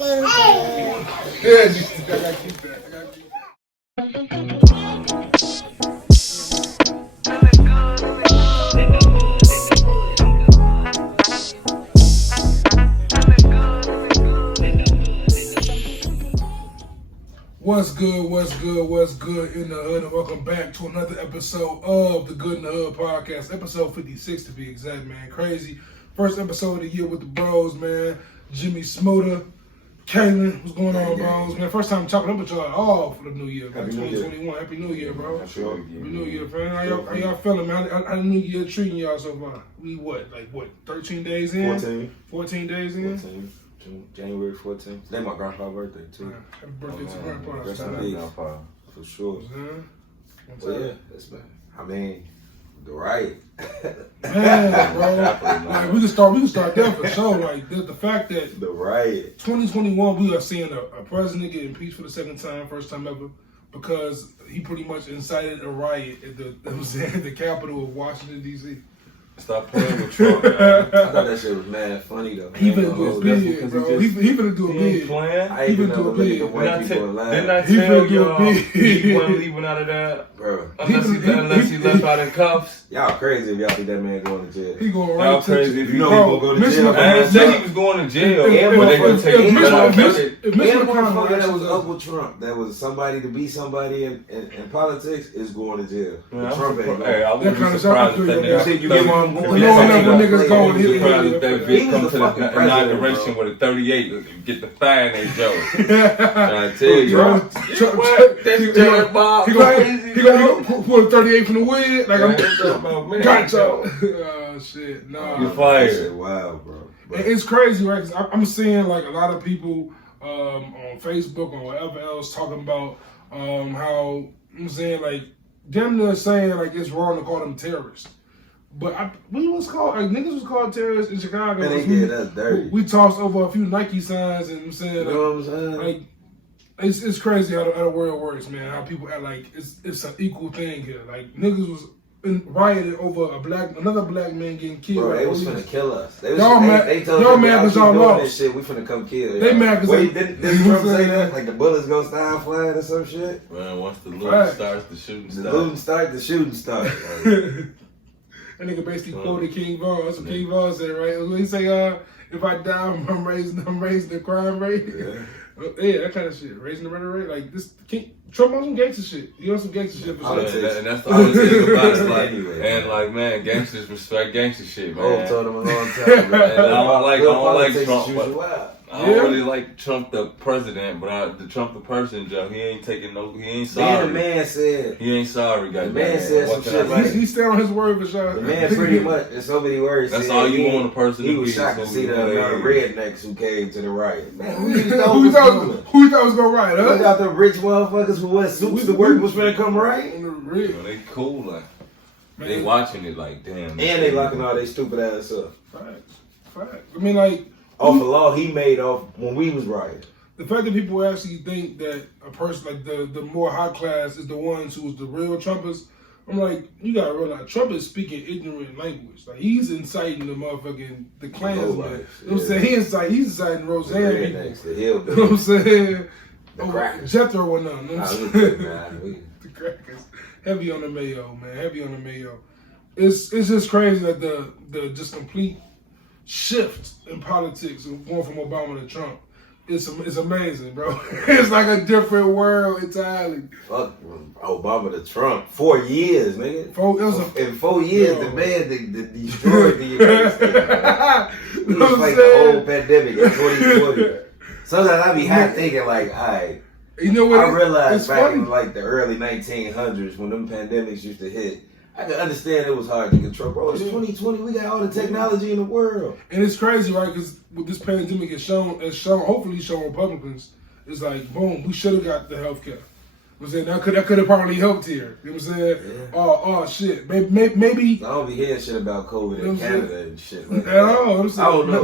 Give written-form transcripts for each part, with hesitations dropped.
Yeah, I gotta keep that. I gotta keep that. What's good, what's good, what's good in the hood, and welcome back to another episode of the Good in the Hood podcast, episode 56 to be exact, man. Crazy. First episode of the year with the bros, man. Jimmie Smooda Kaylin, what's going on, bros? Man, first time chopping up with y'all at all for the new year, man. 2021. Happy New Year, bro. Sure. Happy New Year, man. How y'all feeling, man? How the new year treating y'all so far? We what, 13 days in? 14 days in? 14. January 14th. Today my grandpa's birthday too. Man, happy birthday to grandpa. Rest in peace, grandpa, for sure. Well, yeah, that's man. I mean, the riot. Man, bro. Like we can start there for sure. Like the fact that the riot. 2021, we are seeing a president get impeached for the second time, first time ever, because he pretty much incited a riot at the capital of Washington D.C. Stop playing with Trump, man. I thought that shit was mad funny though. He finna do a bid, bro. He finna do a bid. I ain't finna do a bid. Didn't I tell y'all he wasn't leaving out of that? Bro. Unless he left out in cuffs. Y'all crazy if y'all think that man going to jail. He going Y'all right crazy to if you know he gonna go to jail. I didn't say he was going to jail. But they gonna take If him out. Any motherfucker that was Uncle Trump, that was somebody to be somebody in politics, is going to jail. Man, Trump ain't going. Hey, I wouldn't be surprised if that You said you get where I'm going. Niggas going. He that He bitch was come the to fucking the inauguration with a 38, get the fire in their jaw. I tell you, Trump, Bob, he gonna pull a 38 from the wind. Like I'm got y'all. Oh shit, no. You fired. Shit, wow, bro. But it's crazy, right? Cause I'm seeing like a lot of people on Facebook or whatever else talking about how I'm saying like them they're saying like it's wrong to call them terrorists. But we was called niggas was called terrorists in Chicago. And they did, that's dirty. We tossed over a few Nike signs and I'm saying, you know what I'm saying? like it's crazy how the world works, man. How people act like it's an equal thing here. Like niggas was rioted over another black man getting killed. Bro, they was finna kill us. They Y'all mad cause y'all lost. This shit, we finna come kill y'all. They mad cause Wait, didn't Trump say that? Like the bullets gonna start flying or some shit? Man, once the looting starts, the shooting starts. The looting starts, the shooting starts. That nigga basically quoted King Von. That's what King Von said, right? He say, if I die, I'm raising the crime rate. Yeah, that kind of shit. Raising the murder rate. Like this, Trump on some gangster shit. He on some gangster shit for sure. And that's the other thing about it. Like, and like, man, gangsters respect gangster shit, man. Oh, told him a long time. Man. And I don't like Trump. I don't really like Trump the president, but the Trump the person, Joe. He ain't sorry. The man said. He ain't sorry, guys. The man said some shit like he stand on his word for sure. The man pretty much, in so many words, that's all you want a person to be. He was shocked to see the amount of rednecks who came to the riot. Man, who you thought was gonna riot, huh? Who thought the rich motherfuckers who wore suits to work was finna come riot? Well, they cool, like, they watching it like, damn. And they locking all their stupid ass up. Fact. I mean, like, off a law he made off when we was rioting. The fact that people actually think that a person like the more high class is the ones who's the real Trumpers, I'm like, you gotta realize Trump is speaking ignorant language. Like he's inciting the motherfucking the Klansmen. You know what I'm saying? He's inciting Roseanne people. You know what I'm saying? The crackers. Jethro and them. You know what I'm saying? The crackers. Heavy on the mayo, man. Heavy on the mayo. It's just crazy that the just complete shift in politics of going from Obama to Trump. It's amazing, bro. It's like a different world entirely. Fuck Obama to Trump. 4 years, nigga. In 4 years, the man that destroyed the United States. He was like the whole pandemic in 2020. Sometimes I be half thinking like, alright. You know what? I realized back in like the early 1900s when them pandemics used to hit, I can understand it was hard to control. Bro, it's 2020. We got all the technology in the world. And it's crazy, right? Because with this pandemic, it's shown, hopefully shown Republicans, it's like, boom, we should have got the health care. I'm saying that could have probably helped here. You know what I'm saying? Yeah. Oh shit. Maybe. I don't be hearing shit about COVID in Canada and shit like that. At all. I'm saying, I don't know.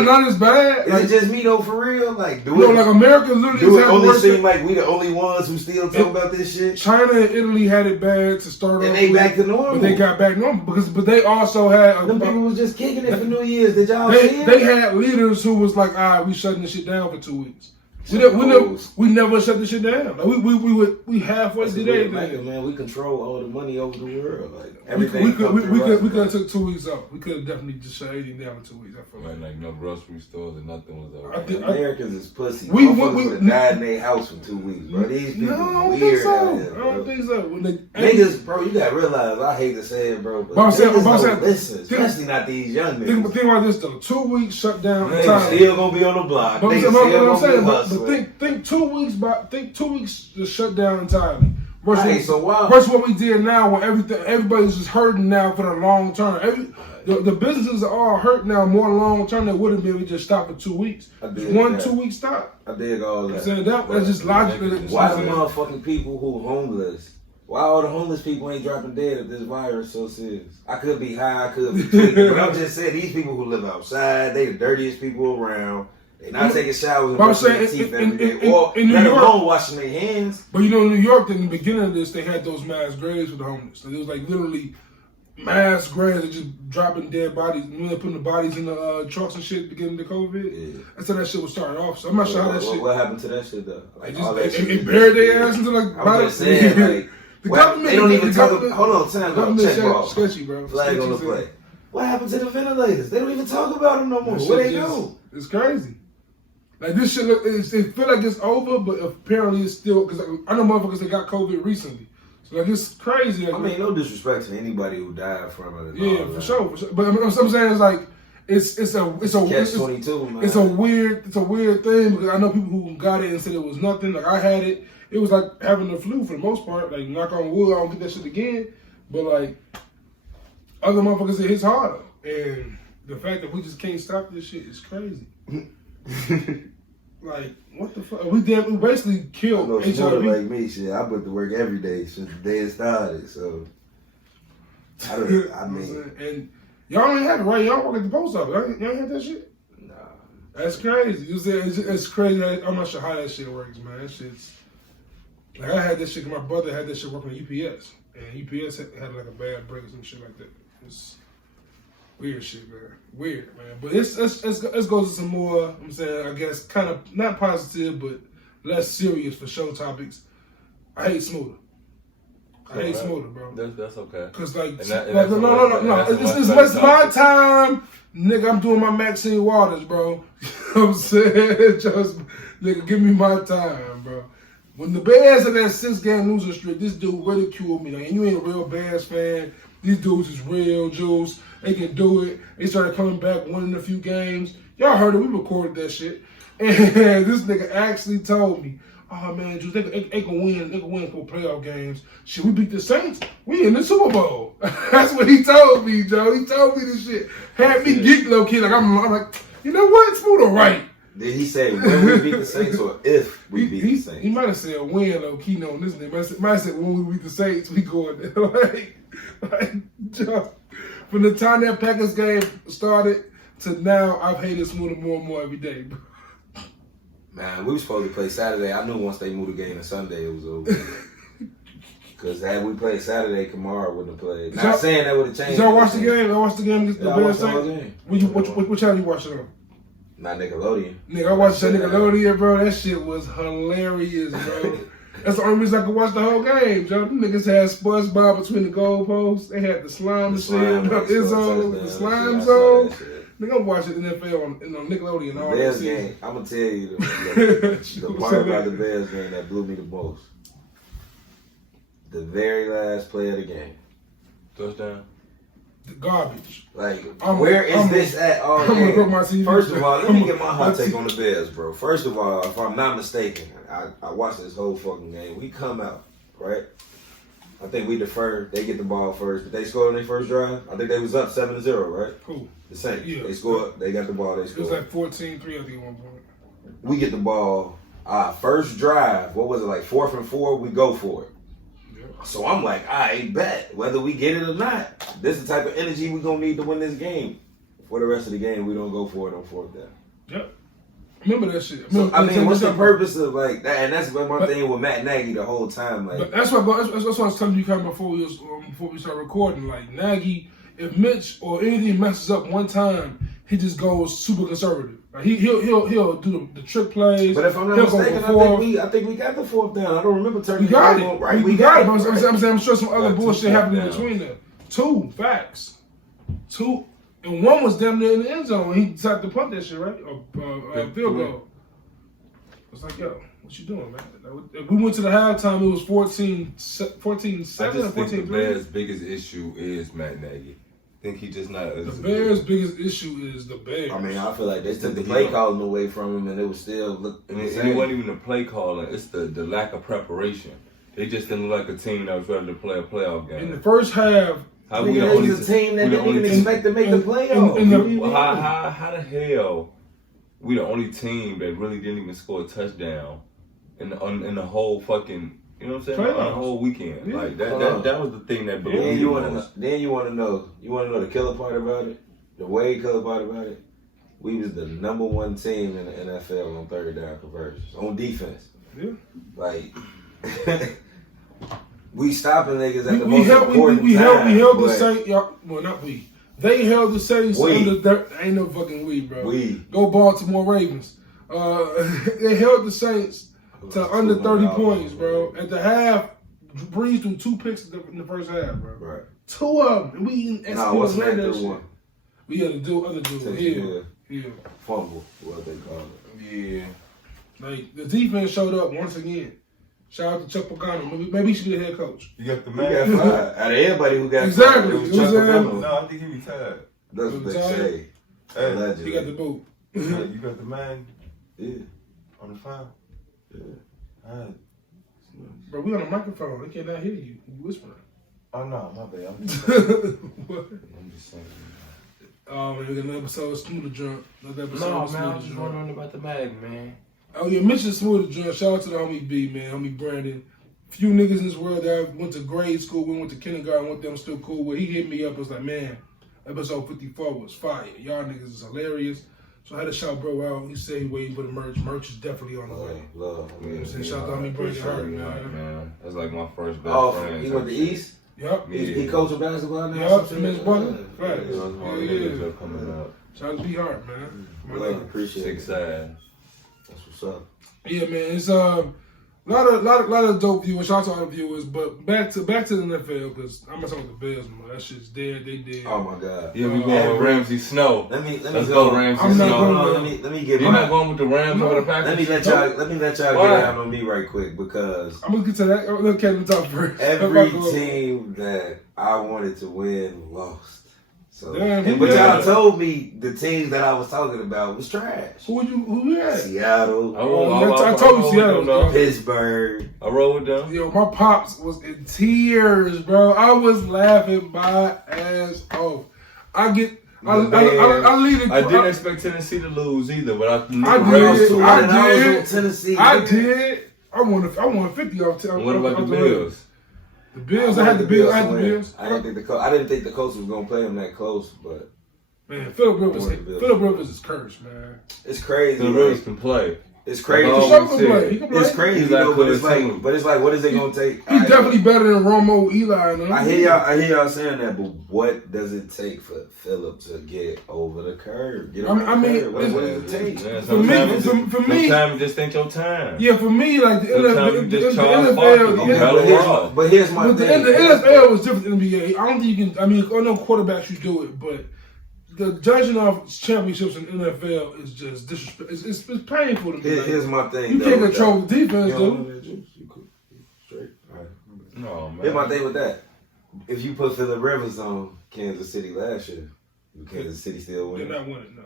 Not as bad. Is it just me though, for real? Like, like America literally do it only seem like we the only ones who still talk about this shit? China and Italy had it bad to start off. And they back to normal. But they got back normal but they also had. Them people was just kicking it for New Year's. Did y'all see it? They had leaders who was like, all right, we shutting this shit down for 2 weeks. We never shut this shit down. Like we halfway did everything. Man, we control all the money over the world. Like everything. We could have took 2 weeks off. We could have definitely just shut everything down in 2 weeks. I feel like no grocery stores and nothing was open. Americans is pussy. We would have died in their house for 2 weeks, bro. These people weird. I don't think so. Niggas, bro, you gotta realize. I hate to say it, bro, but niggas don't listen, especially not these young niggas. Think about this though. 2 weeks shut down. Niggas still gonna be on the block. Niggas still gonna be hustling. Think 2 weeks. Think 2 weeks to shut down entirely. Versus what we did now, when everybody's just hurting now for the long term. The businesses are all hurt now more long term than would have been if we just stopped for 2 weeks. 2 week stop. I dig all that. That's just logical. Why the motherfucking people who homeless? Why all the homeless people ain't dropping dead if this virus is so serious? I could be high, I could be tweaking, but I'm just saying these people who live outside, they the dirtiest people around. They not taking showers and brushing their teeth every day. Or let alone washing their hands. But in New York, in the beginning of this, they had those mass graves for the homeless. It was like literally mass graves. They just dropping dead bodies. They're putting the bodies in the trucks and shit beginning of COVID. Yeah. That's how that shit was starting off. So I'm not sure how that shit. What happened to that shit though? Like they buried their ass into like. I'm just saying, like the government. They don't even talk about. Hold on, time out. Check, bro. Sketchy, bro. Flag on the play. What happened to the ventilators? They don't even talk about them no more. Where they go? It's crazy. Like this shit, it feel like it's over, but apparently it's still. Because I know motherfuckers that got COVID recently, so like it's crazy. Like, I mean, no disrespect to anybody who died from it. Yeah, for sure. But what I'm saying is like it's a catch-22, man. It's a weird thing because I know people who got it and said it was nothing. Like I had it, it was like having the flu for the most part. Like knock on wood, I don't get that shit again. But like other motherfuckers, it hits harder, and the fact that we just can't stop this shit is crazy. Like, what the fuck? We basically killed HIV. Like me, shit. I put to work every day since the day it started. So, I mean, and y'all ain't have it, right? Y'all work at the post office. Y'all ain't have that shit? Nah. That's crazy. It's crazy. I'm not sure how that shit works, man. That shit's like I had that shit. My brother had that shit working at UPS, and UPS had like a bad break or some shit like that. It's weird shit, man. Weird, man. But let's go to some more, I'm saying, I guess, kind of not positive, but less serious for show topics. I hate Smooda. I hate Smooda, bro. That's okay. Because, like, no. It's my time. Nigga, I'm doing my Maxine Waters, bro. You know what I'm saying? Just, nigga, give me my time, bro. When the Bears had that 6-game losing streak, this dude ridiculed me. Like, you ain't a real Bears fan. These dudes is real juice. They can do it. They started coming back, winning a few games. Y'all heard it. We recorded that shit. And this nigga actually told me, oh, man, Juice, they can win. They can win for playoff games. Shit, we beat the Saints. We in the Super Bowl. That's what he told me, Joe. He told me this shit. Had me geek low-key. Like, I'm like, you know what? Smooda right. Did he say when we beat the Saints or if we beat the Saints? He might have said win low-key knowing this nigga. Might have said when we beat the Saints, we going there. like, Joe. From the time that Packers game started to now, I've hated Smooda more and more every day. Man, we were supposed to play Saturday. I knew once they moved the game to Sunday, it was over. Because had we played Saturday, Kamara wouldn't have played. Not saying that would have changed. Did y'all watch the game? I watched the game against the Bears. Game. Which channel you watched it on? Not Nickelodeon. Nigga, I watched that Nickelodeon, bro. That shit was hilarious, bro. That's the only reason I could watch the whole game, Joe. Them niggas had SpongeBob between the goalposts. They had the slime machine, the slime zone. Nigga, I'm watching NFL on Nickelodeon all that game. I'm going to tell you the part about the Bears game that blew me the most. The very last play of the game. Touchdown. The garbage. Like, where is this at all game? First of all, let me get my hot take on the Bears, bro. First of all, if I'm not mistaken, I watched this whole fucking game. We come out, right? I think we defer. They get the ball first. Did they score on their first drive? I think they was up 7-0, right? Who? The Saints. Yeah. They scored. They got the ball. They scored. It was like 14-3, I think, at one point. We get the ball First drive, what was it, like 4th and 4, we go for it. So I'm like, I bet whether we get it or not, this is the type of energy we're gonna need to win this game. For the rest of the game, we don't go for it on 4th down. Yep. Remember that shit. So, I mean, what's the purpose of like that? And that's my thing with Matt Nagy the whole time. Like that's what I was telling you kind of before we start recording. Like Nagy, if Mitch or anything messes up one time, he just goes super conservative. Like he'll do the trick plays. But if I'm not mistaken, I think we got the 4th down. I don't remember turning it on. Right, we got it. I'm sure some other bullshit happened in between there. 2 facts. 2. And 1 was damn near in the end zone. He decided to punt that shit, right? Or field goal. It's like, yo, what you doing, man? If we went to the halftime, it was 14-7 or 14-3. I just think the Bears' biggest issue is Matt Nagy. I think he just not. The Bears' biggest issue is the Bears. I mean, I feel like they took the play calling away from him, and it was still look. And it wasn't even the play calling; it's the lack of preparation. They just didn't look like a team that was ready to play a playoff game. In the first half, we the only team that didn't even expect to make the playoffs. How the hell we the only team that really didn't even score a touchdown in the whole fucking, you know what I'm saying? On the whole weekend. Yeah. Like that was the thing that blew me. Then you want to know the killer part about it, the way killer part about it. We was the number 1 team in the NFL on 3rd down conversions on defense. Yeah. Like we stopping niggas at the most important time. We held the Saints. Well, not we. They held the Saints under. Ain't no fucking we, bro. Go Baltimore Ravens. They held the Saints to under 30 points, bro. At the half, Breeze threw 2 picks in the first half, bro. Right. 2 of them. And we didn't what's that shit. We had to do other dude. Yeah. Fumble, what they call it. Yeah. Like, the defense showed up once again. Shout out to Chuck Pagano. Maybe he should be the head coach. You got the man. He got 5. Out of everybody who got exactly. 5, it was Chuck Pagano. No, I think he retired. That's what they say. Hey, he got the boot. You got the man. Yeah. On the 5. Yeah. All right. Bro, we on a microphone. They cannot hear you. You whispering. Oh no, my bad. I'm just saying. We got another episode of Smooda Drunk. No, man, I was just wondering about the mag, man. Oh yeah, mention Smooda Drunk. Shout out to the homie B, man, homie Brandon. Few niggas in this world that I went to grade school, we went to kindergarten with them, still cool with. He hit me up, was like, man, episode 54 was fire. Y'all niggas is hilarious. So I had to shout bro out. He said he waiting for the merch. Merch is definitely on the way. Love. Shout out to homie Brandon Harden, man. That's like my first best friend. He went to East? Yep. He coaching basketball now? Yep, and his brother. Right. Yeah. Coming up. Shout out to B Hart, man. Appreciate it. 6'9". That's what's up. Yeah, man. It's lot of dope viewers. Shout out to all the viewers. But back to the NFL, because I'm messing with the Bears, man. That shit's dead. They dead. Oh my God. Yeah, we going with Ramsey Snow. Let's go Ramsey I'm Snow. Not going let me get. You're not going with the Rams over the Packers. Let me let y'all get out on me right quick, because I'm gonna get to that. Look at the top first. Every team that I wanted to win lost. So, damn, but y'all told me the teams that I was talking about was trash. Who you had? Seattle. I told you Seattle. Pittsburgh. I roll with them. Yo, my pops was in tears, bro. I was laughing my ass off. I didn't expect Tennessee to lose either, but I did. I won 50 off. What about the Bills? The Bills, I had the Bills. I didn't think the coach was gonna play them that close, but man, Phillip Rivers is cursed, man. It's crazy. Phillip Rivers can play. It's crazy. He can play. It's crazy, though, but it's like, what is it gonna take? He's definitely better than Romo, Eli, and them. I hear y'all saying that, but what does it take for Phillip to get over the curve? What does it take? Yeah, for me, sometimes it just ain't your time. Yeah, for me, like the NFL, but here's my thing. The NFL was different than the NBA. I don't think you can. I mean, I know quarterbacks you do it, but the judging of championships in NFL is just disrespectful. It's painful to me. Here's my thing. You can't control the defense, dude. Straight. All right. No, man. Here's my thing with that. If you put Phillip Rivers on Kansas City last year, would Kansas City still win? They're not winning, no.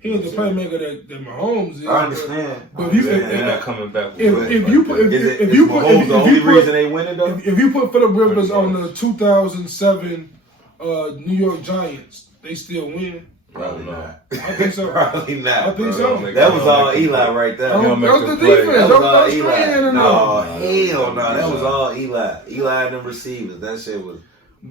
He was the playmaker that Mahomes is. I understand. But they're not coming back. If you put the only reason they winning though. If you put Phillip Rivers on the 2007 New York Giants, they still win. Probably not. I think so. Probably not. I think so. That was all Eli right there. That was the defense. That was all Eli. No, hell no. That was all Eli. Eli and them receivers. That shit was.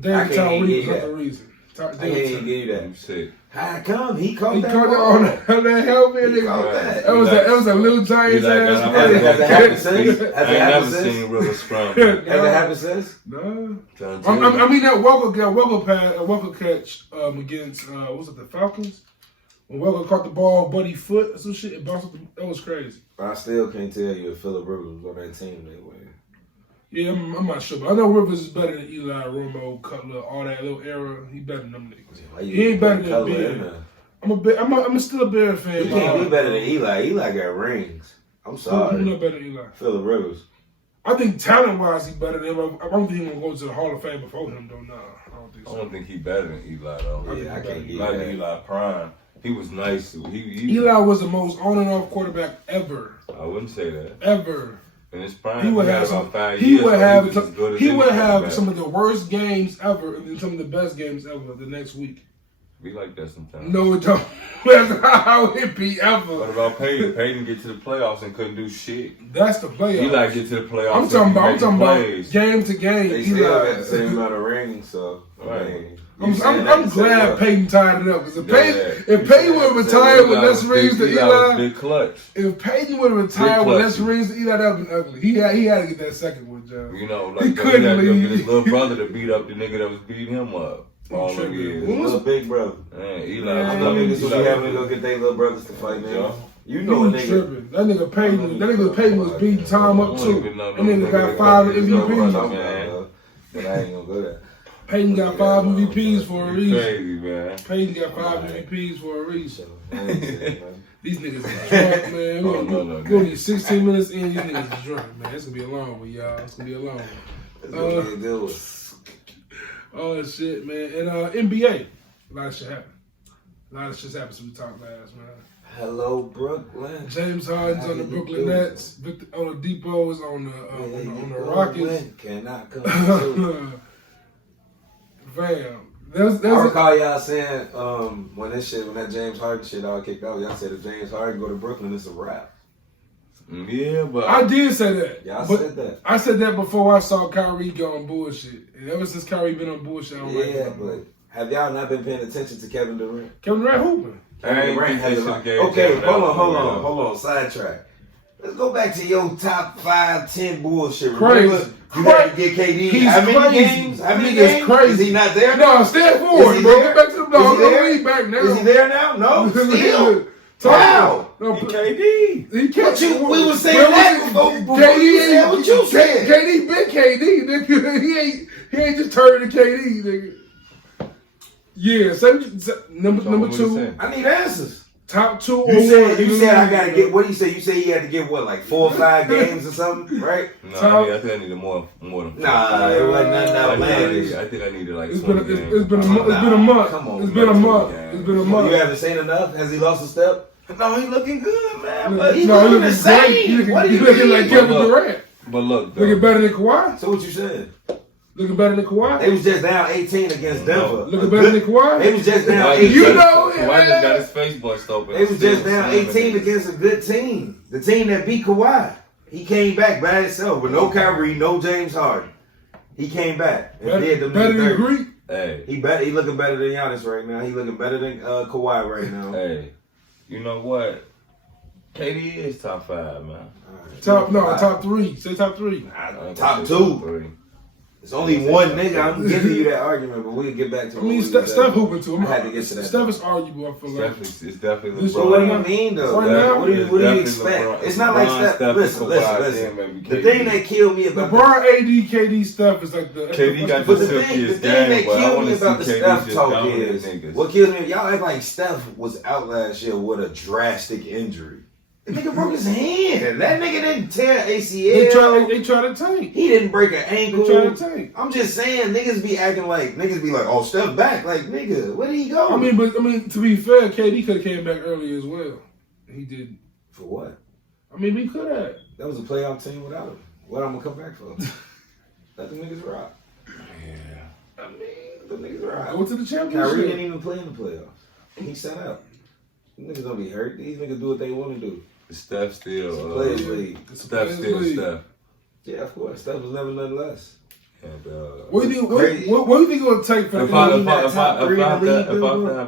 I can't even give you that. Reason. I can't even give you that. How come he caught that? He caught that on that helmet. He caught that. That was a little Giants ass play. Has it happened since? I ain't never seen River scrum. Has it happened since? No. I mean that Welker catch against what was it, the Falcons? When Welker caught the ball, buddy foot or some shit, it bounced. That was crazy. I still can't tell you if Phillip Rivers was on that team that way. Yeah, I'm not sure, but I know Rivers is better than Eli, Romo, Cutler, all that little era. He better than them niggas. He ain't better than Bear. I'm still a Bear fan. He can't be better than Eli. Eli got rings. I'm sorry. Who's not better than Eli? Phillip Rivers. I think talent-wise, he's better than him. I don't think he's going to go to the Hall of Fame before him, though. No, I don't think so. I don't think he's better than Eli, though. I can't get like Eli Prime. He was nice. Eli was the most on and off quarterback ever. I wouldn't say that. Ever. In his prime, he would have about 5 years. He would have some of the worst games ever and then some of the best games ever the next week. Be like that sometimes. No, it don't. That's not how it be ever. What about Peyton? Peyton get to the playoffs and couldn't do shit. That's the playoffs. Eli get to the playoffs. I'm talking about game to game. They still got the same amount of rings, so. Right. I'm glad Peyton tied it up. Because if Peyton would have retired with less rings than Eli, big clutch. If Peyton would have retired with less rings than Eli, that would have been ugly. He had to get that second one, John. You know, like he couldn't leave. His little brother to beat up the nigga that was beating him up. All the years. His little big brother. Man, Eli. Niggas who be having to go get their little brothers to fight, man. You know a nigga. Tripping. That nigga Peyton was beating Tom up too. That nigga got 5 MVPs. But I ain't gonna go there. Peyton got 5 MVPs for a reason. Crazy, man. Peyton got 5 MVPs for a reason. These niggas is drunk, man. We're gonna be 16 minutes in. These niggas is drunk, man. It's gonna be a long one, y'all. It's gonna be a long one. It's gonna be a good one. Oh shit, man. And NBA, a lot of shit happened. A lot of shit happened since we talked last, man. Hello, Brooklyn. James Harden's on the Brooklyn Nets. Victor Oladipo is on the Rockets. Cannot come. Fam. I recall y'all saying when that James Harden shit all kicked off, y'all said if James Harden go to Brooklyn, it's a wrap. Yeah, but I did say that. Y'all said that. I said that before I saw Kyrie go on bullshit. And ever since Kyrie been on bullshit, I don't like him. But have y'all not been paying attention to Kevin Durant? Kevin Durant hooping. Kevin Durant has okay, hold on. Sidetrack. Let's go back to your top 5, 10 bullshit. Crazy. You had to get KD. How many games? How many games? Crazy. Is he not there? No, stand forward, bro. Get back to the dog. Don't back now. Is he there now? No. Still. Wow. No, KD. We were saying that before KD said what you said. KD been KD, nigga. He ain't just turned to KD, nigga. Yeah, number 2. I need answers. Top 2. You said I gotta get. What do you say? You say he had to get what, like 4 or 5 games or something, right? No, I think I needed more than. Nah, it wasn't nothing outlandish. I think I needed like. It's been a month. Come on, it's been a month. You haven't seen enough? Has he lost a step? No, he looking good, man. But he's looking the same. He looking like Kevin Durant. But look, looking better than Kawhi. So what you said? Looking better than Kawhi? They was just down 18 against Denver. Looking better than Kawhi? They was just down 18. You know it, Kawhi just got his face bust open. They was just down 18 against a good team. The team that beat Kawhi. He came back by himself with no Kyrie, no James Harden. He came back and did the better than Greek. Hey, he looking better than Giannis right now. He looking better than Kawhi right now. Hey, you know what? KD is top 5, man. Right. Top 3. Say top 3. Top 2. It's only one nigga. I'm giving you that argument, but we'll get back to it. I mean, Steph hooping too. I had to get to that. Steph is arguable, I feel like. It's definitely LeBron. So what do you mean, though? Right now, what do you expect? LeBron. It's not like Steph. Listen. The thing that killed me about LeBron, AD, KD, Steph is like the... KD got the silkiest game, that killed me about the Steph talk is, what kills me, y'all act like Steph was out last year with a drastic injury. The nigga broke his hand. That nigga didn't tear ACL. They try to tank. He didn't break an ankle. They try to tank. I'm just saying, niggas be like, oh, Steph back. Like, nigga, where did he go? I mean, to be fair, KD could have came back early as well. He didn't. For what? I mean, we could have. That was a playoff team without him. What I'm gonna come back for? Let the niggas rock. Yeah. I mean, the niggas rock. Go to the championship. Kyrie didn't even play in the playoffs. He sat out. Niggas don't be hurt. These niggas do what they want to do. Steph still. Players league. Steph still Steph. Yeah, of course. Steph was never nothing less. And what do you think it would take for if I have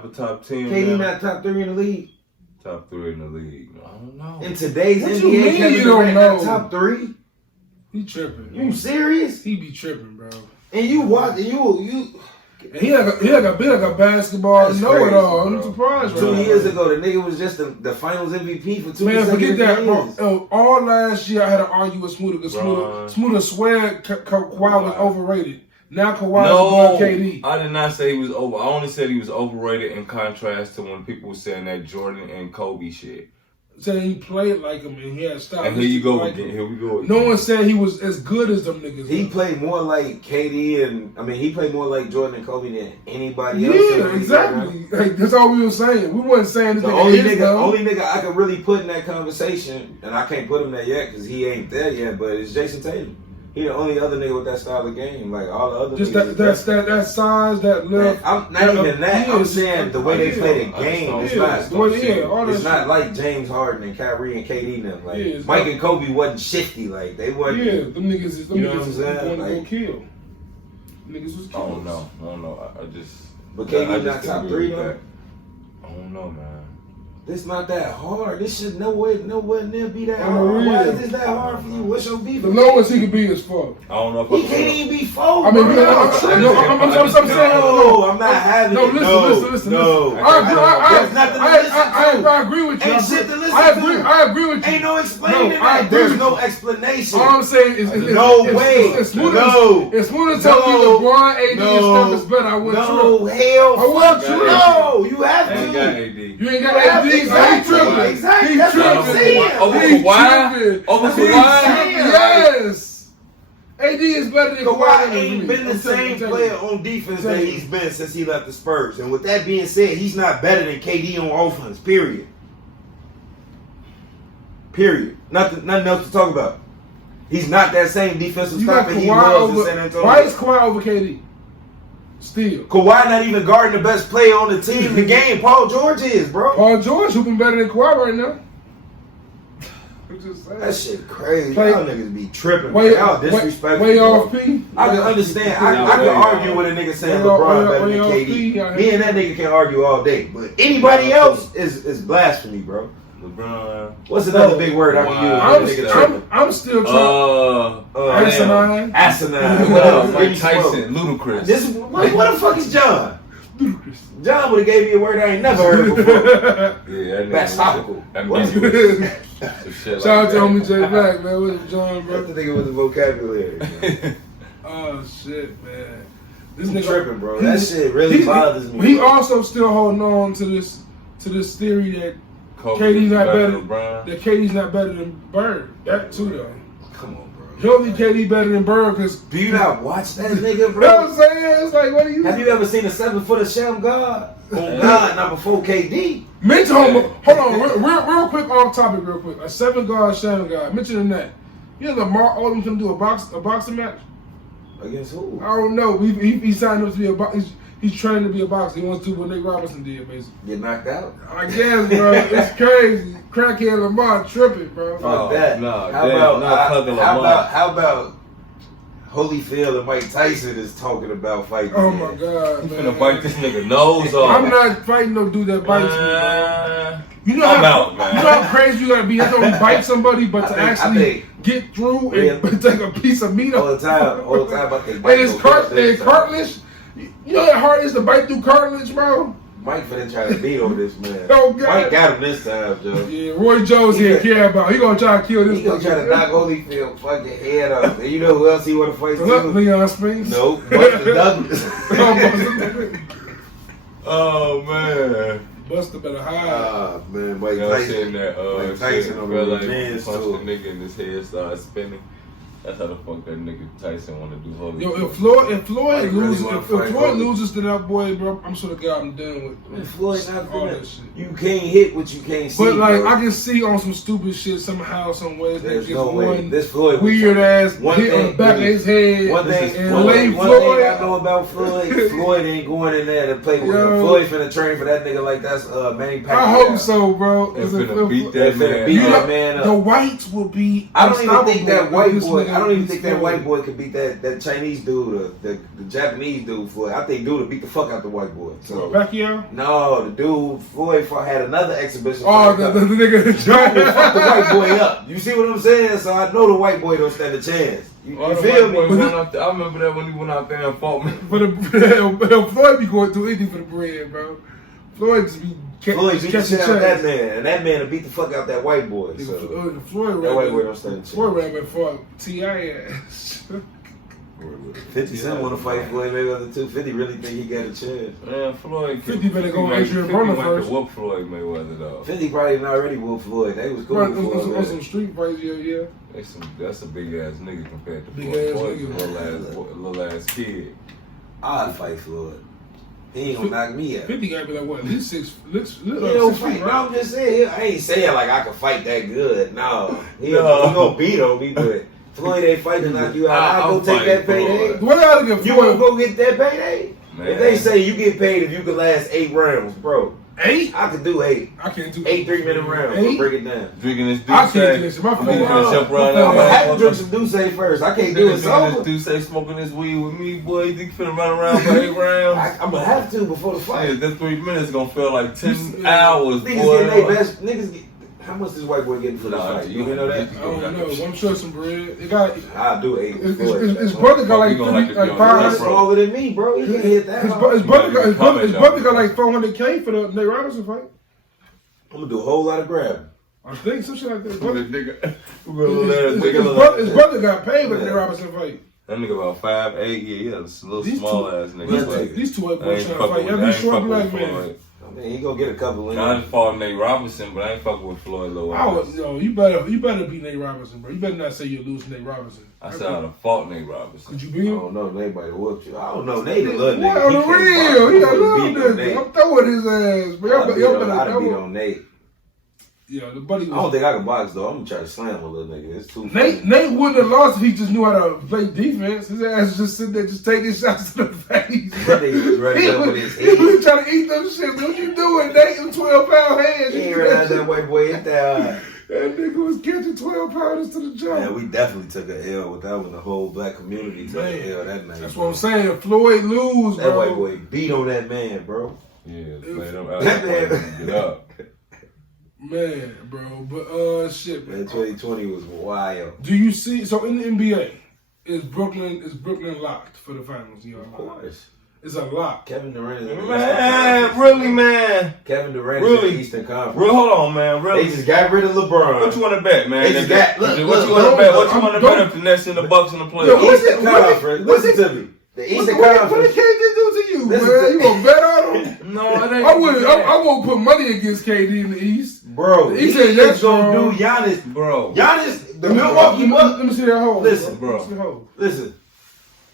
a top 10? KD not top 3 in the league. Top 3 in the league. I don't know. In today's what NBA, you don't know? Top 3. He tripping. You serious? He be tripping, bro. And you watch, and you. And he like a basketball know-it-all. I'm surprised. 2 years ago, the nigga was just the Finals MVP for 2 years. Man, forget that. Years. All last year, I had to argue with Smooda because Smooda swear Kawhi was overrated. Now Kawhi is above KD. I did not say he was over. I only said he was overrated in contrast to when people were saying that Jordan and Kobe shit. Saying he played like him and he had style. And here you go again. Here we go again. No one said he was as good as them niggas. He played more like KD he played more like Jordan and Kobe than anybody else. Yeah, exactly. Like, that's all we were saying. We wasn't saying this the only nigga I could really put in that conversation, and I can't put him there yet because he ain't there yet, but it's Jason Tatum. He the only other nigga with that style of game. Like all the other just niggas. that size, that look. I'm not even that. I'm saying the way they play the game. It's not like James Harden and Kyrie and KD them. Like Mike and Kobe wasn't shifty. Like they wasn't. Yeah, them niggas. You know what I'm saying? Like, go kill. Niggas was killing. I don't know. I just. But KD not top 3 though. I don't know, man. This not that hard. This should nowhere near be that hard. Why is this that hard for you? What's your beef? The lowest he could be is 4. I don't know if he can't even be 4. I mean, I'm saying, no, I'm not having it. Listen. I agree with you. Ain't shit to listen I agree with you. Ain't no explaining that. There's no explanation. All I'm saying is no way. It's smooth to tell you LeBron, AD, and Steph is better. I would no, hell. I want you. No, you have to. You ain't got AD. Exactly. That's what I'm saying. Over Kawhi? Yes. AD is better than Kawhi. Ain't been the same player on defense that he's been since he left the Spurs. And with that being said, he's not better than KD on offense. Period. Nothing else to talk about. He's not that same defensive stopper he was in San Antonio. Why is Kawhi over KD? Still. Kawhi not even guarding the best player on the team in the game. Paul George is, bro. Paul George hooping better than Kawhi right now. That shit crazy. Y'all niggas be tripping. Y'all disrespectful. Way off P. I can understand. I can argue with a nigga saying LeBron better than KD. Me and that nigga can argue all day. But anybody else is blasphemy, bro. LeBron. What's another big word I can use? I'm still trying. Asinine. What else? Mike Tyson. Ludicrous. What the fuck is John? Ludicrous. John would have gave me a word I ain't never heard before. Yeah, that's topical. Shout out to homie J Black, man. What's John, bro? That's the nigga with the vocabulary. Oh shit, man. This nigga tripping, bro. That shit really bothers me. He also still holding on to this theory that KD's not better. That KD's not better than Bird. That too, though. Come on, bro. He'll be KD better than Bird because. Do you not watch that nigga, bro? You know what I'm saying? It's like, what are you? Have you ever seen a 7-footer Sham God? Oh God, not before KD. Mention hold on, real quick, off topic, real quick. A 7-guard Sham God. Mentioning that. You know, Lamar Odom can do a boxing match. Against who? I don't know. He signed up to be a boxer. He's trying to be a boxer. He wants to do what Nick Robinson did, basically. Get knocked out? I guess, bro. It's crazy. Crackhead Lamar tripping, bro. Fuck that. How about Holyfield and Mike Tyson is talking about fighting? Oh my God, I'm man. finna bite this nigga nose off. I'm not fighting no dude that bites me, bro. You know man. You know how crazy you gotta be not only bite somebody, but to actually get through and take a piece of meat all the time. But they bite. And it's cartilage. You know how hard it is to bite through cartilage, bro? Mike finna try to beat over this man. Oh, God. Mike got him this time, Joe. Yeah, Roy Jones he didn't care about. He gonna try to kill this. He gonna try to knock Holyfield fucking head off. And you know who else he wanna fight too? Leon Spinks? Nope. Buster Douglas. Oh, man. Buster better hide. Ah, man. Mike Tyson. Mike Tyson over like the punched the nigga in his head, started spinning. That's how the fuck that nigga Tyson want to do holy. Yo, if Floyd loses to that boy, bro, I'm sort of God I'm done with. Floyd not all that shit. You can't hit what you can't see. But like, bro. I can see on some stupid shit somehow, some way. There's no way. This Floyd weird ass hit thing, on the back of his head. One thing I know about Floyd, Floyd ain't going in there to play with him. Floyd finna train for that nigga like that's Manny Pacquiao. I hope so, bro. They're finna beat that man. The whites will be. I don't even think that white boy. I don't even think that white boy could beat that Chinese dude, the Japanese dude. Floyd. I think dude would beat the fuck out the white boy. So Pacquiao? No, the dude Floyd had another exhibition. Oh, the nigga that fucked the white boy up. You see what I'm saying? So I know the white boy don't stand a chance. You feel me? I remember that when he went out there and fought me. But Floyd be going through anything for the bread, bro. Floyd just be Floyd beat the shit out that man, and that man will beat the fuck out that white boy. So Floyd that white boy don't stand a chance. Floyd ran before T.I. ass. 50 Cent want to fight Floyd Mayweather too. 50 really think he got a chance. Man, Floyd. 50 better go Adrian Broner first. Whoop Floyd Mayweather though. 50 probably already whooped Floyd. They was cool. On some street fights, yeah. That's a big ass nigga compared to big Floyd. Ass Floyd's nigga. little ass kid. I'd fight Floyd. He ain't gonna knock me out. 50 gotta be like what? At least 6 feet, right? No, I'm just saying. I ain't saying like I can fight that good. No, he gonna beat on me, but Floyd ain't fighting to knock you out. I'll go take that payday. You wanna go get that payday? Man. If they say you get paid if you can last 8 rounds, bro. 8? I could do 8. I can't do 8 3-minute rounds. I'll break it down. Drinking this Douce. I can't do this. My I'm gonna have to drink some Douce first. I can't do it sober. Douce smoking this weed with me, boy. You think you finna run around for 8 rounds? I'm gonna have to before the fight. Yeah, that 3 minutes gonna feel like 10 hours, niggas boy. Getting their best. Niggas get. How much this white boy getting for the fight? You know that? I don't know. I'm sure some bread. It got. I'll do 8. His brother got like 500. He's smaller than me, bro. He can't hit that. His brother got like $400K for the Nate Robinson fight. I'm gonna do a whole lot of grabbing. I think some shit like that. His brother got paid for the Nate Robinson fight. That nigga about 5'8", yeah, it's a little small ass nigga. These two white boys trying to fight every short black man. I mean, he gonna get a couple in. I just fought Nate Robinson, but I ain't fucking with Floyd Low. You better beat Nate Robinson, bro. You better not say you lose to Nate Robinson. I said I'd have fought Nate Robinson. Could you beat him? I don't know. Nate might have whooped you. I don't know. Nate a little nigga. What on the real? He a little nigga. I'm throwing his ass, bro. I'd beat on Nate. Yeah, the buddy. I don't think I can box though. I'm gonna try to slam a little nigga. It's too. Nate wouldn't have lost if he just knew how to play defense. His ass just sitting there, just taking shots to the face. He was trying to eat them shit. What you doing, Nate? Them 12-pound hands. He ain't realized that white boy hit that. That nigga was catching 12-pounders to the jump. Man, we definitely took an L with that one. The whole black community took an L that night. That's what I'm saying. If Floyd lose, that white boy beat on that man, bro. Yeah, play them out. Get up. Man, bro, but shit, man. 2020 was wild. Do you see? So in the NBA, is Brooklyn locked for the finals? Of course, it's a lock. Kevin Durant is man. Kevin Durant is in the Eastern Conference. Hold on, man. Really? They just got rid of LeBron. What you want to bet, man? They just got. What you want to bet? What you want to bet if the Nets and the Bucks in the playoffs? The Eastern Conference. Listen to me. The Eastern Conference. What did KD do to you, man? You gonna bet on him? No, it ain't. I won't put money against KD in the East. Bro, he said that's gonna do Giannis. Bro. Giannis, the Milwaukee Bucks. Let me see that hole. Listen, bro. Listen.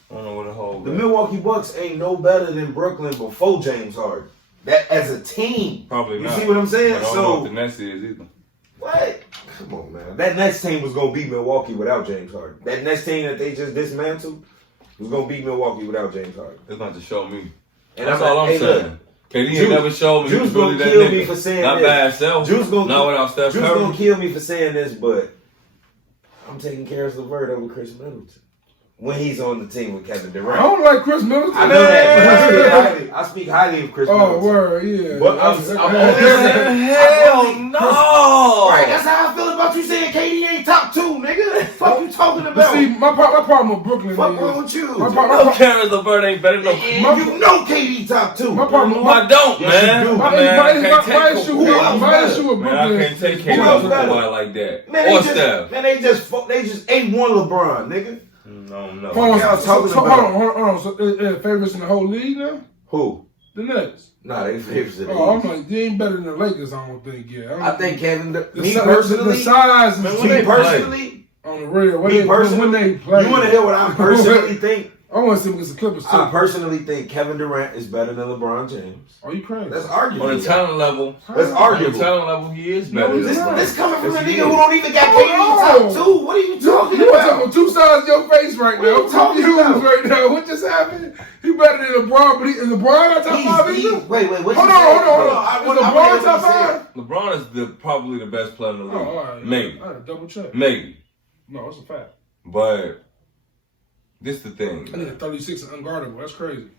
I don't know what the hole. The Milwaukee Bucks ain't no better than Brooklyn before James Harden. That as a team. Probably not. You see what I'm saying? I don't know what the Nets is either. What? Come on, man. That Nets team was gonna beat Milwaukee without James Harden. That Nets team that they just dismantled was gonna beat Milwaukee without James Harden. It's not to show me. And that's all I'm saying. KD ain't never showed me. Juice gonna kill me for saying not this. Not by himself. Not without Steph Curry. Juice gonna kill me for saying this, but I'm taking Karis LeVert over Chris Middleton when he's on the team with Kevin Durant. I don't like Chris Middleton. I know that, but I speak highly of Chris Middleton. Oh, word, yeah. But I'm hell no. Right, that's how I feel about you saying KD ain't top 2, nigga. Fuck you talking about? See, my problem with Brooklyn fuck wrong with you? My Karis LeVert ain't better than you know KD top 2. My problem. I don't, man. Why is you with Brooklyn? Man, I can't take KD like that. Man, or Steph. Man, they just ain't one LeBron, nigga. No. Hold on. So, favorites in the whole league now? Who? The Nets. Nah, they favorites in the league. I'm like, they ain't better than the Lakers, I don't think, yeah. I think Kevin, the size is me personally, On the real, when they play. You want to hear what I personally think? I want to see him against the Clippers, too. I personally think Kevin Durant is better than LeBron James. Are you crazy? That's arguable. On the talent level, that's arguable. On the talent level, he is better. This coming from a nigga who don't even got KD top 2. What are you talking about? You want to talk on two sides of your face right now. I'm talking about right now. What just happened? He better than LeBron, but is LeBron at top 5 either? Wait. Hold on. Is LeBron top 5? LeBron is probably the best player in the league. Oh, all right. Maybe. I had to double check. Maybe. No, it's a fact. But this is the thing. I think 36 is unguardable. That's crazy.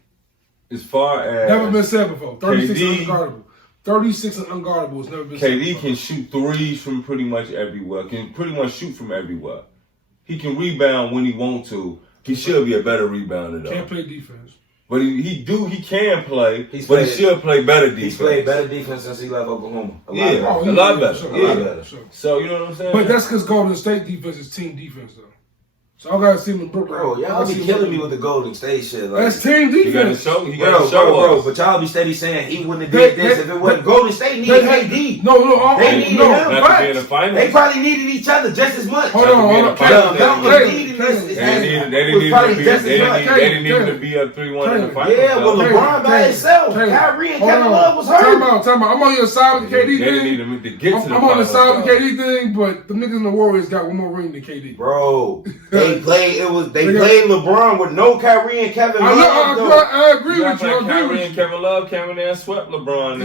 As far as never been said before. 36 KD, is unguardable. 36 and unguardable has never been said KD before. can shoot threes from pretty much everywhere. Can pretty much shoot from everywhere. He can rebound when he wants to. He should be a better rebounder though. Can't play defense. But he can play, he should play better defense. He's played better defense since he left Oklahoma. A lot better. Sure. So, you know what I'm saying? But that's because Golden State defense is team defense, though. So I gotta see him in Brooklyn. Bro, y'all be killing me with the Golden State shit. Like, that's team defense. He gotta show us. But y'all be steady saying he wouldn't have did this if it wasn't Golden State needed KD. They needed him. They probably needed each other just as much. Hold on. They didn't need to be up 3-1 in the finals. Yeah, well, LeBron by himself. Kyrie and Kevin Love was hurt. Time out. I'm on your side with the KD thing. They didn't need to get to the I'm on the side with the KD thing, but the niggas in the Warriors got one more ring than KD. Bro, they played LeBron with no Kyrie and Kevin Love. I agree with you. Kyrie and Kevin Love came in there and swept LeBron.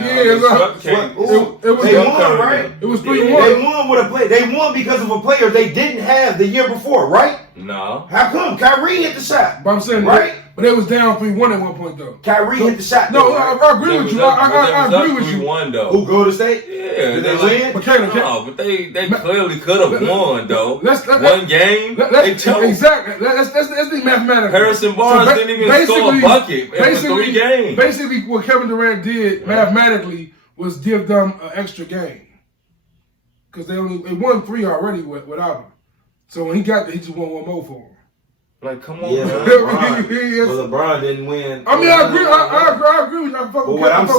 They won, right? It was 3-1. They won with a play. They won because of a player they didn't have the year before, right? No. How come? Kyrie hit the shot. But I'm saying, right? But they was down 3-1 at one point, though. Kyrie hit the shot. No, I agree with you. I agree with you. 3-1, though. Who, Golden State? Yeah. Did they win? But they clearly could have won, though. One game, they choked. Exactly. Let's be mathematical. Harrison Barnes didn't even score a bucket in 3 games. Basically, what Kevin Durant did mathematically was give them an extra game. Because they won 3 already without him. So when he got there, he just won one more for him. Like, come on, man. LeBron didn't win. I mean, I agree with you. But what I'm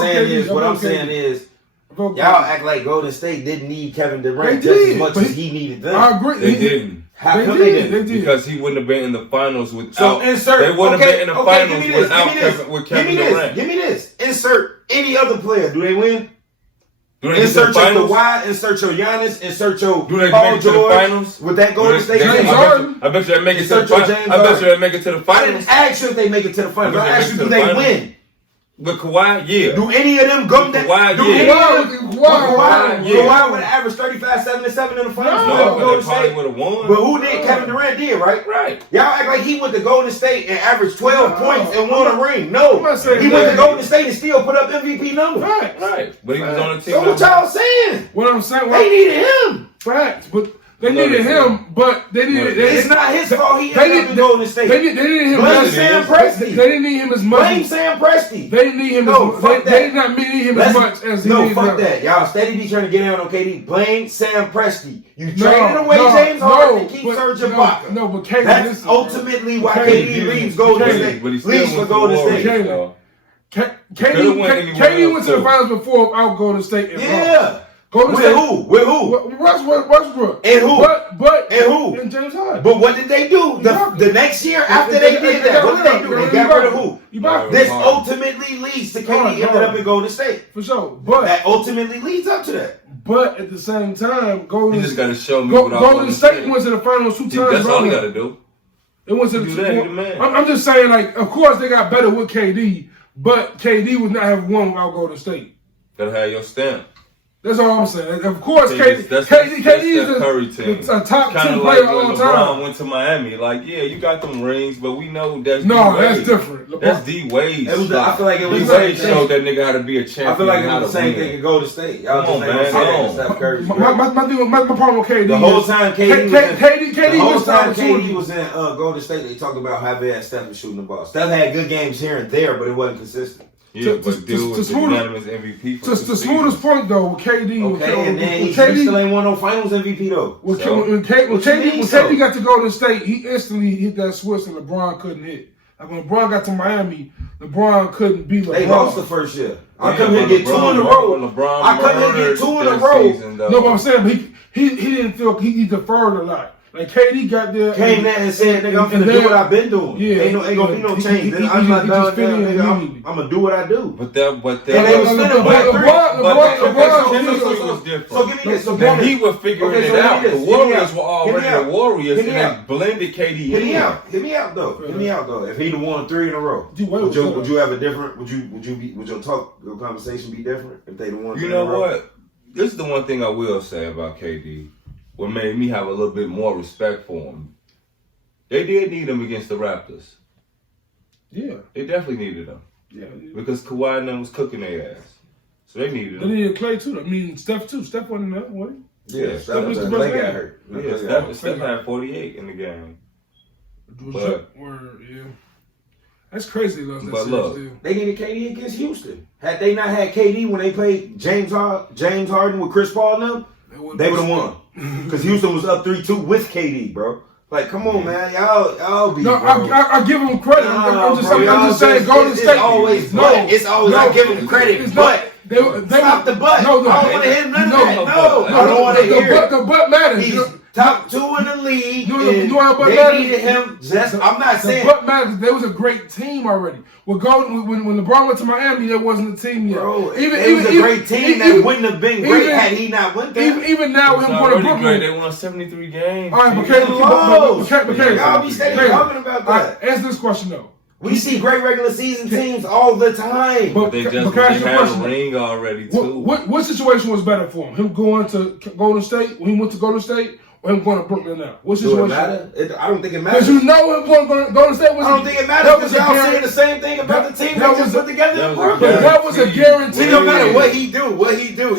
saying is, y'all act like Golden State didn't need Kevin Durant just as much as he needed them. I agree. They didn't. How come they didn't? Because he wouldn't have been in the finals without. So insert. They wouldn't have been in the finals without Kevin Durant. Give me this. Insert any other player. Do they win? Insert your Kawhi, insert your Giannis, insert your Paul George with that Golden State. I bet you they make it to the finals. I bet you they make it to the finals. I didn't ask you if they make it to the finals. I asked you, do they win? With Kawhi, yeah. Do any of them go that? Kawhi Kawhi would have averaged 35, 7, and 7 in the finals. No, they probably would have won. But who did? Kevin Durant did, right? Right. Y'all act like he went to Golden State and averaged 12 points and won a ring. No. He went to Golden State and still put up MVP numbers. Right. But he was on the team. So what y'all saying? What I'm saying? They needed him. Facts, but they needed him, but they needed. It's not his fault. He ended up in Golden State. They needed him. Blame Sam Presti. They didn't need him as much. Blame Sam Presti. They didn't need him. They did not need him as much as he needed. No, fuck that. Y'all steady be trying to get down on KD. Blame Sam Presti. You traded away James Harden to keep Serge Ibaka. No, but KD. That's ultimately why KD leaves Golden State. Leaves for Golden State. KD went to the finals before without Golden State. Yeah. Golden with State. Who? With who? Westbrook. And who? And who? And James Harden. But what did they do? The next year after they did that, what did they do? They got rid of who? This ultimately leads to KD ended up in Golden State. For sure. But that ultimately leads up to that. But at the same time, you just got to show me Golden State went to the finals 2 times. That's all you got to do. It went to I'm just saying, like, of course they got better with KD, but KD would not have won without Golden State. Gotta have your stamp. That's all I'm saying. Of course, KD is a top 10 player of all time. LeBron went to Miami. Like, yeah, you got them rings, but we know that's that's different. That's D-Wade. I feel like it was D-Wade showed that nigga how to be a champion. I feel like it was the same thing at Golden State. Y'all just ain't Steph Curry. My problem with KD. The whole time KD was in Golden State, they talked about how bad Steph was shooting the ball. Steph had good games here and there, but it wasn't consistent. Yeah, but dude was the unanimous MVP for the smoothest point though, KD. Okay, and then he still ain't won no Finals MVP though. When KD got to Golden State, he instantly hit that switch and LeBron couldn't hit. Like when LeBron got to Miami, LeBron couldn't beat LeBron. They lost the first year. I come here and get 2 in a row. I come here and get 2 in a row. No, but I'm saying he didn't feel he deferred a lot. Like KD got there, came there and said, "Nigga, I'm finna do what I've been doing. Yeah, ain't gonna be no change. I'm not done. Nigga, I'm gonna do what I do." But they was spinning was different. So give me this. So he was figuring it out. The Warriors were already the Warriors, and they blended KD. Hit me out though. If he'd have won 3 in a row, would you have a different? Would your conversation be different if they'd have won 3 in a row? You know what? This is the one thing I will say about KD. What made me have a little bit more respect for him. They did need him against the Raptors. Yeah. They definitely needed him. Yeah. Because Kawhi and them was cooking their ass. So they needed him. They needed Clay too. I mean, Steph too. Steph wasn't there, was he? Yeah, Steph got hurt. Yeah, Steph had 48 in the game. That's crazy. But look, they needed KD against Houston. Had they not had KD when they played James Harden with Chris Paul and them, they would have won. Because Houston was up 3-2 with KD, bro. Like, come on, man, y'all be. No, I give them credit. I'm just saying, Golden State. It's always I give them credit, but stop the butt. No, I don't want to hear none of that. No, I don't want to hear it. The butt matters. He's top 2 in the league. They needed him. I'm not saying. The butt matters. There was a great team already. When LeBron went to Miami, there wasn't a team yet. Bro, it was a great team that wouldn't have been great had he not went there. Even now, with him going to Brooklyn, they won 73 games. All right, but y'all be steady talking about that. Answer this question though. We see great regular season teams all the time. But they had a ring already too. What situation was better for him? Him going to Golden State when he went to Golden State, or him going to Brooklyn now? What situation? Does it matter? I don't think it matters. Because you know him going to Golden State was. I don't think it matters because y'all saying the same thing about the team that just put together in Brooklyn. That was a guarantee. It don't matter what he do.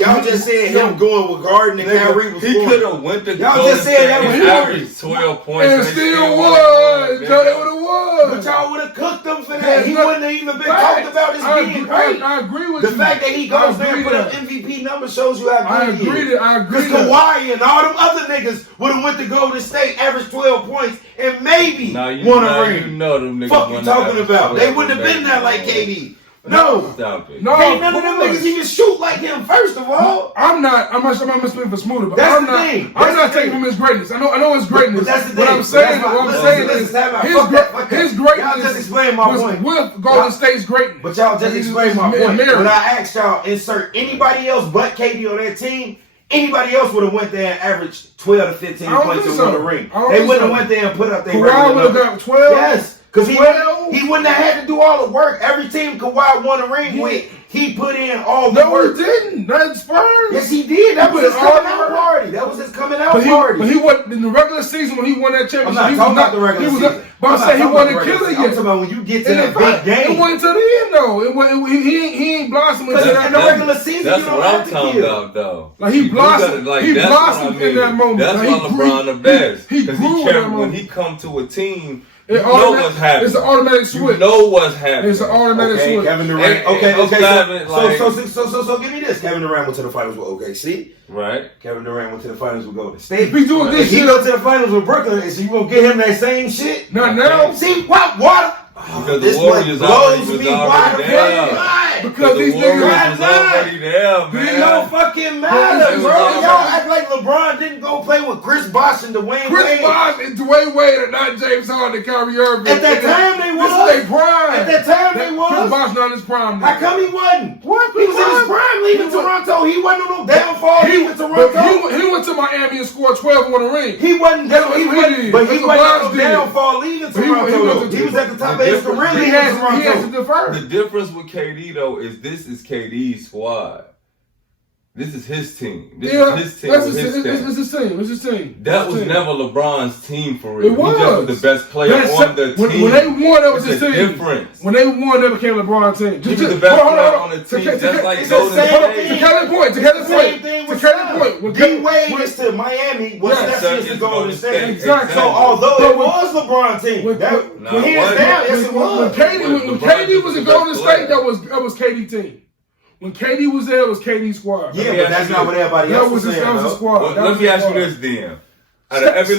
Y'all just saying him going with Harden and Kyrie was he could have went to y'all just said that was average 12 points. And still was. They would have won. But y'all would have cooked him for that. He wouldn't have even been talked about as being great. I agree with you. The fact that he goes there and put up MVP numbers shows you how good he is. I agree. Because Kawhi and all them other niggas would have went to Golden State, averaged 12 points, and maybe won a ring. You know them niggas. Fuck you talking about? They wouldn't have been there like KD. No. Stop it. No. Ain't none of them niggas even shoot like him, first of all. I'm not speaking for Smooda, but that's I'm not taking from his greatness. I know his greatness. But that's the thing. What I'm saying is his greatness y'all just explain my point. With Golden State's greatness. But y'all just explain my point. When I asked y'all insert anybody else but KD on that team, anybody else would have went there and averaged 12 to 15 points and won a ring. They wouldn't have went there and put up their regular Kawhi would have got 12? Yes. Because he wouldn't have had to do all the work. Every team Kawhi won a ring with, he put in all the work. No, he didn't. That's Spurs. Yes, he did. That was his coming out party. That was his coming out party. But he won in the regular season when he won that championship. I'm not talking about the regular season. But I'm saying he wasn't killing it. I'm talking about when you get to that big game. It wasn't to the end though. He ain't blossoming until in the regular season. That's what I'm talking about though. Like he blossomed. He blossomed in that moment. That's why LeBron the best. He grew in that moment. When he come to a team. You know what's happening. It's an automatic switch. You know what's happening. It's an automatic switch. Kevin Durant. So give me this. Kevin Durant went to the finals with OKC. Right. Kevin Durant went to the finals with Golden State. If he doing this shit, he go to the finals with Brooklyn, is you gonna get him that same shit? Not now. See what? Because the Warriors blows me wide there. Because these niggas already there, man. It don't fucking matter, bro. Y'all act like LeBron didn't go play with Chris Bosh and Dwayne Wade. Chris Bosh and Dwayne Wade are not James Harden and Kyrie Irving. At that time they was. This is their prime. At that time they was. Chris Bosh not in his prime. How come he wasn't? What? He was in his prime leaving Toronto. He wasn't on no downfall leaving Toronto. He went to Miami and scored 12 and won a ring. He wasn't. But he wasn't on no downfall leaving Toronto. He was at the top of his career leaving Toronto. He has to defer. The difference with KD though is this is KD's squad. This is his team. This is his team. It's his team. That was never LeBron's team for real. It was. He just was the best player on the team. When they won, that was his team. Difference. When they won, that became LeBron's team. He was the best player on the team, just like Golden State. To Kelly's point. When D-Wade is to Miami, what's that shit to Golden State? Exactly. So although it was LeBron's team, when hands down, yes it was. When KD was in Golden State, that was KD team. When KD was there, it was KD's squad. Yeah, but that's not what everybody else was saying. That was his squad. Let me ask you this then. Out of every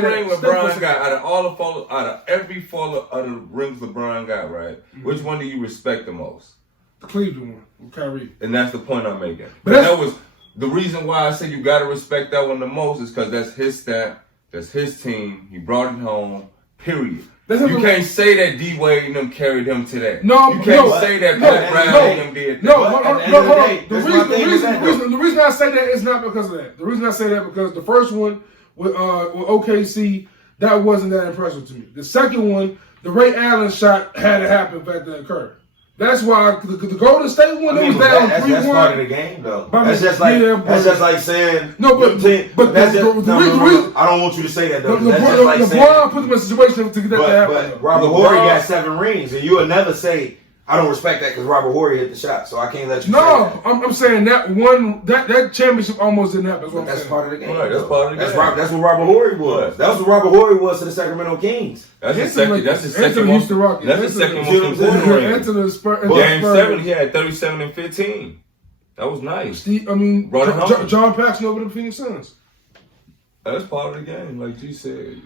ring LeBron got, out of every fall of the rings LeBron got, right? Which one do you respect the most? The Cleveland one with Kyrie. And that's the point I'm making. But the reason why I say you gotta respect that one the most is because that's his stat, that's his team. He brought it home. Period. You can't say that D Wade and them carried him to that. No, you can't say that Pat Riley and them did that. No. The reason I say that is not because of that. The reason I say that because the first one with OKC, that wasn't that impressive to me. The second one, the Ray Allen shot had to happen for that to occur. That's why the Golden State one, it was down 3-1. That's part of the game, though. That's just like saying no, but that's the reason. I don't want you to say that though. LeBron put them in a situation to get that to happen. But Robert Horry got 7 rings, and you will never say I don't respect that because Robert Horry hit the shot, so I can't let you. No, say that. I'm saying that that championship almost didn't happen. That's part of the game. Right, that's part of the game. That's what Robert Horry was. That was what Robert Horry was to the Sacramento Kings. That's the second most important ring. Game 7, he had 37 and 15. That was nice. John Paxson over the Phoenix Suns. That's part of the game, like G said.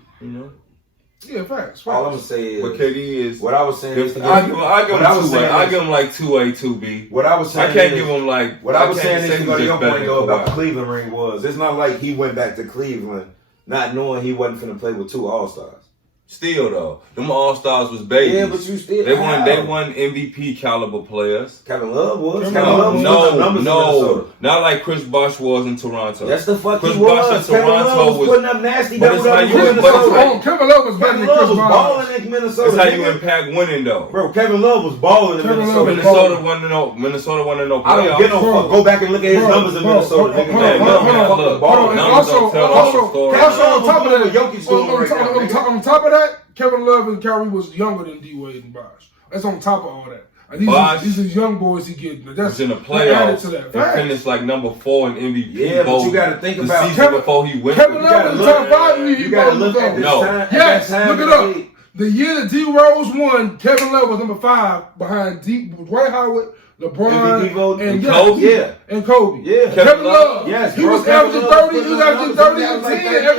Yeah, facts. All I'm gonna say is, but KD is what I was saying. I give him like 2A, 2B. What I was saying, I can't give him like. What I was saying is, your point though about the Cleveland ring was, it's not like he went back to Cleveland not knowing he wasn't finna play with 2 All-Stars. Still though, them All-Stars was babies. Yeah, but you still they won MVP caliber players. Kevin Love was. No, not like Chris Bosh was in Toronto. That's the fuck Chris he was. Kevin Love was putting up nasty. Kevin Love was better than Chris Bosh. Balling in Minnesota. That's how you impact winning though. Bro, Kevin Love was balling in Minnesota. Minnesota won to no playoffs. I don't get no fuck. Go back and look at his numbers in Minnesota. On top of that, Kevin Love and Kyrie was younger than D Wade and Bosh. That's on top of all that. These are young boys he getting. That's in the playoffs. He finished like number 4 in MVP. Yeah, but you got to think about the season before he went. Kevin Love in the top 5. You got to look at this time. Yes, look it up. The year that D Rose won, Kevin Love was number 5 behind Dwight Howard, LeBron, and Kobe. Yeah. And Kobe. Yeah. Kevin Love. Yes. He was averaging 30. He was averaging 30 and 10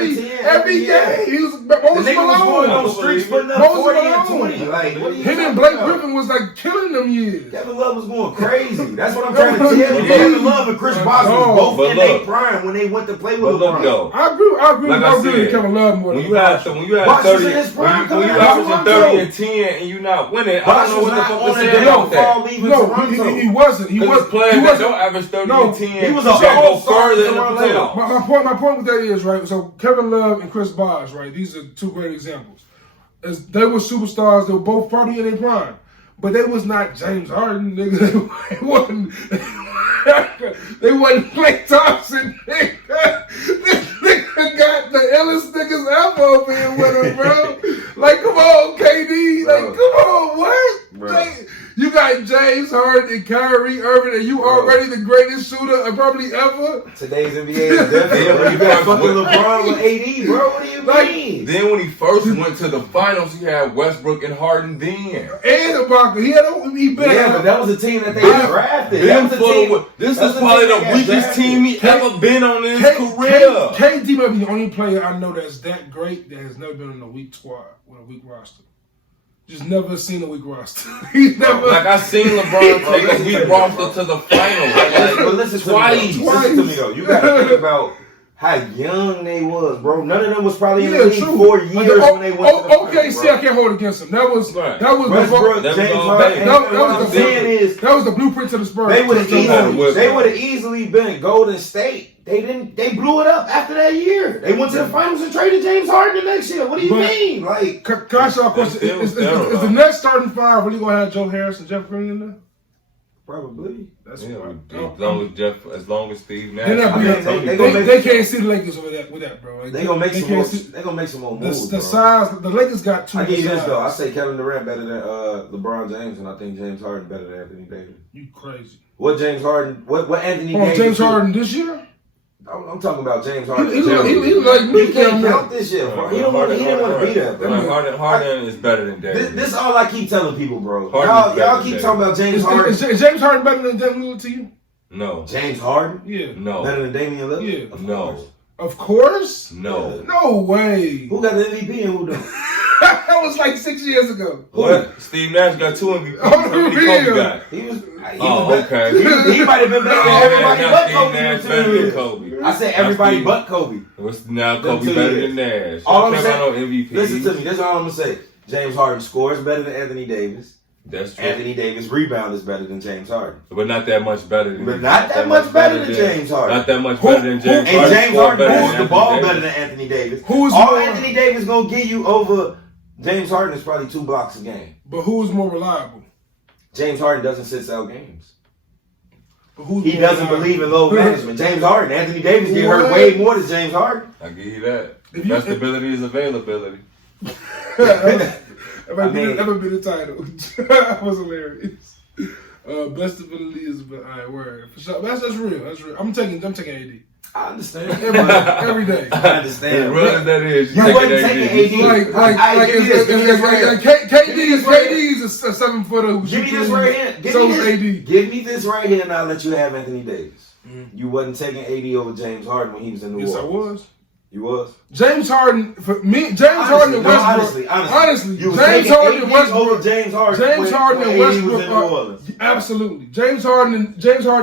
every game. He was Moses Malone. On the streets putting up 40 and 20. Like, him and Blake Griffin was like killing them years. Kevin Love was going crazy. That's what I'm trying to tell you. Kevin Love and Chris Bosh was both in their prime when they went to play with LeBron. I agree with Kevin Love more. When you had 30, when you averaging 30 and 10 and you not winning, I don't know what the fuck to say about that. No, he wasn't. He was players that don't average 30 and 10. He was a go further in the playoffs. My point with that is, right, so Kevin Love and Chris Bosh, right, these are 2 great examples. They were superstars. They were both probably in their prime. But they was not James Harden, nigga. They wasn't Klay Thompson, nigga. This nigga got the illest niggas ever over here with him, bro. Like, come on, KD. Like, come on, what? Like, you got James Harden and Kyrie Irving, and you already the greatest shooter probably ever. Today's NBA is different. You got fucking LeBron with AD, bro. What do you mean? Then when he first went to the finals, he had Westbrook and Harden then. And Ibaka. He better. Yeah, but that was a team that they drafted. This is probably the weakest team he ever been on in his career. KD might be the only player I know that's that great that has never been on a weak squad with a weak roster. Just never seen a weak roster. He's never I seen LeBron take a weak roster to the finals. But listen twice. Listen to me though. You gotta think about how young they was, bro. None of them was probably in the league 4 years when they went to the finals. Okay, see, I can't hold against them. That was Westbrook, James Harden. That was the blueprint to the Spurs. They would have easily been Golden State. They blew it up after that year. They went to the finals and traded James Harden the next year. What do you mean? Like, can I ask you a question? Is the next starting 5 really gonna have Joe Harris and Jeff Green in there? Probably. That's as long as Steve Nash. They can't see the Lakers with that, bro. Like, they gonna make some more moves. The size, the Lakers got too. I give you this though. I say Kevin Durant better than LeBron James, and I think James Harden better than Anthony Davis. You crazy? What James Harden? What Anthony Davis? James Harden this year? I'm talking about James Harden. He like me. You can't count this shit, bro. He didn't want to be there, bro. Harden is better than Davis. This is all I keep telling people, bro. Y'all keep talking about James Harden. Is James Harden better than Damian Lillard to you? No. James Harden? Yeah. No. Better than Damian Lillard? Yeah. No. Of course? No. No way. Who got the MVP and who don't? that was like 6 years ago. What? Steve Nash got 2 MVPs. On the real. Kobe got? He was Okay. He might have been better than everybody but Steve Nash better than Kobe. I said everybody but Kobe. Now Kobe better than Nash. All I'm saying, no MVP. listen to me. That's all I'm gonna say. James Harden scores better than Anthony Davis. That's true. Anthony Davis rebound is better than James Harden. But not that much better than. But not that much better than James Harden. Not that much better than James Harden. And James Harden moves the ball Davis. better than Anthony Davis. Who's all more, Anthony Davis gonna give you over James Harden is probably 2 blocks a game. But who's more reliable? James Harden doesn't sit out games. But who's He more doesn't reliable? believe in load management. James Harden, Anthony Davis get hurt way more than James Harden. I give you that. Best ability is availability. That might be the title. That was hilarious. Best ability is alright, word. For sure. That's real. That's real. I'm taking AD. I understand. Every day. I understand. As real as that is, You wasn't taking AD. KD is a 7-footer. Give me this right here. So is AD. Give me this right here and I'll let you have Anthony Davis. You wasn't taking AD over James Harden when he was in New Orleans. Yes, I was. You was? James Harden, for me, Harden and Westbrook. Honestly, you was James Harden and Westbrook. over James Harden. James Harden and Westbrook. Was in New Orleans. Absolutely. James Harden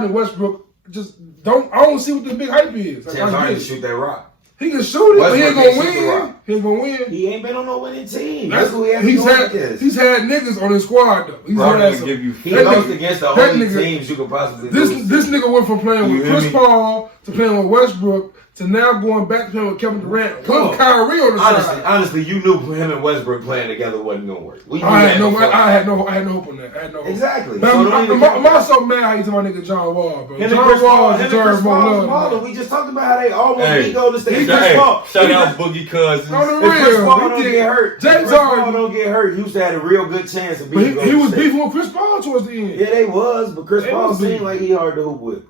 and Westbrook just don't. I don't see what the big hype is. James Harden can shoot that rock. He can shoot it, but he ain't gonna Westbrook win. He ain't gonna win. He ain't been on no winning team. That's who he has he's had niggas on his squad though. He's had some. He lost against the only teams you could possibly lose. This nigga went from playing with Chris Paul to playing with Westbrook to now going back to playing with Kevin Durant. Put Kyrie on the side. Honestly, you knew him and Westbrook playing together wasn't gonna work. I had no hope on that. I had no hope. Exactly. I'm also mad how you talking about nigga John Wall, bro. John Wall deserves more love. We just talked about how they all want to go to state. Shout out Boogie Cousins. On the real, Chris Paul don't get hurt. James Harden don't get hurt. He used to have a real good chance of being. He was beefing with Chris Paul towards the end. Yeah, they was, but Chris Paul seemed like he hard to hoop with.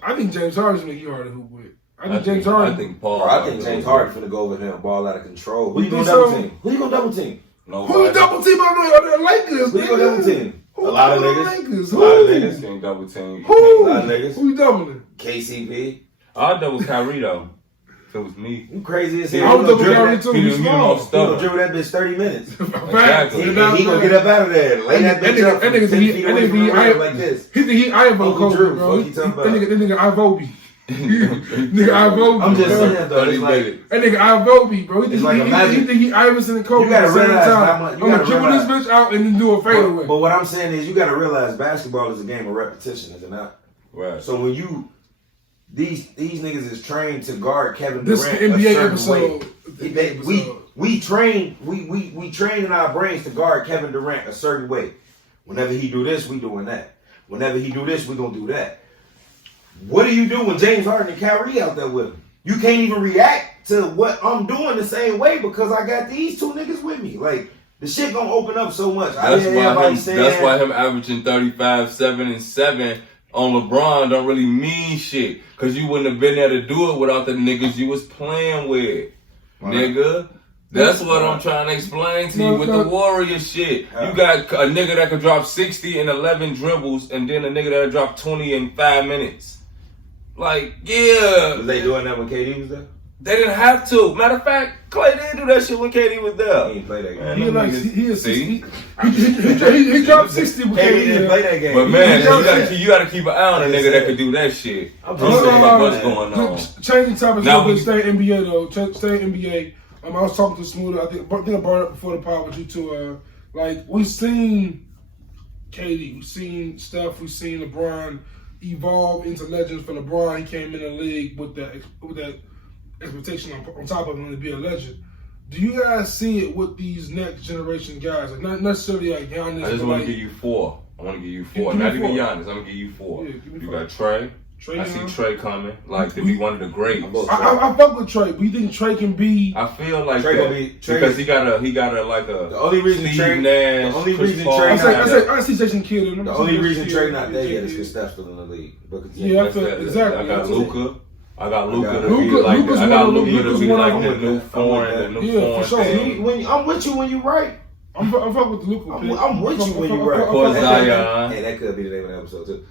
I think James Harden's gonna be hard to hoop with. I think James Harden. I think James Harden finna go over there and ball out of control. Who you gonna double team? Who you gonna double team? Who you double team on the Lakers? Who you gonna double team? A lot of niggas. A lot of niggas can't double team. Who? A lot of niggas. Who you doubling? KCP. I'll double Kyrie though. If it was me. You crazy as I hell. was double Kyrie too. He He's small. He gonna dribble that bitch 30 minutes. Exactly. He gonna get up out of there. Lay that bitch up. That nigga like this. He think he Ivo Kobe, bro. That nigga Ivoby. Nigga Ivoby. I'm just saying though. It's like that nigga Ivoby, bro. It's like he think he Iverson and Kobe. You gotta realize how much. I'm gonna dribble this bitch out and then do a fadeaway. But what I'm saying is, you gotta realize basketball is a game of repetition, is it not? Right. So when you these niggas is trained to guard Kevin Durant. This is the NBA episode. We train in our brains to guard Kevin Durant a certain way. Whenever he do this, we doing that. Whenever he do this, we gonna do that. What do you do when James Harden and Kyrie out there with him? You can't even react to what I'm doing the same way because I got these 2 niggas with me. Like, the shit gonna open up so much. That's why him averaging 35, 7, and 7 on LeBron don't really mean shit. Cause you wouldn't have been there to do it without the niggas you was playing with. Right. Nigga. That's what I'm trying to explain to you with the Warrior shit. You got a nigga that could drop 60 in 11 dribbles and then a nigga that'll drop 20 in 5 minutes. Like, yeah. Was they doing that when KD was there? They didn't have to. Matter of fact, Clay didn't do that shit when KD was there. He didn't play that game. He dropped 60 when KD didn't play that game. But man, you gotta keep an eye on a nigga that could do that shit. I'm just saying what's going on. Changing topics a little bit, stay NBA though. Stay NBA. I was talking to Smooda. I think I brought it up before the pod with you too. Like, we've seen KD, we've seen Steph, we've seen LeBron evolve into legends. For LeBron, he came in the league with that expectation on top of him to be a legend. Do you guys see it with these next generation guys? Like, not necessarily like Giannis. I just want to give you 4. I want to give you 4. Not even Giannis. I'm gonna give you 4. Yeah, you got Trey. I see Trey coming, like to be one of the greats. I fuck with Trey, but you think Trey can be? I feel like Trey that because he got a like a. The only reason Trey, Nash, the only reason Paul, Trey, I see Jason Kidd. The only reason Trey not there yet is because Steph's still in the league. Yeah, exactly. I got Luka. I got Luka to be like the, I got Luka to be like the new foreign, the new foreign. For sure. I'm with you when you right. I'm fucking with Luka. I'm with you when you right. Or Zion. Hey, that could be the name of the episode too.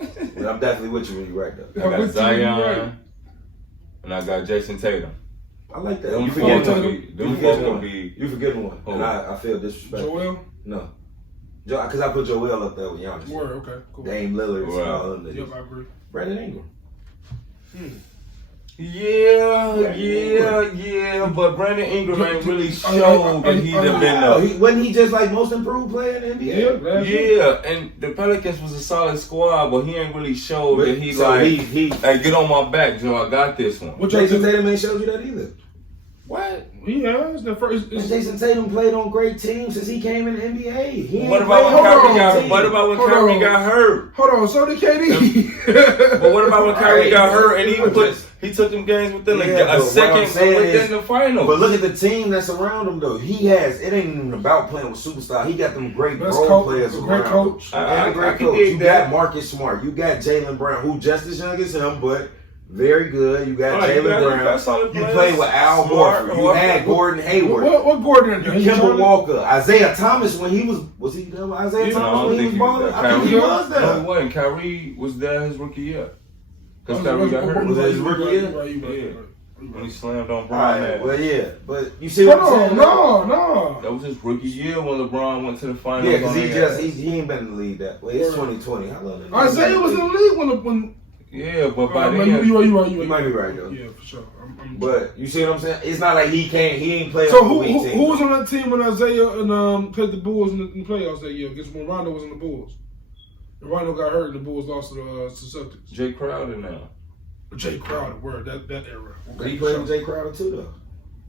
But I'm definitely with you when you right though. I got Zion and I got Jason Tatum. I like that. Them You forget gonna be. You forget one. And I feel disrespectful. Joel? No. Because I put Joel up there with Giannis. Word, okay, cool. Dame Lillard. Right. Yep, I agree. Brandon Ingram. Yeah, but Brandon Ingram ain't really showed that he'd have been Wasn't he just like most improved player in the NBA? Yeah, and the Pelicans was a solid squad, but he ain't really showed that he hey, get on my back, Joe, I got this one. Jason Tatum ain't showed you that either. What? Yeah, it's the first. Jason Tatum played on great teams since he came in the NBA. What about when Kyrie got hurt? Hold on, so did KD. But what about when Kyrie got hurt and he took them games within a second within the final? But look at the team that's around him though. It ain't even about playing with superstar. He got them great role players around. Great coach. And a great coach. You got Marcus Smart. You got Jaylen Brown, who just as young as him, but very good. You got Jaylen Brown. You played with Al Horford. You had Gordon Hayward. What Gordon? Kemba Walker. Isaiah Thomas when he was he done with Isaiah Thomas when he was balling? I think he was there. No, he wasn't. Kyrie was there his rookie year. Because Kyrie got hurt. Was that his rookie year? Yeah. When he slammed on Bron. LeBron. Well, yeah. But you see what I'm saying? No. That was his rookie year when LeBron went to the finals. Yeah, because he ain't been in the league that way. It's 2020. How long? Isaiah was in the league when. Yeah, but by then you might be right though. Yeah, for sure. But you see what I'm saying? It's not like he ain't playing. So who was on that team when Isaiah and played the Bulls in the playoffs that year? I guess when Rondo was in the Bulls. And Rondo got hurt and the Bulls lost to the Celtics. Jay Crowder now. Jay Crowder, word that era. But he played with Jay Crowder too though.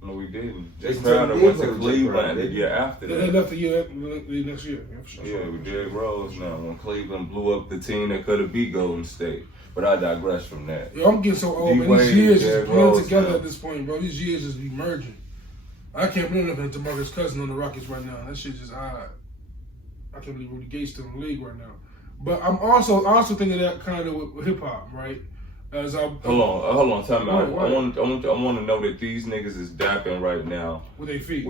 No, we didn't. Jay Crowder went to Cleveland the year after that. They left the next year. Yeah, for sure. Yeah, with Derrick Rose now. When Cleveland blew up the team that could have beat Golden State. But I digress from that. Yo, I'm getting so old, man. These years just blend together at this point, bro. These years just be merging. I can't believe nothing to DeMarcus Cousins on the Rockets right now. That shit just odd. I can't believe Rudy Gay's still in the league right now. But I'm also thinking that kind of with hip hop, right? Hold on, time out. I want to know that these niggas is dapping right now with their feet.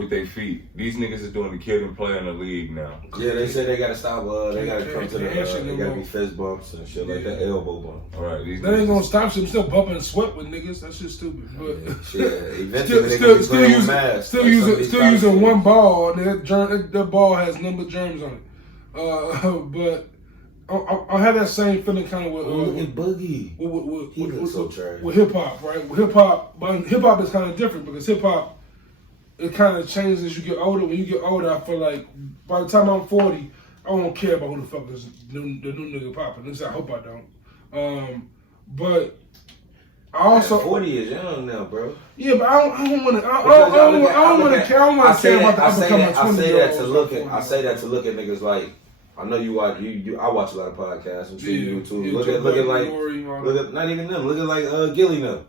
These niggas is doing the kid and play in the league now. Yeah, they said they gotta stop. They gotta come to the. They gotta be fist bumps and shit like that, elbow bump. All right, that ain't gonna stop shit. I'm still bumping and sweat with niggas. That shit's stupid. But eventually still using one ball. And that ball has number germs on it. But. I had that same feeling kind of with look at Boogie. He looks so trash. With hip hop, right? With hip hop, but hip hop is kind of different because hip hop it kind of changes as you get older. When you get older, I feel like by the time I'm 40, I won't care about who the fuck is the new nigga popping. At least I hope I don't. But I also 40 is young now, bro. Yeah, but I don't want to. I don't want to care. I don't want to care about the upcoming 20-year-olds. I say that to look at niggas like. I know you watch. I watch a lot of podcasts. I'm sure you do too. Look at not even them. Look at like Gilly now.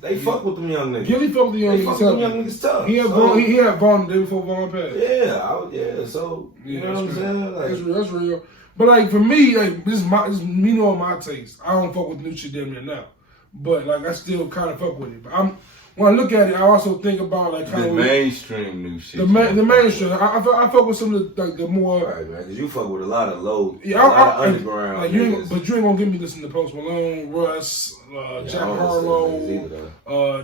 They fuck with them young niggas. Gilly fuck with the young niggas. Them young niggas tough. He had Vaughn the day before Vaughn passed. Yeah. So you know what I'm saying? Like, that's real. But like for me, like this is me knowing my taste. I don't fuck with new shit damn near now. But like I still kind of fuck with it. But when I look at it, I also think about like the mainstream new shit. The mainstream. I fuck with some of the more. All right, man, because you fuck with a lot of low, a lot of underground. Like you ain't gonna get me listening to Post Malone, Russ, Jack Harlow,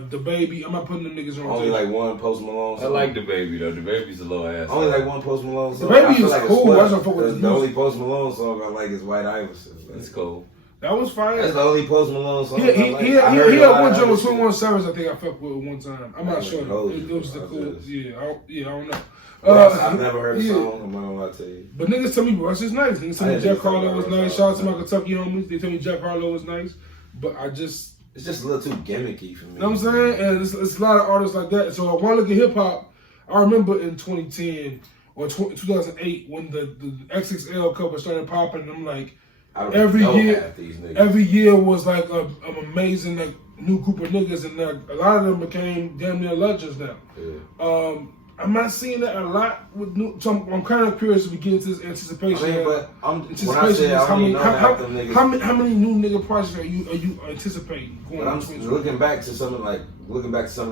the Baby. I'm not putting them niggas on. Only like one Post Malone. I like the Baby though. The Baby's a little ass. Only like one Post Malone song. The Baby is cool. I don't fuck with the only Post Malone song I like is White Iverson. It's cool. That was fire. That's the only Post Malone song. He had one joint with 21 Savage. I think I fucked with one time. I'm not sure. It was the cool. Yeah, I don't know. I've never heard a song. I'm not gonna lie to you. But niggas tell me Russ is nice. Niggas tell me Jack Harlow was nice. Shout out to my Kentucky homies. They tell me Jack Harlow was nice. But it's just a little too gimmicky for me. You know what I'm saying? And it's a lot of artists like that. So when I look at hip hop, I remember in 2010 or 2008 when the XXL cover started popping. And I'm like. Every year was like an amazing like new group of niggas, and a lot of them became damn near legends now. Yeah. I'm not seeing that a lot with new. So I'm kind of curious if we get into this anticipation. How many new nigga projects are you anticipating? Looking back to some of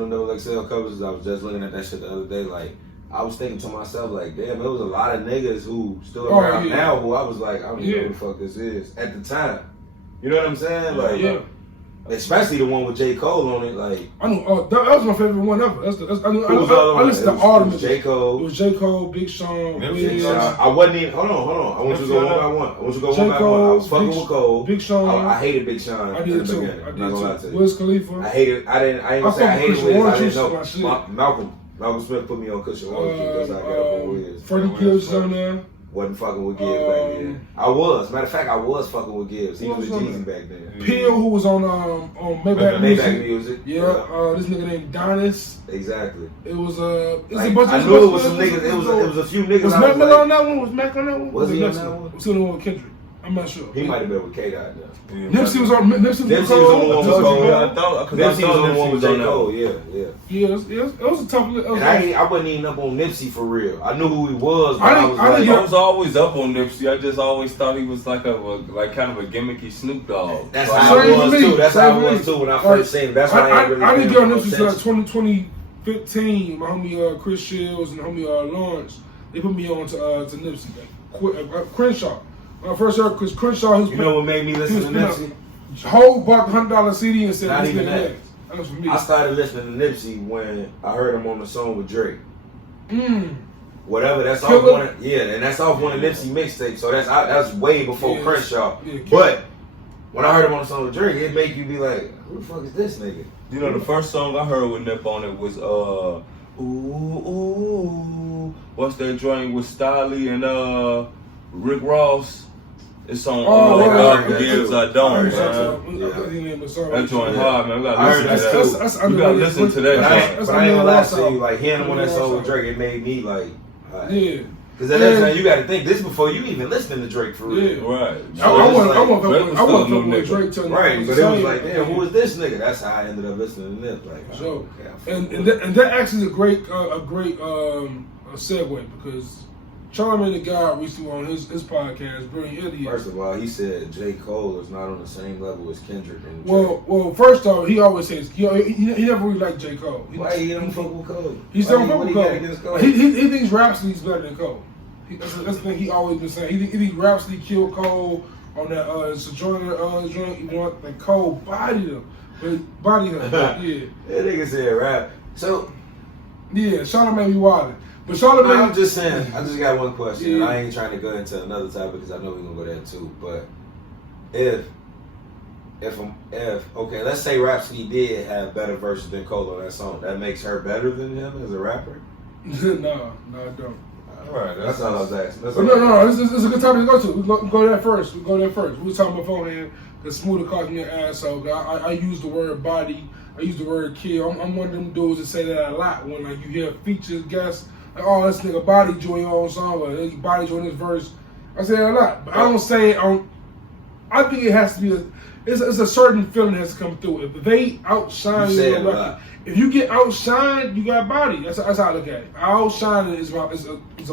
those XL covers, I was just looking at that shit the other day, like. I was thinking to myself, like, damn, there was a lot of niggas who still around now who I was like, I don't even know who the fuck this is at the time. You know what I'm saying? Like, Especially the one with J. Cole on it, like I knew that was my favorite one ever. I listened to all of them. J. Cole. It was J. Cole, Big Sean, Wiz. I wasn't even. Hold on. I want you to go one by one. I was fucking with Cole. Big Sean. I hated Big Sean. I did too. I'm not gonna lie to you. Wiz Khalifa. I hated. I ain't gonna say I hated Wiz. I didn't know. Malcolm Smith put me on Cushion Orange Juice. That's how I got up on Wiz. Freddie Gibbs on there. Wasn't fucking with Gibbs back then. I was. Matter of fact, I was fucking with Gibbs. He was with Jeezy back then. Peel, who was on Maybach Music. Yeah. This nigga named Donis. Exactly. It was a bunch of. I knew it was some niggas. It was a few niggas. Was Mac Miller on that one? Was Mac on that one? Was he on that one? Was he on the one with Kendrick? I'm not sure. He might have been with KD though. Nipsey was on. Nipsey was on the one with Cole. I thought Nipsey was on the one with J. Cole. Yeah. Yeah, it was a tough. And I wasn't even up on Nipsey for real. I knew who he was. I was always up on Nipsey. I just always thought he was like kind of a gimmicky Snoop Dogg. That's how I was too. That's how I was too when I first seen him. That's why I didn't get on Nipsey until 2015. My homie Chris Shields and homie Lawrence, they put me on to Nipsey. Crenshaw. When I first heard Chris Crenshaw, you know what made me listen to Nipsey? Whole bought $100 CD and said, not even that. That was for me. I started listening to Nipsey when I heard him on the song with Drake. Whatever, that's off one of, and that's off one of Nipsey mixtapes. So that's way before Crenshaw. But when I heard him on the song with Drake, it make you be like, who the fuck is this nigga? You know, the first song I heard with Nip on it was ooh, what's that joint with Styley and Rick Ross? It's on God Forgives I Don't, man. That joint hard, man. We gotta listen to that. But I ain't gonna lie to you, like hearing him on that song with Drake, it made me like, because at that time you gotta think this before you even listening to Drake for real. Right. I want to Drake tell right, but it was like, damn, who is this nigga? That's how I ended up listening to Nip. Like, and that actually is a great segue because Charlamagne the God recently on his podcast, Brilliant Idiot. First of all, he said J. Cole is not on the same level as Kendrick and Drake. Well, first off, he always says he never really liked J. Cole. Why he don't fuck with Cole? He don't fuck with Cole. He thinks Rhapsody's better than Cole. That's the thing he always been saying. He thinks Rhapsody killed Cole on that Sojourner joint. He want that Cole bodied him. That nigga said rap. So Charlamagne be wildin'. But I'm just saying, I just got one question. I ain't trying to go into another topic because I know we're gonna go there too. But if okay, let's say Rhapsody did have better verses than Cole on that song, that makes her better than him as a rapper? No, I don't. All right, that's all I was asking. No, this is a good topic to go to. We go there first. We were talking beforehand because Smooda calls me an asshole. I use the word body. I use the word kill. I'm one of them dudes that say that a lot when like you hear features, guests. Oh, this nigga body join your own song, or he body join this verse. I say that a lot, but I don't say it on. I think it has to be. It's a certain feeling that has to come through. If they outshine your record, if you get outshined, you got body. That's how I look at it. Outshining is a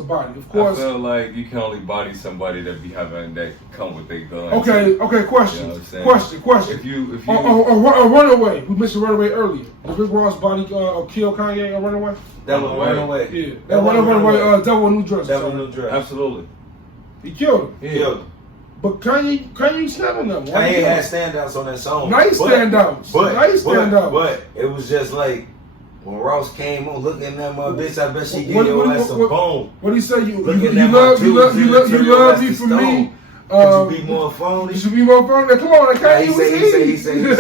body. Of course. I feel like you can only body somebody that be having that come with their gun. Okay. Question. You know question. If you a Runaway. We mentioned Runaway earlier. Did Rick Ross body kill Kanye or Runaway? That was Runaway. Yeah. That Runaway. Devil New Dress. Absolutely. He killed him. He killed him. But Kanye snapped on that one. Kanye had standouts on that song. Nice standouts. But it was just like when Ross came on looking at that mother bitch, I bet she gave your ass a bone. What do you say? You love me for me. Could you be more phony? You should be more phony. Come on, Kanye. He said. You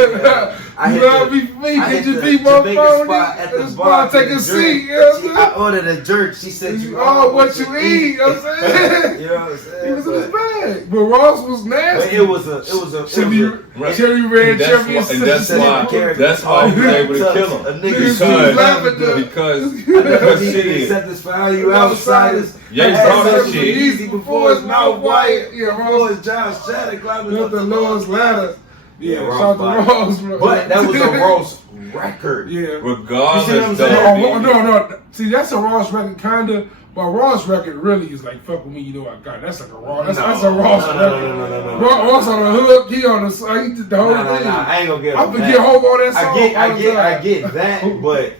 love me for me. Could you be more phony? At the bar, take a seat. You know what I'm saying? I ordered a jerk. She said you are what you eat. You know what I'm saying? You know what I'm saying? He was in his bag, but Ross was nasty. But it was a cherry red, cherry, and that's why he was able to kill him. Because he satisfy you outsiders. Yeah, he brought that shit easy before his mouth white. Before his Josh Chatter climbing up the lowest ladder. Ross. But that was a Ross record. Yeah. Regardless. You see what I'm saying? No. See, that's a Ross record, kinda. But Ross record really is like fuck with me, you know I got it. That's like a Ross. That's a Ross record. No. Ross on the hook, he on the he did the whole thing. I ain't gonna get. I forget Hope on that song. I get that, but.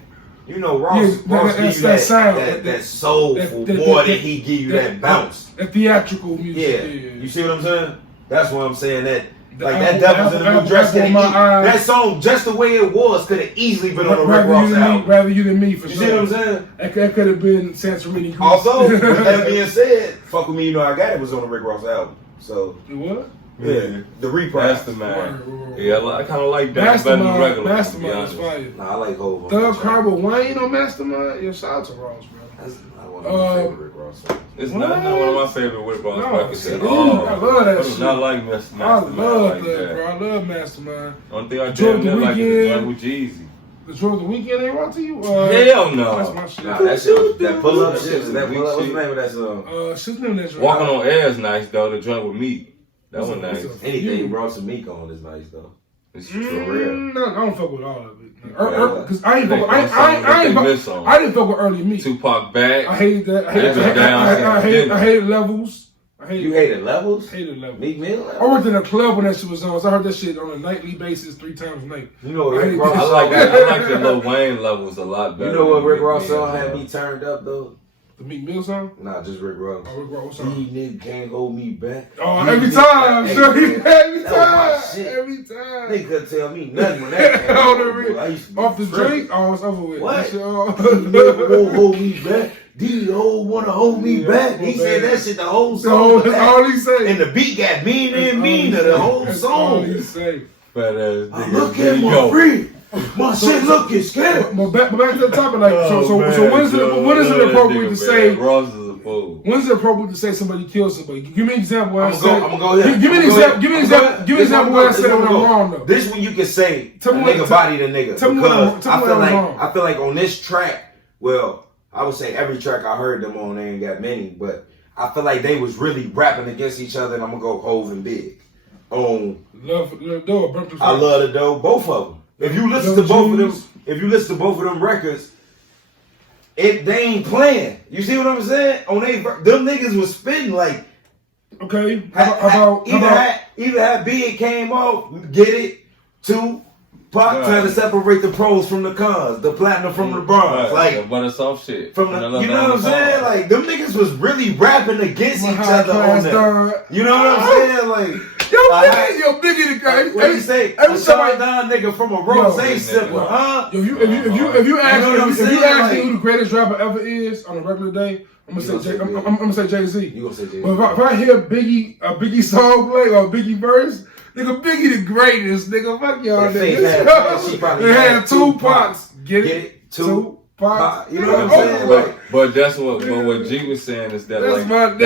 You know, Ross gives you that soulful more than he give you that bounce. That theatrical music. Yeah. You see what I'm saying? That's what I'm saying. Like that Devils in the New Dress. That song, just the way it was, could have easily been on the Rick Ross album. Rather you than me, for sure. You see what I'm saying? That could have been Santorini. Also, with that being said, Fuck With Me, You Know I Got It was on the Rick Ross album. So it was? Yeah, the reprise. Mastermind. Yeah, I kind of like that better than regular. Mastermind is fire. Nah, I like Hov. Thug Cry with Wayne on Mastermind. Yo, shout out to Ross, bro. That's not one of my favorite Rick Ross songs. It's not one of my favorite Rick Ross records at all. I love that shit. Not like Mastermind. I love that, bro. I love Mastermind. Only thing I damn like is the joint with Jeezy. The Jordan the Weekend ain't rock to you? Hell no. That's my shit. Nah, that shit was that pull up shit. That pull up. What's the name of that song? What's the name of that joint? Walking on Air is nice though. The joint with Meek. That was nice. Anything Ross and Meek on is nice though. It's for real. No, I don't fuck with all of it. Because I didn't fuck with early Meek. Tupac Back. I hated that. I hated Levels. You hated Levels? Hated Levels. Meek Mill? I worked in a club when that shit was on, so I heard that shit on a nightly basis 3 times a night. You know what Rick Ross I like the Lil Wayne Levels a lot better. You know what Rick Ross song had me turned up though? The Meek Mill song? Nah, just Rick Ross. Oh, Rick Ross, what song? These niggas can't hold me back. Oh, every time. Every time. They couldn't tell me nothing when that came off the drink? Oh, it's over with. What? These niggas won't hold me back. These hoes wanna hold me back. He said that shit the whole song. That's all he said. And the beat got meaner and meaner the whole song. All he say. Fat ass nigga. Look at my free. My shit looking scared. But back to the topic, like, so when is it appropriate to say? Ross is a fool. When is it appropriate to say somebody killed somebody? Give me an example. I'm gonna go ahead. Give me an example where I said when I'm wrong though. This one you can say a nigga bodied a nigga because I feel like on this track, well, I would say every track I heard them on, they ain't got many, but I feel like they was really rapping against each other, and I'm gonna go Hov and Big. On I Love the Dough, both of them. If you listen to both of them, records, they ain't playing. You see what I'm saying? On them niggas was spitting like. Okay. Either had Big came off, get it. 2, Pac trying to separate the pros from the cons, the platinum from the bronze, like but it's soft shit. You know what I'm saying? Like them niggas was really rapping against each other on that. You know what I'm saying? Like. Yo, Biggie the guy. What you say? A Sean Don nigga from a Rose sipper, huh? If you ask me who the greatest rapper ever is on a regular day, I'm gonna say Jay-Z. You gonna say Jay-Z? But if I hear a Biggie song play or a Biggie verse, nigga, Biggie the greatest, nigga. Fuck y'all niggas. They had 2 Pacs. Get it? 2 Pacs. You know what I'm saying? But that's what G was saying is that that's when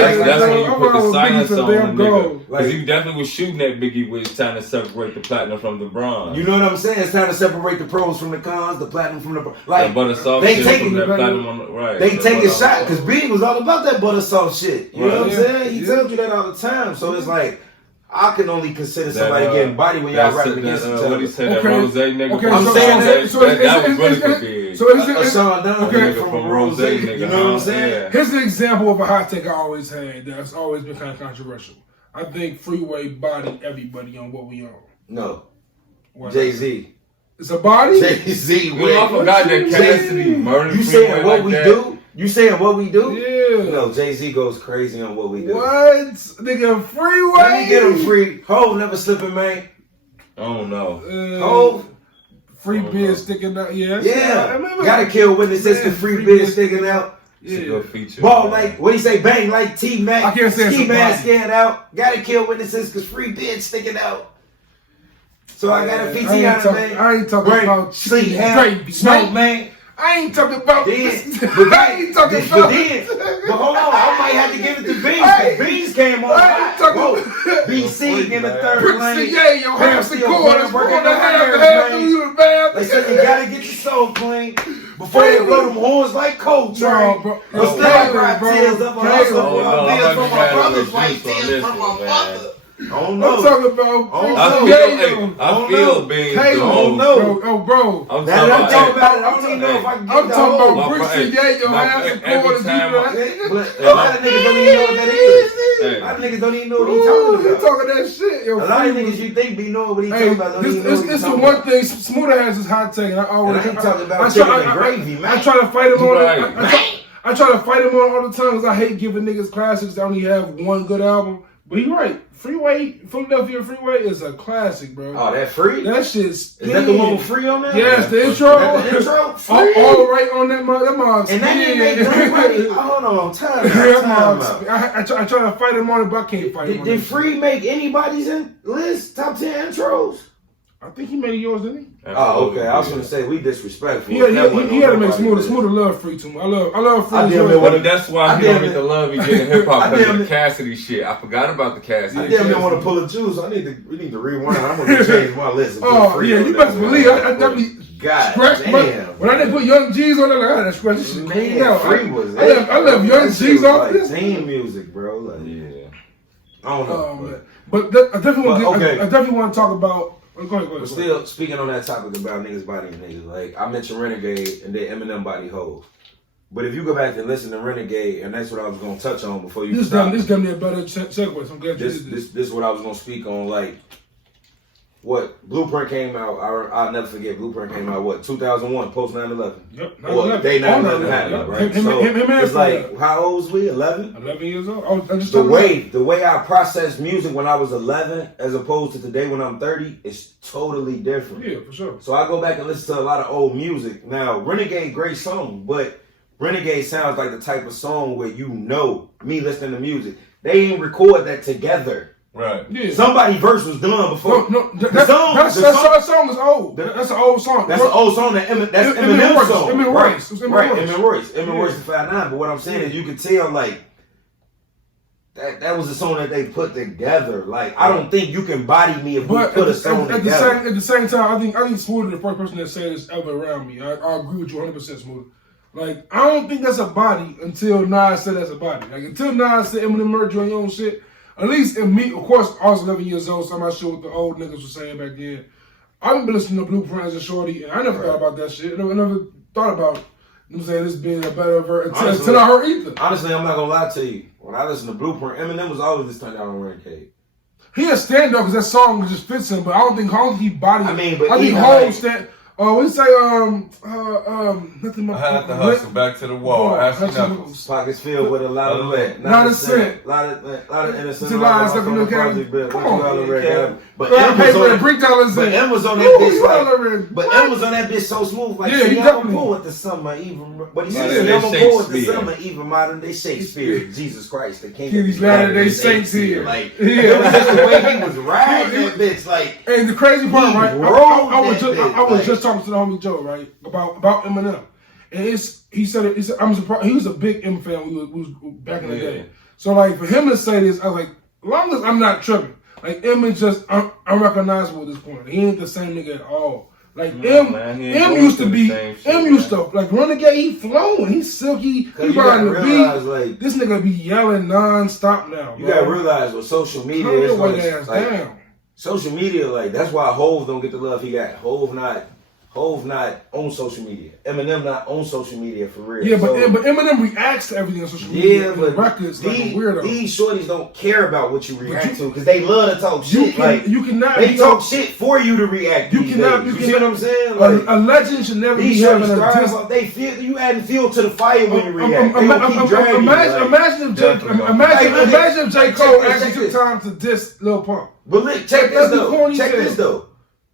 you put the silencer on the nigga. Because you definitely was shooting at Biggie with trying to separate the platinum from the bronze. You know what I'm saying? It's time to separate the pros from the cons, the platinum from the bronze. Like butter soft they shit taking from that platinum on the right. They take a shot because Biggie was all about that butter soft shit. You know what I'm saying? He tells you that all the time. So it's like. I can only consider somebody getting body when y'all rapping against each other. What he said, that Rose nigga. Okay, I'm saying that was really for big. So it's a Sean Don nigga from Rose nigga. You know what I'm saying? Here's an example of a hot take I always had that's always been kind of controversial. I think Freeway bodied everybody on What We On. No. Jay-Z. It's a body? Jay-Z. Well, I forgot that Cassidy murdered. You saying What We Do? You saying What We Do? Yeah. No, Jay-Z goes crazy on What We Do. What? Nigga, Freeway? Let me get him free. Hov never slipping, man. I don't know. Hov. Free beard sticking out, yeah. Gotta kill witnesses to free beard sticking out. It's a good feature. Ball like, what do you say, bang like T-Mac. I can't say Ski mask stand out. Gotta kill witnesses because free beard sticking out. So I got a feature on it, man. I ain't talking about sleep, smoke, man. I ain't talking about this. But hold on, I might have to give it to Beans. Beans came on. BC in the third lane. Your half the quarters. We're going to have to you the band. They said you got to get your soul clean before you blow them horns like Coltrane. But still, I cried tears up on us. Tears from my brothers, like tears from my mother. I don't know. I'm talking about. I feel Beans. I don't know. Bro. I'm talking about it. I don't even know if I can get I'm talking about Bricks and Yayo half the quarters. But a lot of niggas don't even know what that is. A lot of niggas don't even know what he's talking about. He's talking that shit. A lot of niggas you think be knowing what he's talking about. This the one thing Smooda has his hot take. I ain't talking about chicken and gravy, man. I try to fight him on I try to fight him on all the time because I hate giving niggas classics that only have one good album. But you're right. Philadelphia Freeway is a classic, bro. Oh, that Free? That shit's... Is that the one with Free on there? Yes, the intro. The intro? Free? All right on that motherfucker. And that didn't make everybody... Hold on, time out. I try to fight him on it, but I can't fight him on it. Did Free make anybody's list? Top 10 intros? I think he made yours, didn't he? Oh, okay. I was going to say, we disrespectful. He had to make Smooda. Smooda love Free too much. I love Free. But that's why he don't get the love he get in hip hop because of the Cassidy shit. I forgot about the Cassidy. I didn't want to pull a juice. We need to rewind. I'm going to change my list. Oh, yeah, you best believe. I definitely scratched. When I didn't put Young G's on there, I had to scratch this shit clean out. I love Young G's off this. Team music, bro. Like, yeah. I don't know. But I definitely want to talk about. Go ahead. But still, speaking on that topic about niggas bodying niggas, like I mentioned Renegade and then Eminem body Hov. But if you go back and listen to Renegade, and that's what I was going to touch on before you stop. This gave me a better segue. So I'm glad you did this. This is what I was going to speak on. Like, what Blueprint came out, I'll never forget. Blueprint came out, 2001, post 9/11. Yep. Or day 9/11 happened, right? So it's like, how old was we? 11? 11 years old. The way I processed music when I was 11, as opposed to today when I'm 30, is totally different. Yeah, for sure. So I go back and listen to a lot of old music. Now, Renegade, great song, but Renegade sounds like the type of song where me listening to music, they didn't record that together. Right. Yeah. Somebody's verse was done before. That song is old. That's an old song. That's an old song. That's Eminem's song. Eminem Royce. Eminem Royce. Eminem Royce is 5'9". But what I'm saying is, you can tell like that was a song that they put together. Like I don't think you can body me if we put a song together. At the same time, I think Smooda the first person that said this ever around me. I agree with you 100%, Smooda. Like I don't think that's a body until Nas said that's a body. Like until Nas said Eminem murdered you on your own shit. At least in me, of course, I was 11 years old, so I'm not sure what the old niggas were saying back then. I've been listening to Blueprint as a shorty, and I never thought about that shit. I never thought about, this being a better version until I heard Ether. Honestly, I'm not going to lie to you. When I listened to Blueprint, Eminem was always this turned out on Renegade. He a stand-up because that song just fits him, but I don't think he bodied. I think Hov stand. We say nothing. I had to hustle back to the wall. Asking Knuckles. Pockets filled with a lot of lead. Not a cent. Lot of innocent. Come on. But M was on that bitch. But M was on that bitch so smooth. Like, he definitely pull with the summer even. But he said never pull with the summer even modern day Shakespeare. Jesus Christ, the king of these Latter-day Saints here. Like, it was just the way he was riding that bitch. Like, and the crazy part, right? I was just talking to the homie Joe, right, about Eminem, and he said I'm surprised he was a big M fan. We was back in the day, so like for him to say this, I was like, as long as I'm not tripping, like M is just unrecognizable at this point. He ain't the same nigga at all. Like M used to like Renegade. He flowing, he's silky, he riding the beat. Like, this nigga be yelling non-stop now. You gotta realize what social media is. Like, social media, like that's why Hov don't get the love he got. Hov not on social media. Eminem not on social media for real. Yeah, but Eminem reacts to everything on social media. Yeah, but records like a weirdo. These shorties don't care about what you react to because they love to talk shit. They talk shit for you to react. You see what I'm saying? Like, a legend should never be having a you adding fuel to the fire when you react. Imagine if J. Cole actually took time to diss Lil Pump. But look, check this though.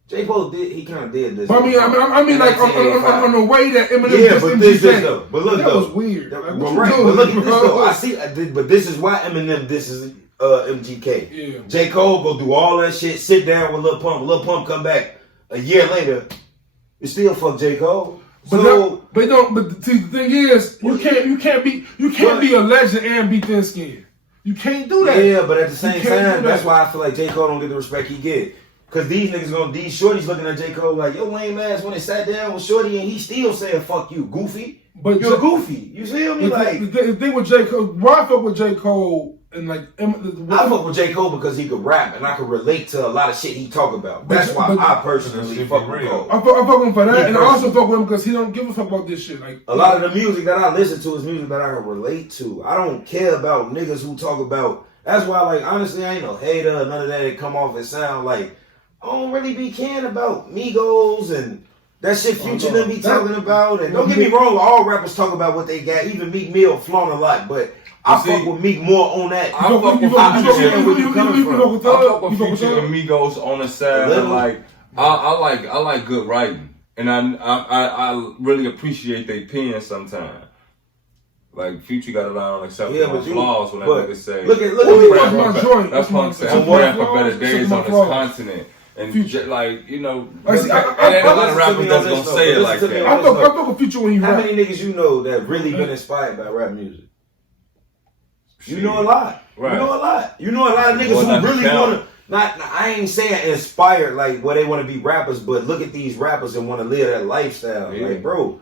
J. Cole he kind of did this. But I mean, like on the way that Eminem dissed But look, that was weird. But look at this though. I see, but this is why Eminem disses MGK. Yeah. J. Cole go do all that shit, sit down with Lil Pump. Lil Pump come back a year later, you still fuck J. Cole. But see, the thing is, you can't be a legend and be thin skinned. You can't do that. Yeah, but at the same time, that's why I feel like J. Cole don't get the respect he get. Cause these shorties looking at J. Cole like, yo, lame ass when they sat down with Shorty and he still saying fuck you, goofy. But you're goofy. You feel me? Like the thing with J. Cole, why I fuck with J. Cole and like I fuck with J. Cole because he could rap and I could relate to a lot of shit he talk about. That's why I personally fuck with Cole. I fuck with him for that, and I also fuck with him because he don't give a fuck about this shit. Like a lot of the music that I listen to is music that I can relate to. I don't care about niggas who talk about. That's why, like, honestly, I ain't no hater. None of that. It come off and sound like. I don't really be caring about Migos and that shit Future be talking about. And don't get me wrong, all rappers talk about what they got. Even Meek Mill flaunt a lot, but I fuck with Meek more on that. I fuck with Future and Migos on the side. Like I like good writing, and I really appreciate their pen sometimes. Like Future got a lot on acceptable flaws when that nigga say. Look at my joint. That's what I'm saying. I'm praying for better days on this continent. And Future. Like, you know, and a lot of rappers that's gonna say it like that. I fuck with Future when he rap. How many niggas you know that really been inspired by rap music? You know a lot. Right. You know a lot. You know a lot of niggas who really want to. I ain't saying inspired like where they want to be rappers, but look at these rappers and want to live that lifestyle. Yeah. Like, bro,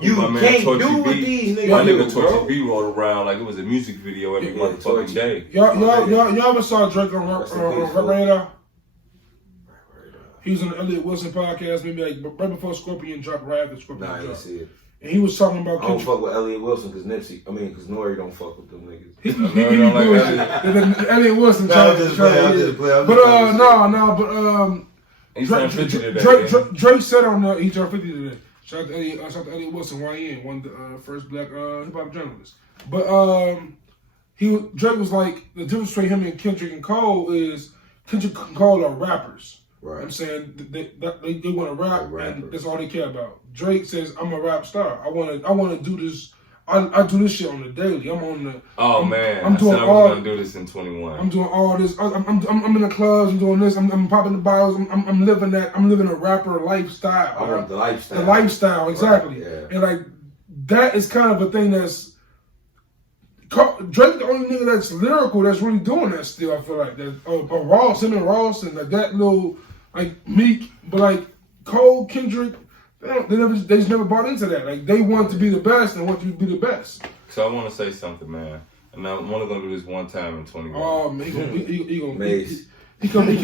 you can't do what these niggas my do, nigga Torchy B rolled around like it was a music video every motherfucking day. Y'all ever saw Drake on Rap Radar? He was on the Elliot Wilson podcast, maybe like right before Scorpion dropped, right after Scorpion dropped. I didn't see it. And he was talking about. I don't fuck with Elliot Wilson because Nori don't fuck with them niggas. Elliot Wilson. But he's turned 50 today. Drake said on he turned 50 today. Shout out to Elliot Wilson, YN, one of the first black hip hop journalists. But Drake was like, the difference between him and Kendrick and Cole is Kendrick and Cole are rappers. Right. I'm saying they want to rap and that's all they care about. Drake says, I'm a rap star. I want to do this. I do this shit on the daily. I'm on the. I'm doing all. I'm gonna do this in 21. I'm doing all this. I'm in the clubs. I'm doing this. I'm popping the bottles. I'm living that. I'm living a rapper lifestyle. I want the lifestyle. The lifestyle, exactly. Right, yeah. And like that is kind of a thing that's. Drake the only nigga that's lyrical that's really doing that still. I feel like that. Ross, him and Ross, and like that little like Meek, but like Cole, Kendrick. They just never bought into that. Like they want to be the best and want you to be the best. So I want to say something, man. And I'm only gonna do this one time in 21. Oh man, he gonna Mace. He can. I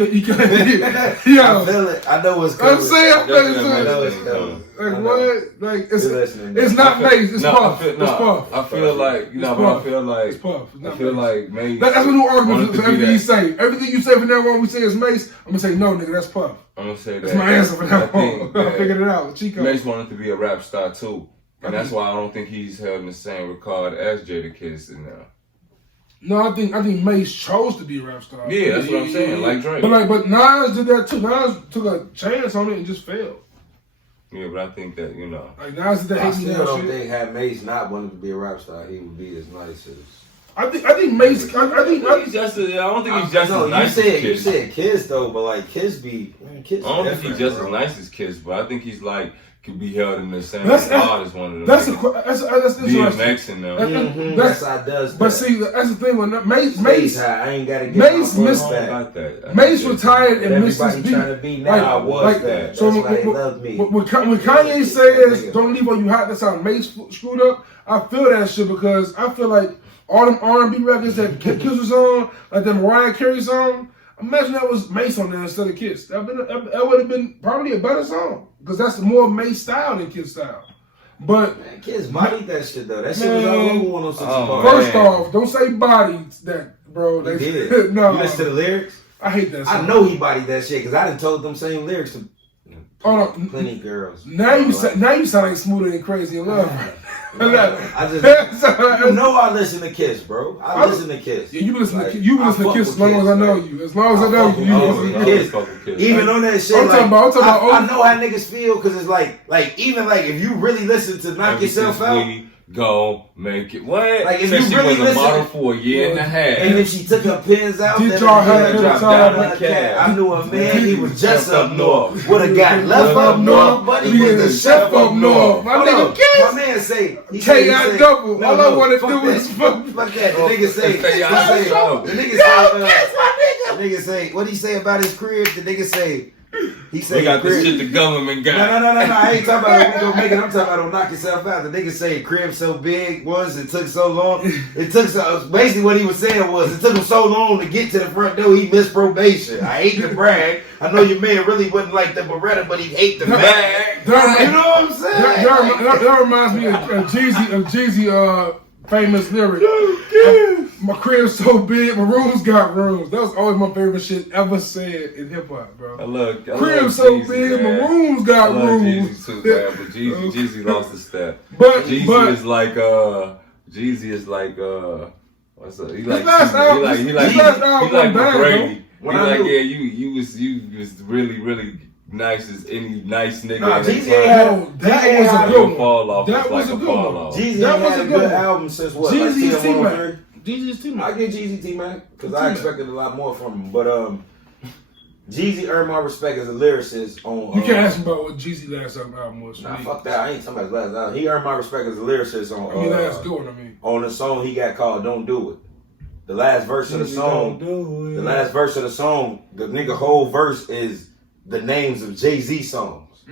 feel it. I know what's coming. I'm saying, I know it's coming. Like what? Like it's not Mace. It's Puff. It's Puff. I feel like I feel like it's Puff. I feel like Mace. That's a new argument for everything you say. Everything you say from now on, we say is Mace. I'm gonna say no, nigga. That's Puff. I'm gonna say that. That's my answer for that one. I figured it out. Chico. Mace wanted to be a rap star too, and that's why I don't think he's held in the same regard as Jadakiss in there. No, I think Mace chose to be a rap star. Yeah, that's what I'm saying. Like Drake. But Nas did that too. Nas took a chance on it and just failed. Yeah, but I think that like Nas did that. I still don't think had Mace not wanted to be a rap star, he would be as nice as. I think Mace. I think he's just. I don't think he's just as nice as Kiss. You said Kiss though, but like Kiss be. Kiss I don't think he's just as nice as Kiss, but I think he's like. Could be held in the same regard as one of them. That's interesting. DMX and that's how it does. But see, that's the thing when Mace. I ain't gotta get Mace missed that. Mace retired and missed his beat. Trying to be now. I was that. So that's why they love me. When Kanye says "Don't leave on you hot," that's how Mace screwed up. I feel that shit because I feel like all them R&B records that Kiss was on, like them Mariah Carey song. Imagine that was Mace on there instead of Kiss. That would have been probably a better song. Because that's more Mace style than Kiss style. But man, Kiss bodied that shit though. That shit was all over 106. First off, don't say bodied that, bro. He did. No. You listen to the lyrics? I hate that song. I know he bodied that shit because I done told them same lyrics to plenty girls. Now you sound like Smooda and Crazy in Love. I listen to Kiss, bro. I listen to Kiss. Yeah, you listen to Kiss as long as I know you. As long as I know you, you listen to Kiss. Even on that shit, I know how niggas feel because it's like even like if you really listen to Knock Yourself Out. Go make it. What? Like if you really was a model for a year and a half. And if she took her pins out, did y'all have dropped down her cab. I knew a man, he was just up north. Would have got left up north, but he was the chef up north. My nigga Kiss. My man say, K.I. double. All I want to do is fuck that. The nigga say, the nigga say, what he say about his crib? The nigga say, he said, we got this shit the government got. No. I ain't talking about we gonna make it. I'm talking about don't knock yourself out. The nigga say crib so big once, it took so long. Basically what he was saying was it took him so long to get to the front door, he missed probation. I hate to brag. I know your man really wouldn't like the Beretta, but he hate the bag. You know what I'm saying? That reminds me of Jeezy famous lyric. My crib's so big, my rooms got rooms. That was always my favorite shit ever said in hip hop, bro. Crib's so big, my rooms got rooms. Jeezy too, man, but Jeezy lost a step. But Jeezy is like What's up? He like McGrady. You was really nice as any nice nigga. Nah, Jeezy ain't that was a good one. Fall off. That was a good one. Jeezy had a good album since what? Jeezy's T-Mac. Jeezy's T-Mac. I get Jeezy T-Mac because I expected a lot more from him. But Jeezy earned my respect as a lyricist on. You can't ask him about what Jeezy last album was. Nah, fuck that. I ain't talking about his last album. He earned my respect as a lyricist on. Last good one. On the song he got called "Don't Do It." The last verse of the song. The last verse of the song. The nigga whole verse is the names of Jay-Z songs.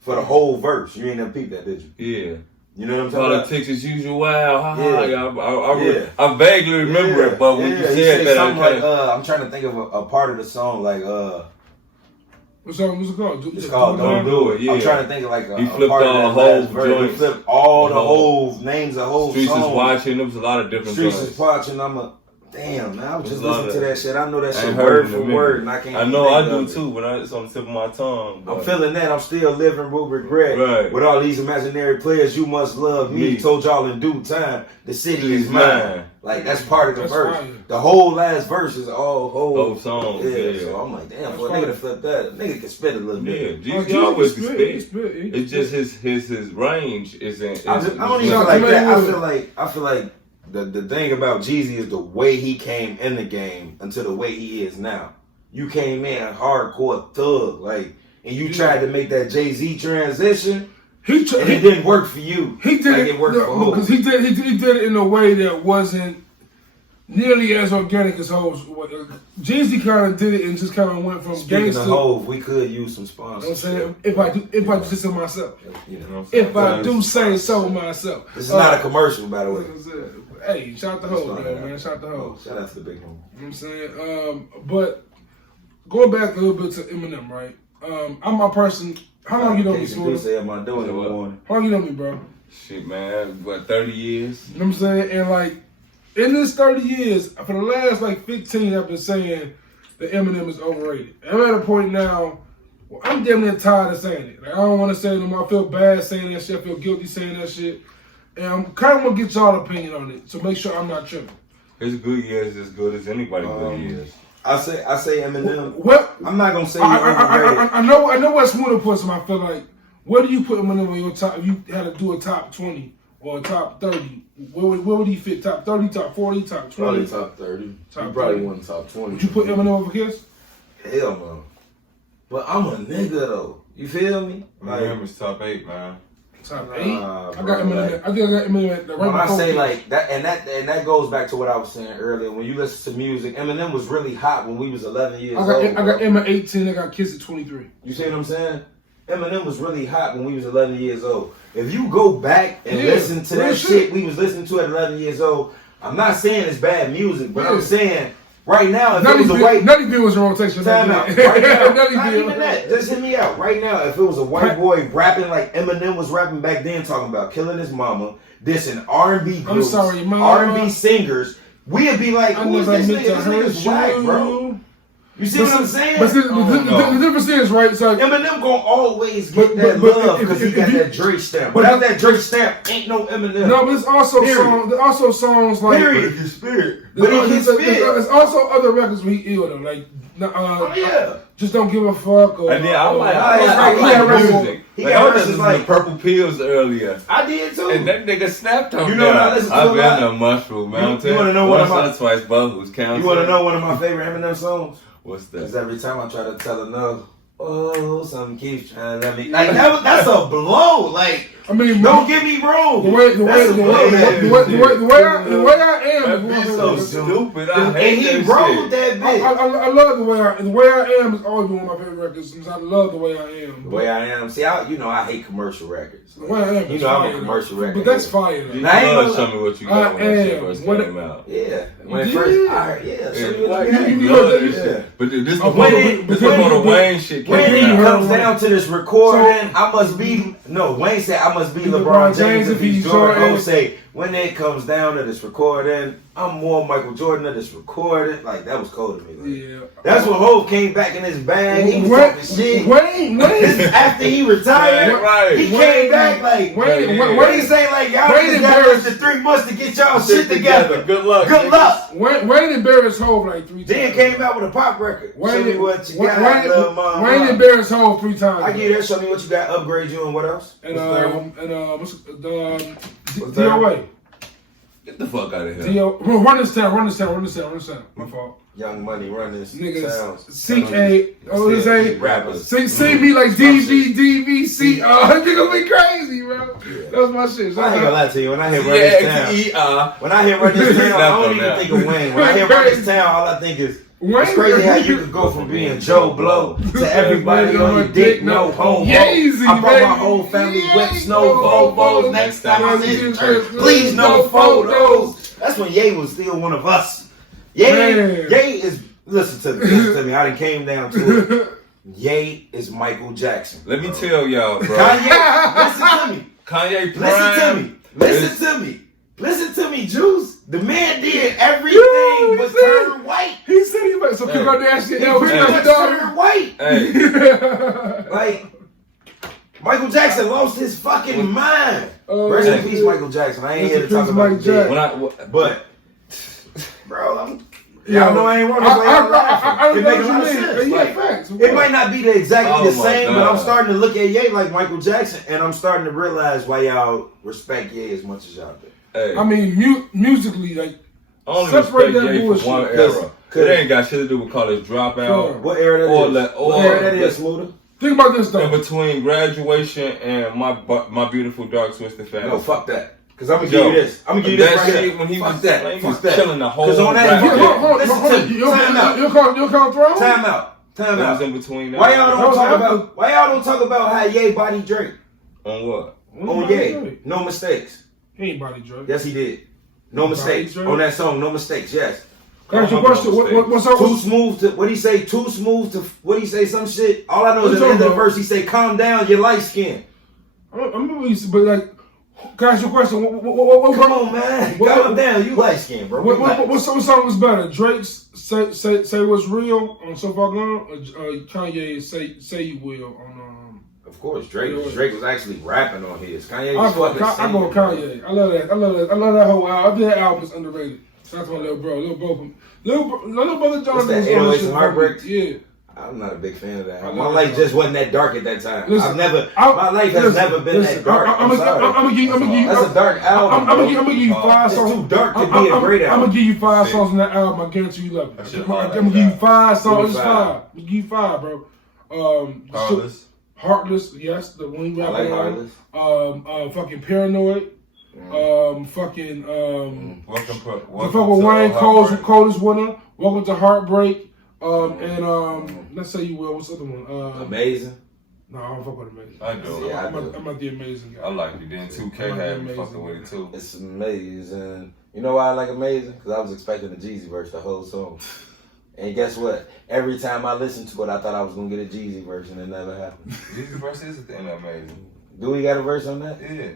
For the whole verse. You ain't never peeped that, did you? Yeah. You know what I'm talking about? Politics as usual. Wow. I vaguely remember it, but when you said that, I'm trying to think of a part of the song like what song was it called? It's called Don't Do It. Yeah. I'm trying to think of like he flipped all the whole joints. He flipped all the whole names of whole songs. Streets is watching. There was a lot of different Streets joints. is watching. Damn, man, I was just listening to that shit. I know that shit word for word, and I can't. I know I do too, but it's on the tip of my tongue. I'm feeling that. I'm still living with regret. Right. With all these imaginary players, you must love me. Told y'all in due time, the city is mine. Like that's part of the verse. Fine. The whole last verse is all whole song. Yeah. So I'm like, damn, for a nigga to flip that, nigga can spit a little bit. Yeah, Jeezy always can spit. It's just his range isn't. I don't even feel like that. I feel like. The thing about Jeezy is the way he came in the game until the way he is now. You came in a hardcore thug, and you tried to make that Jay-Z transition, and it didn't work for you. He did it worked for because he did it in a way that wasn't nearly as organic as Hov. Jeezy kind of did it and just kind of went from Speaking of Hov, we could use some sponsors. You know what I'm saying? If I do say myself, if I do say so myself. This is not a commercial, by the way. Hey, shout out to Hov, man. Shout out to Hov. Shout out to the big homie. You know what I'm saying? But going back a little bit to Eminem, right? I'm my person. How long you know me, Smooda? How long you know me, bro? Shit, man. What, 30 years? You know what I'm saying? And in this 30 years, for the last 15, I've been saying that Eminem is overrated. I'm at a point now where I'm damn near tired of saying it. I don't want to say it no more. I feel bad saying that shit. I feel guilty saying that shit. And I'm kind of going to get y'all's opinion on it, so make sure I'm not tripping. His good years as good as anybody's good years. I say Eminem. What? I'm not going to say I know what Smooda puts him. I feel like, where do you put Eminem on your top? If you had to do a top 20 or a top 30, where would he fit? Top 30, top 40, top 20? Probably top 30. He probably won top 20. Would you put Eminem over Kiss? Hell no. But I'm a nigga, though. You feel me? Eminem is top 8, man. Top 8. I got Eminem at the right. When I say that, and that goes back to what I was saying earlier. When you listen to music, Eminem was really hot when we was 11 years old. I got Eminem at 18. I got Kiss at 23. You see what I'm saying? Eminem was really hot when we was 11 years old. If you go back and listen to that shit we was listening to at 11 years old, I'm not saying it's bad music, but I'm saying right now, if it was a white... Nutty Bill was in rotation. Time out. Right now, not even that. Just hit me out. Right now, if it was a white boy rapping like Eminem was rapping back then, talking about killing his mama, dissing R&B groups, R&B singers, we'd be like, who is this nigga? This nigga's whack, bro. You see what I'm saying? But the difference is, right? So Eminem gonna always get that love because he got that Drake stamp. Without that Drake stamp, ain't no Eminem. No, but it's also songs like. Period. But he can spit. There's also other records where he ill though, like. Just don't give a fuck. And then I like music. He got verses like Purple Pills earlier. I did too. And that nigga snapped on you know that. I listen to I've been a mushroom, man. You want to know one of my twice both count. You want to know one of my favorite Eminem songs? What's that? Because every time I try to tell another, something keeps trying to let me. Like that's a blow. Like I mean, don't get me wrong. The way I am is so stupid. And he wrote that bitch. I love the way I am is always been one of my favorite records. Since I love the way I am. The way I am. See, I hate commercial records. The way I am. I'm a commercial record. But that's fire. You know, show me what you got when that shit first came out. Yeah. When it first, show me what you got. But this before the Wayne shit came out. When it comes down to this recording, I must be. No, Wayne said I must be LeBron James if he's Jordan. Go say when it comes down to this recording, I'm more Michael Jordan of this recording. Like, that was cold to me. Like, Yeah. That's when Hov came back in his bag. He was talking shit. Wayne. After he retired, right. he came back like, Wayne saying like, y'all just got us the 3 months to get y'all shit together. Good luck. Good luck. Wayne embarrassed Hov like 3 times. Then came out with a pop record. Show me what you got, little mama. Wayne embarrassed Hov 3 times. I give you that. Show me what you got. Upgrade you and what else? And what's DOA. Get the fuck out of here. Run this town. My fault. Young Money, run this. Niggas. CK. What is it? Rappers. See me like DVC. Nigga be crazy, bro. Yeah. That was my shit. I ain't gonna lie to you. When I hear Run This Town, when I hear Run This Town, I don't even think of Wayne. When I hear Run This Town, all I think is it's crazy how you could go from being Joe Blow to everybody on your dick, no homo. Yeezy, I brought my whole family with snow Vovos. Next time I'm in church, please no photos. That's when Ye was still one of us. Ye is, listen to me. I done came down to it. Ye is Michael Jackson. Let me tell y'all, bro. Kanye, listen to me. Kanye Prime. Listen to me, Juice. The man did everything but turn white. He said he like some Kim Kardashian. He pretty much turned white. Hey. Like, Michael Jackson lost his fucking mind. Rest in peace, Michael Jackson. I ain't here to talk about the dead. But, bro, y'all know I ain't wrong. I It makes a lot of sense. Like, it might not be exactly the same, but I'm starting to look at Ye like Michael Jackson, and I'm starting to realize why y'all respect Ye as much as y'all do. Hey. I mean, musically, like, only separate respect that Ye bullshit. for one era. It ain't got shit to do with college dropout. What era that is, Smooda? Think about this, though. In between graduation and my beautiful dark twisted fantasy. No, fuck that. Because I'm going to give you this. I'm going to give you this right here. When he fuck was that. Like, Fuck that. Killing the whole Because on that, listen to me. Time out. You'll call Throne? Time out. That was in between. Why y'all don't talk about how Ye body Drake? On what? On Ye. No mistakes. He ain't body Drake. Yes, he did. No mistakes. On that song, no mistakes. Yes. That's your question. What's up? Too smooth to, what he say? Too smooth to, what he say? Some shit. All I know is at the end of the verse, he say, calm down, you're light skinned. But like, can I ask you a question? Come on, man. Calm down, you light skinned, bro. What song was better? Drake's Say What's Real on So Far Gone, or Kanye's Say You Will on Of course, Drake was actually rapping on his. Kanye I was go with Kanye. I love that whole album. I think that album is underrated. Shout out to my little bro. Little brother John. What's that, 808s and Heartbreaks? Yeah. I'm not a big fan of that. My life just wasn't that dark at that time. Listen, my life has never been that dark. I'm sorry. That's a dark album. I'm gonna give you 5 songs. It's too dark to be a great album. I'm gonna give you 5 songs on that album. I guarantee you love it. I'm gonna give you 5 songs. It's 5. I'm gonna give you 5, bro. Heartless, yes, the one you I like Heartless. Fucking Paranoid. Welcome with Wayne Coldest Winter. Welcome to Heartbreak. And let's say you will. What's the other one? Amazing. No, I don't fuck with Amazing. I do. Yeah, I'm not the Amazing guy. I like it. Then 2K had me fucking with it too. It's amazing. You know why I like Amazing? Because I was expecting the Jeezy verse the whole song. And guess what? Every time I listened to it, I thought I was gonna get a Jeezy verse, and it never happened. Jeezy verse is amazing. Do we got a verse on that? Yeah.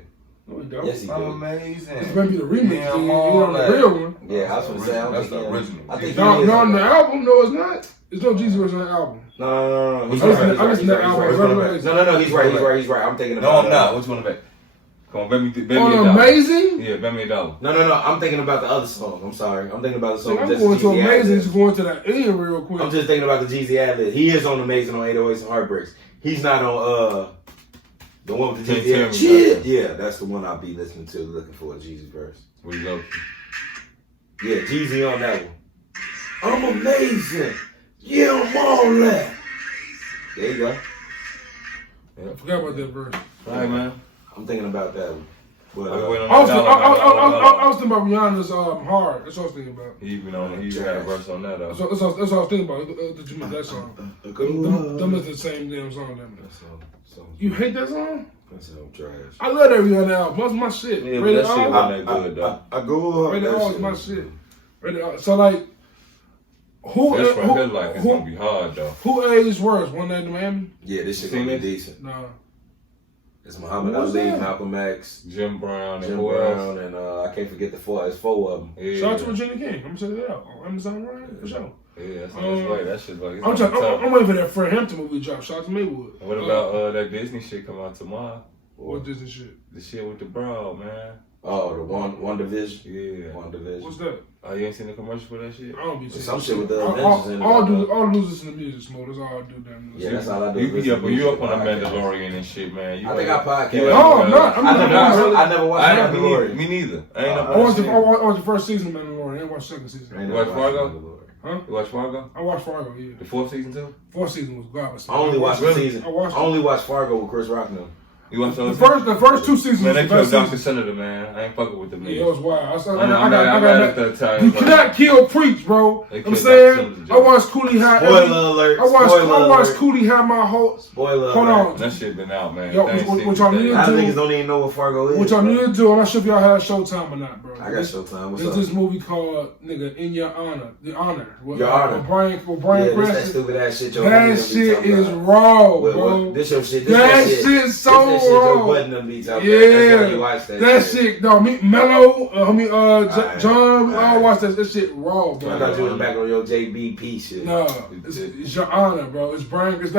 No, we don't. Yes, he did. Amazing. It's gonna be the remix. Yeah, on the real one. Yeah, I was gonna say that's the original. I think no, on the album, no, it's not. There's no Jeezy verse on the album. No. I listen to the album. No, he's right. I'm thinking about. No, I'm not. What you want to bet? Come on, bet me $1. Amazing? Yeah, bet me $1. No. I'm thinking about the other song. I'm sorry. I'm thinking about the song. I'm going to Amazing. Just going to that end real quick. I'm just thinking about the Jeezy ad-lib. He is on Amazing on 808s and Heartbreaks. He's not on the one with the Jeezy. Yeah, that's the one I'll be listening to, looking for a Jeezy verse. We love you. Yeah, Jeezy on that one. I'm amazing. Yeah, I'm all that. There you go. Yeah, I forgot about that verse. All right, man. I'm thinking about that one. But, I was thinking about Rihanna's Hard. That's what I was thinking about. He had a verse on that. That's what I was thinking about. Did you make that song? Them is the same damn song. You hate that song? That song trash. I love that Rihanna album. That's my shit. Yeah, but that shit wasn't that good though. I go up. Rated R is my shit. Rated R. So like, his life is gonna be hard though. Who aged worse? One Night in Miami? Yeah, this shit gonna be decent. Nah. It's Muhammad Ali, Malcolm X, Jim Brown, and I can't forget the four. It's four of them. Yeah. Shout out to Regina King. I'm gonna check it out on Amazon Prime for sure. Yeah, that's right. That shit like. I'm waiting for that Fred Hampton movie drop. Shout out to Maywood. What about that Disney shit come out tomorrow? What Disney shit? The shit with the bro, man. Oh, the one division. Yeah, one division. What's that? Oh, you ain't seen the commercial for that shit? I don't be seeing some shit with the Avengers in it. All do is listen to music, Smoke. That's all I do. Damn. Yeah, that's all I do. You up on a Mandalorian and shit, man. I think I podcast. No, I'm not. I never watched Mandalorian. Me neither. I watched the first season of Mandalorian. I didn't watch the second season. You watch Fargo? Huh? You watch Fargo? I watched Fargo, yeah. The fourth season too? Fourth season was garbage. I only watched the season. I only watched Fargo with Chris Rock now. You watched the first two seasons. Man, they killed Dr. Senator, man. I ain't fucking with them niggas. Yeah, it was wild. I got you cannot kill Preach, bro. I'm saying I watched Cooley High. Spoiler alert. I watched Cooley High my whole. Spoiler. Hold on. That shit been out, man. Yo, what y'all need to do? Niggas don't even know what Fargo is. What y'all need to do? I'm not sure if y'all have Showtime or not, bro. I got Showtime. What's up? There's this movie called In Your Honor, The Honor. Your Honor. Brian Cranston. That stupid ass shit. That shit is raw, bro. This your shit. That shit's so raw. Yeah, that shit. No, me, Mello, John, we all watch that shit raw, bro. I thought you was back on your JBP shit. No, it's Your Honor, bro. It's Brian. It's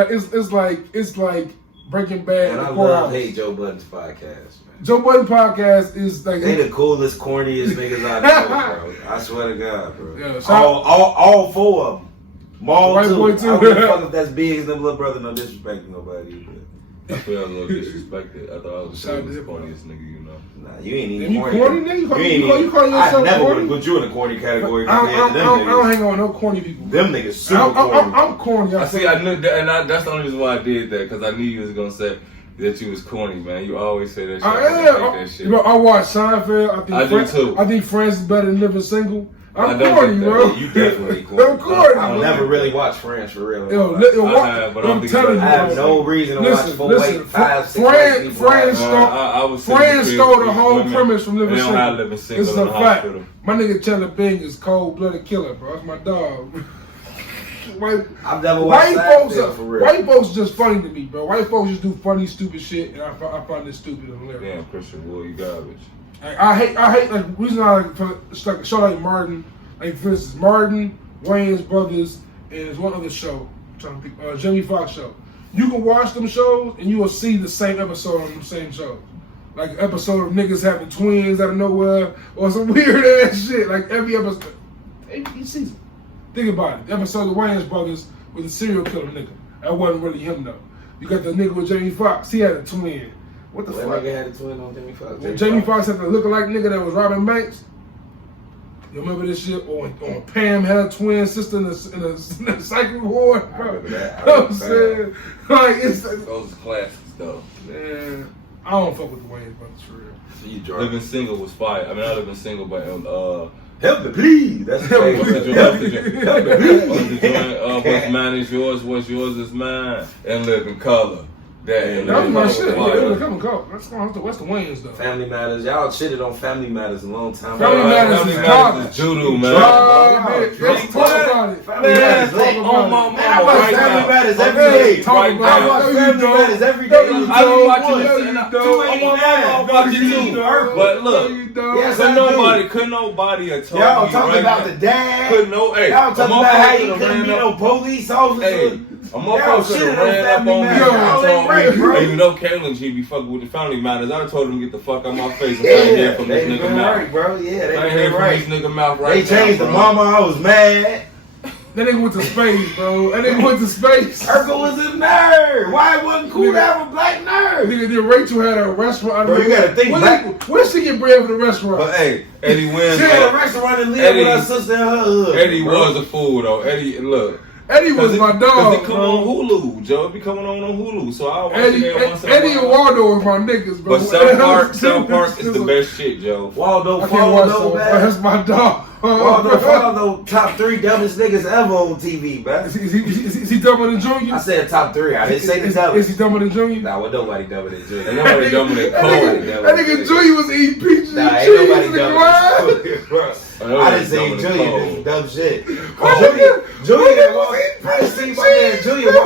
like Breaking Bad. And I hate Joe Budden's podcast, man. Joe Budden podcast is like they the coolest, corniest niggas I know, bro. I swear to God, bro. Yeah, all four of them. Maul White too. boy too. I don't give a fuck if that's big as them little brother. No disrespect to nobody. But. I feel a little disrespected. I thought I was the corniest nigga, you know. Nah, you ain't even corny. Nigga? You call yourself I never corny? would put you in the corny category. I don't hang on with no corny people. Them niggas super corny. I'm corny. I knew that, and that's the only reason why I did that, because I knew you was gonna say that you was corny, man. You always say that shit. That shit. I watch Seinfeld. I do too. I think Friends is better than Living Single. I'm corny, bro. You definitely corny. I'm corny. I've never really watched Friends for real. I'm telling you, I have no reason to watch 4, 8, 5, 6. Friends stole the whole premise from Living Single. This is a fact. My nigga Chandler Bing is cold-blooded killer, bro. That's my dog. I've never watched Seinfeld for real. White folks just funny to me, bro. White folks just do funny, stupid shit, and I find this stupid and hilarious. Damn, Christian Wood, you garbage. I hate like the reason I like a show like Martin, like for instance Martin, Wayne's Brothers, and there's one other show, I'm trying to think, Jimmie Foxx show. You can watch them shows and you will see the same episode on the same show. Like an episode of niggas having twins out of nowhere or some weird ass shit. Like every episode, every season. Think about it. The episode of Wayne's Brothers with the serial killer nigga. That wasn't really him though. You got the nigga with Jamie Foxx. He had a twin. What the fuck? Nigga had a twin on Jamie Foxx. Jamie Foxx had the lookalike nigga that was robbing banks. You remember this shit? Or Pam had a twin sister in the psychic ward. I remember that. You know what I'm saying? Like those classics though. Man, I don't fuck with the Wayans brothers for real. Living Single was fire. I mean, not Living Single, but help me, please. That's crazy. Help me, please. What's mine is yours. What's yours is mine. And Live in Color. That was my shit. What's the Wayans though? Family Matters. Y'all shitted on Family Matters a long time ago. Family Matters is judo, man. Let's talk about it. Family Matters lit. On my mama I watch Family Matters every day. I watch Family Matters every day. I be watching it. But look, couldn't nobody have told me. Y'all talking about the dad. Y'all talking about how he couldn't be no police officer. A motherfucker ran up on me and told me, hey, you know Kaylin G be fucking with the Family Matters. I told him to get the fuck out my face. I ain't hear from this nigga mouth. Right, bro. Yeah, they ain't hear from this nigga mouth right now. They changed the mama. I was mad. That nigga went to space, bro. That nigga went to space. Urkel was a nerd. Why it wasn't cool to have a black nerd? Nigga, then Rachel had a restaurant. Bro, you gotta think where'd she get bread for the restaurant? But hey, Eddie wins. She had a restaurant and lived with her sister and her husband. Eddie was a fool though. Eddie, look. Eddie was my dog. Cause they come on Hulu, Joe. It be coming on Hulu. So I watch it once in a while. Eddie and Waldo was my niggas, bro. But South Park is the best shit, Joe. Waldo, that's my dog. Waldo, top 3 dumbest niggas ever on TV, man. Is he dumber than Junior? I said top 3. I didn't say the dumbest. Is he dumber than Junior? Nah, well, nobody dumber than Junior. Nobody dumber than Cole. That nigga Junior was eating peaches and ain't cheese nobody in the glass. I didn't say Junior did some dumb shit. Junior walk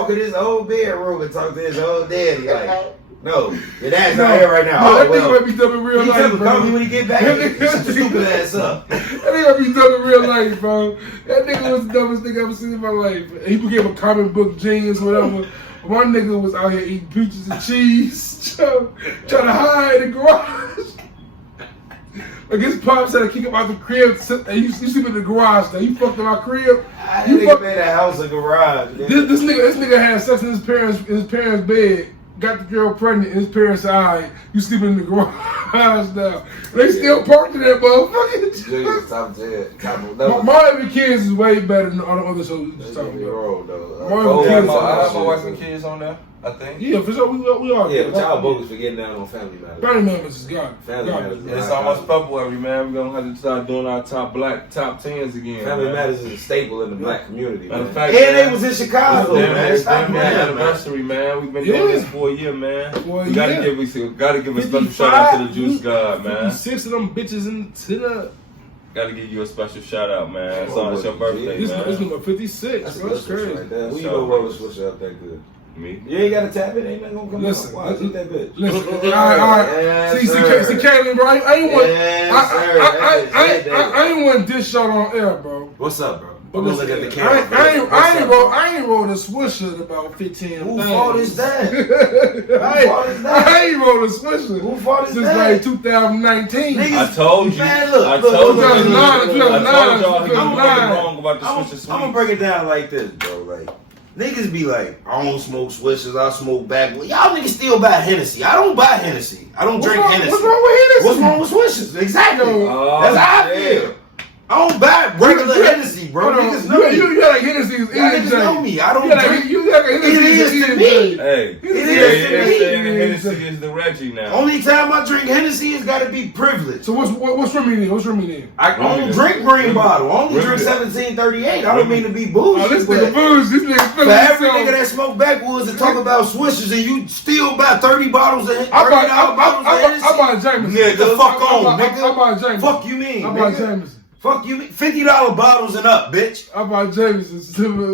in his old bedroom and talk to his old daddy like, no, your dad's not here right now. That nigga might be dumb in real life, bro. Call me when he get back. Shut your stupid ass up. That nigga might be dumb in real life, bro. That nigga was the dumbest nigga I've ever seen in my life. He became a comic book genius, whatever. One nigga was out here eating peaches and cheese, trying to hide in the garage. Like his pops had to kick him out the crib. And you sleep in the garage now. You fucked in my crib. You made that house a garage. This nigga had sex in his parents' bed. Got the girl pregnant, and his parents said, all right, you sleeping in the garage now. They still parked in that motherfucker. Marvin Kids is way better than all the other shows we just talking about. I have my wife and kids on there, I think. Yeah, for sure, we are. Yeah, but y'all bogus for getting down on Family Matters. Family Matters is gone. Family Matters. It's almost February, man. We're going to have to start doing our top 10s again. Family Matters is a staple in the black community, man. Fact, and they was in Chicago, man. It's been anniversary, man. We've been doing this for a year, man. We gotta give a special shout out to the Juice God, man. 6 of them bitches in the. Gotta give you a special shout out, man. It's on your birthday, man. This number 56. That's crazy. Right there. Who you gonna roll the switch up that good? Me? You ain't gotta tap it. Ain't nothing gonna come listen, out. Watch, eat that bitch. Listen. All right. See, Kaylin, bro. I ain't want this shot on air, bro. What's up, bro? But listen, look at the camera. I ain't rolled a swisher in about 15 Who fault is that? I ain't rolled a swisher. Who fault is since that? Like 2019. I told you. Man, look, I told y'all he was wrong about the swisher. I'm gonna break it down like this, bro. Like, niggas be like, I don't smoke swishers, I smoke backwoods. Y'all niggas still buy Hennessy. I don't buy Hennessy. I don't drink Hennessy. What's wrong with Hennessy? What's wrong with swishers? Exactly. That's how I feel. I don't buy regular Hennessy, bro. Niggas know me. You got like Hennessy is niggas know me. I don't drink. You got like Hennessy is to me. Hey, it is to me. Hennessy is the Reggie now. Only time I drink Hennessy is gotta be privilege. So what's from me then? What's from me then? I don't drink green bottle. I only drink 1738. I don't mean to be bougie. This nigga bougie. This nigga for every nigga that smoke backwoods and talk about swishers and you still buy 30 bottles of Hennessy. I buy Jameson. Nigga, fuck on, nigga. I buy Jameson. Fuck you mean, I buy Jameson. Fuck you, $50 bottles and up, bitch. I buy Jameson.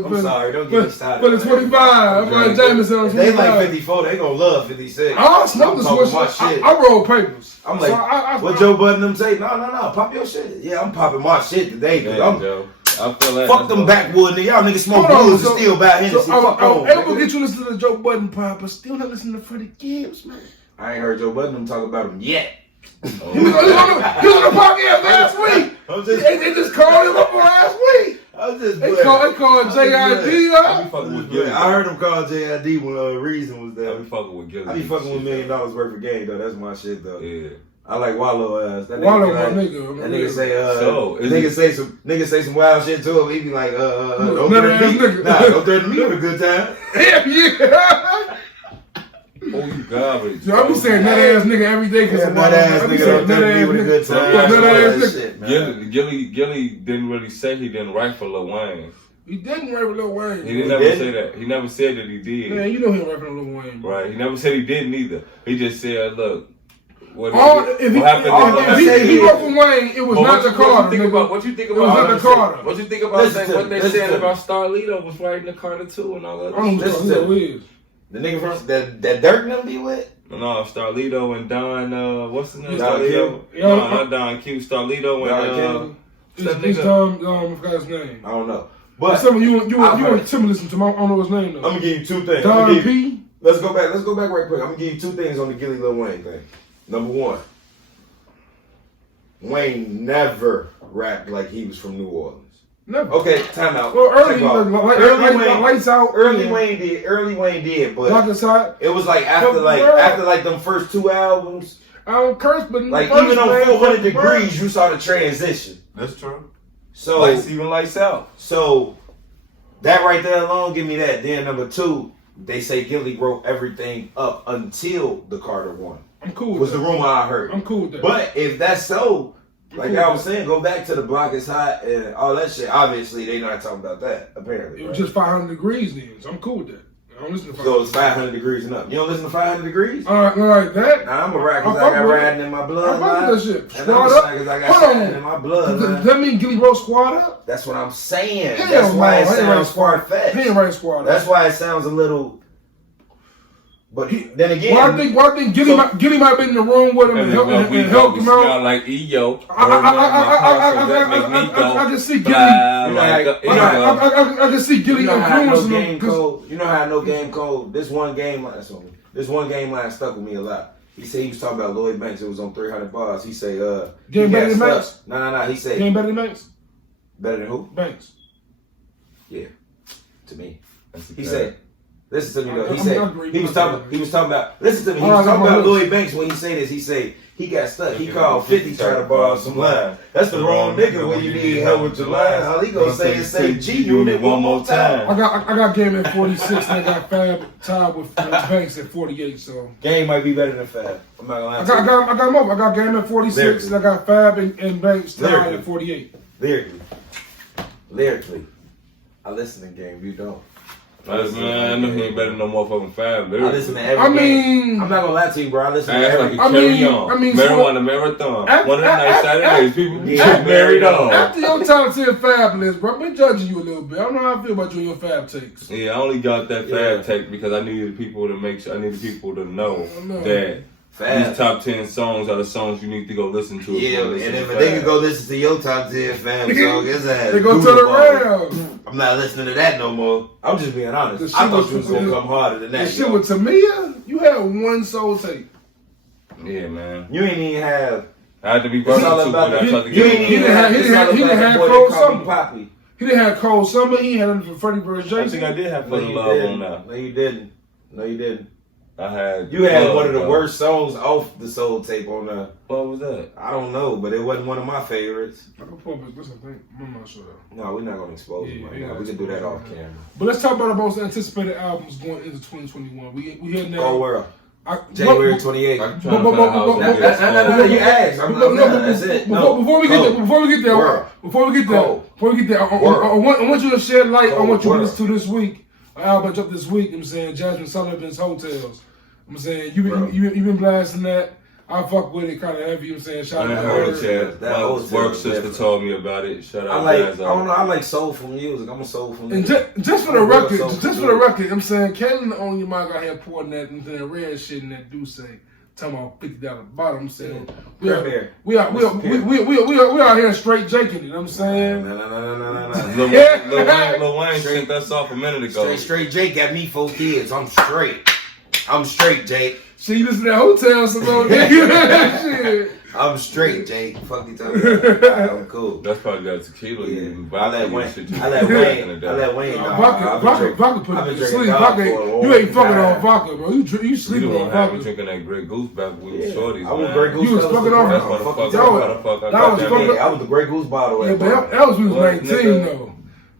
I'm sorry, don't get me started. For the 25, I buy Jameson on 25. They like 54, they gonna love 56. I smoke the switch. I roll papers. I'm like, what Joe Budden them say? No, pop your shit. Yeah, I'm popping my shit today, dude. Joe. I feel like fuck them backwood niggas. Y'all niggas smoke blues and still buy Hennessy. Fuck on, I'm gonna get you listening to Joe Budden pop, but still not listening to Freddie Gibbs, man. I ain't heard Joe Budden them talk about him yet. He was on the podcast last week. They just called him up last week. They called J.I.D. I heard him call J.I.D. when Reason was there. I be fucking with Gilly. I be fucking with $1 million worth of game though. That's my shit though. Yeah. I like Wallow ass. That Wallow, nigga, my nigga. That nigga say some wild shit to him. He be like, don't threaten me. Nah, don't threaten me with a good time. Hell yeah. Oh, you garbage. So I be saying nut ass nigga every day because nut ass nigga don't threaten me with a good time. Nut ass nigga. Gilly didn't really say he didn't write for Lil Wayne. He didn't write for Lil Wayne. He didn't ever say that. He never said that he did. Man, you know he didn't write for Lil Wayne. Bro. Right. He never said he didn't either. He just said, look. If he wrote for Wayne, it was not the Carter. What you think about? It was not the Carter. What you think about what they said about Starlito was writing the Carter too and all that? Listen to it. The nigga from that Dirk and them be with? No, Starlito and Don, what's his name? Don Q? No, not Don Q. Starlito and I forgot his name. I don't know. But you want Tim to listen to him. I don't know his name though. I'm gonna give you two things. Don P. Let's go back right quick. I'm gonna give you two things on the Gilly Lil Wayne thing. Number one, Wayne never rapped like he was from New Orleans. Never. Okay, time out. Well, lights out. Early Wayne did, but it was like after them first two albums. I don't curse, but like even on 400 Degrees, you saw the transition. That's true. So lights out. So that right there alone, give me that. Then number two, they say Gilly wrote everything up until the Carter one. I'm cool with was that. The rumor I heard. I'm cool with that. But if that's so, like I was saying, go back to the block is hot and all that shit. Obviously, they not talking about that, apparently. It was just 500 degrees then, so I'm cool with that. I don't listen to 500. So it's 500 degrees and up. You don't listen to 500 degrees? Like that? Nah, I'm a rat because I got riding in my blood. I fuck with that shit. Squad up? Because I got riding in my blood. Does that mean Gilly Roll squad up? That's what I'm saying. Hell That's why it no, sounds far-fetched. He ain't right squad up. That's why it sounds a little... But then again... Well, I think Gilly might have been in the room with him and helped him out. Smell like EO. I can see Gilly. I can see Gilly influencing him. You know how I know game code? This one game line stuck with me a lot. He said he was talking about Lloyd Banks. It was on 300 bars. He say, Game better than Banks? No. He said... Game better than Banks? Better than who? Banks. Yeah. To me. He said... Listen to me though. He was talking about. Listen to me. He was talking about Lloyd Banks when he say this. He say he got stuck. He called 50 trying to borrow some line. That's the wrong nigga when you need help with your line. All he gonna say is say G Unit one more time. I got Game at 46 and I got Fab tied with Banks at 48. So Game might be better than Fab. I'm not gonna lie. I got him over. I got Game at 46 and I got Fab and Banks tied at 48. Lyrically, I listen to Game. You don't. I know he ain't better than no motherfucking Fab. I listen to every game. I'm not gonna lie to you, bro. I listen to every game. Marijuana Marathon. One of the nice Saturdays, people get married on. After your top 10 Fab list, bro, I've been judging you a little bit. I don't know how I feel about you and your Fab takes. Yeah, I only got that Fab take because I needed people to make sure. I needed people to know that these top 10 songs are the songs you need to go listen to. Yeah, and if they can go listen to your top 10 Fab song, it's a they go to the round. I'm not listening to that no more. I'm just being honest. I thought you was gonna come harder than that. The shit with Tamia, you had one soul tape. Yeah, man. You ain't even have. I had to be versatile about I tried to He get didn't have Cold Summer. Poppy. He didn't have Cold Summer. He had for Freddie vs. Jason. I think I did have Feel the Love on that. No, you didn't. I had. You had one of the worst songs off the soul tape on the. What was that? I don't know, but it wasn't one of my favorites. I'm not sure. No, we're not gonna expose him right now. We can do that off camera. But let's talk about the most anticipated albums going into 2021. We hear now. Oh, world. January 28th. You asked. That's it. Before we get there, I want you to shed light on what you listened to this week. An album dropped this week. I'm saying Jasmine Sullivan's Hotels. I'm saying you been blasting that. I fuck with it kind of heavy. I'm saying shout out to her. My work sister told me about it. Shout out. I don't know. I like soulful music. I'm a soulful nigga. And just for the record, I'm saying Kaylin the only mic out here pouring that red shit in that do say. Talking about $50 bottom. I'm saying we out here straight jaking it. You know what I'm saying? No. Lil Wayne sent us off a minute ago. Straight Jake got me 4 kids. I'm straight, Jake. She listen to that hotel some more nigga. Shit. I'm straight, Jake. Fuck you talking about. I'm cool. That's probably got tequila. Yeah. I let Wayne. Vodka put it to sleep. You ain't fucking on vodka, bro. You sleeping on vodka. You drinking that Grey Goose back with the shorties. I was Grey Goose. You was fucking on. I was the Grey Goose bottle. Yeah, but that was when you was 19 though.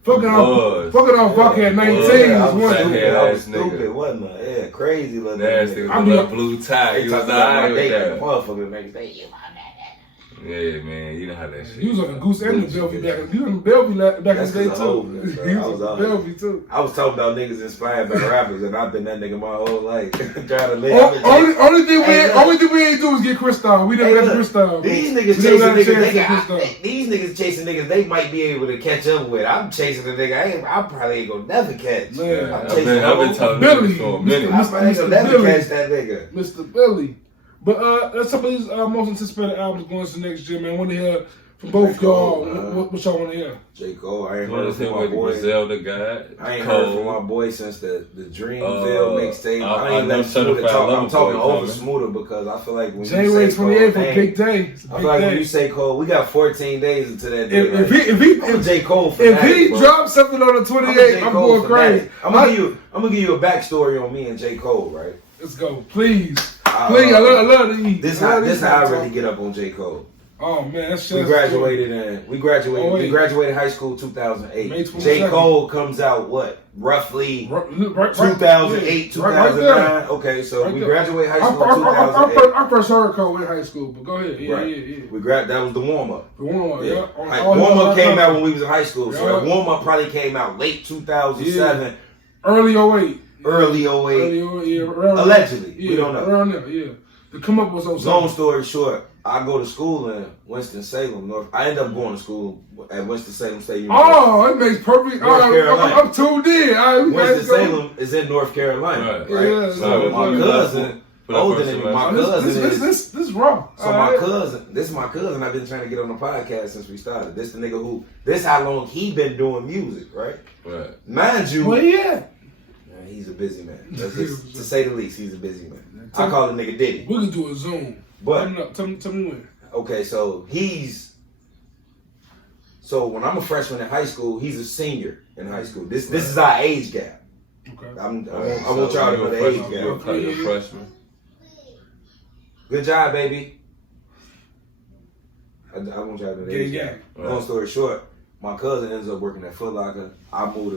Fucking on vodka at 19 is one. I was stupid, wasn't I? Yeah, crazy little nigga. I'm the blue tie. You was alright with that. Motherfucker make me say, yeah, man, you know how that shit. You was like a goose and the Bellevue back. You was in Bellevue back in the day too. He was in Bellevue too. I was talking about niggas inspired by rappers, and I've been that nigga my whole life. Trying to live. Only thing we ain't do is get Cristal. We didn't get Cristal. These niggas chasing niggas they might be able to catch up with. I'm chasing a nigga I probably ain't gonna never catch. Man, I've been telling Billy. for a minute. I ain't gonna never catch that nigga. Mr. Billy. But let's talk about these most anticipated albums going into next year, man. I want to hear from both y'all. What y'all want to hear? J. Cole. I ain't heard from my boy. Griselda guy. I ain't heard from my boy since the Dreamville mixtape. I ain't let Smooda talk. I'm talking over Smooda because I feel like when January you say 28th, a big day. I feel like when you say Cole, we got 14 days into that day. If J. Cole he drops something on the 28th, I'm going crazy. I'm gonna give you a backstory on me and J. Cole, right? Let's go, please. Please, I love to eat. This how I really get up on J. Cole. Oh man, that's we graduated. We graduated high school 2008. J. Cole comes out roughly 2008, 2009. Okay, so we graduated high school 2008. I first heard Cole in high school, but go ahead. Yeah. That was the warm up. The warm up, yeah. Warm up came out when we was in high school, so that warm up probably came out late 2007. Early 08. early 08. Allegedly. We don't know. Around there, yeah. The come up was 07. Long story short, I go to school in Winston-Salem, North. I end up going to school at Winston-Salem State University. Oh, it makes perfect. I'm tuned in. Winston-Salem is in North Carolina, right? Yeah, so my cousin, older than me, my cousin this is wrong. So my cousin, this is my cousin. I've been trying to get on the podcast since we started. This the nigga who, this how long he been doing music, right? Right. Mind you, well, yeah. He's a busy man. That's just, to say the least, he's a busy man. I call the nigga Diddy. We can do a Zoom. But tell me when. Okay, so when I'm a freshman in high school, he's a senior in high school. This is our age gap. Okay. I want y'all to know the age gap. You're a freshman. Good job, baby. I want y'all to know the age gap. Long story short, my cousin ends up working at Foot Locker. I go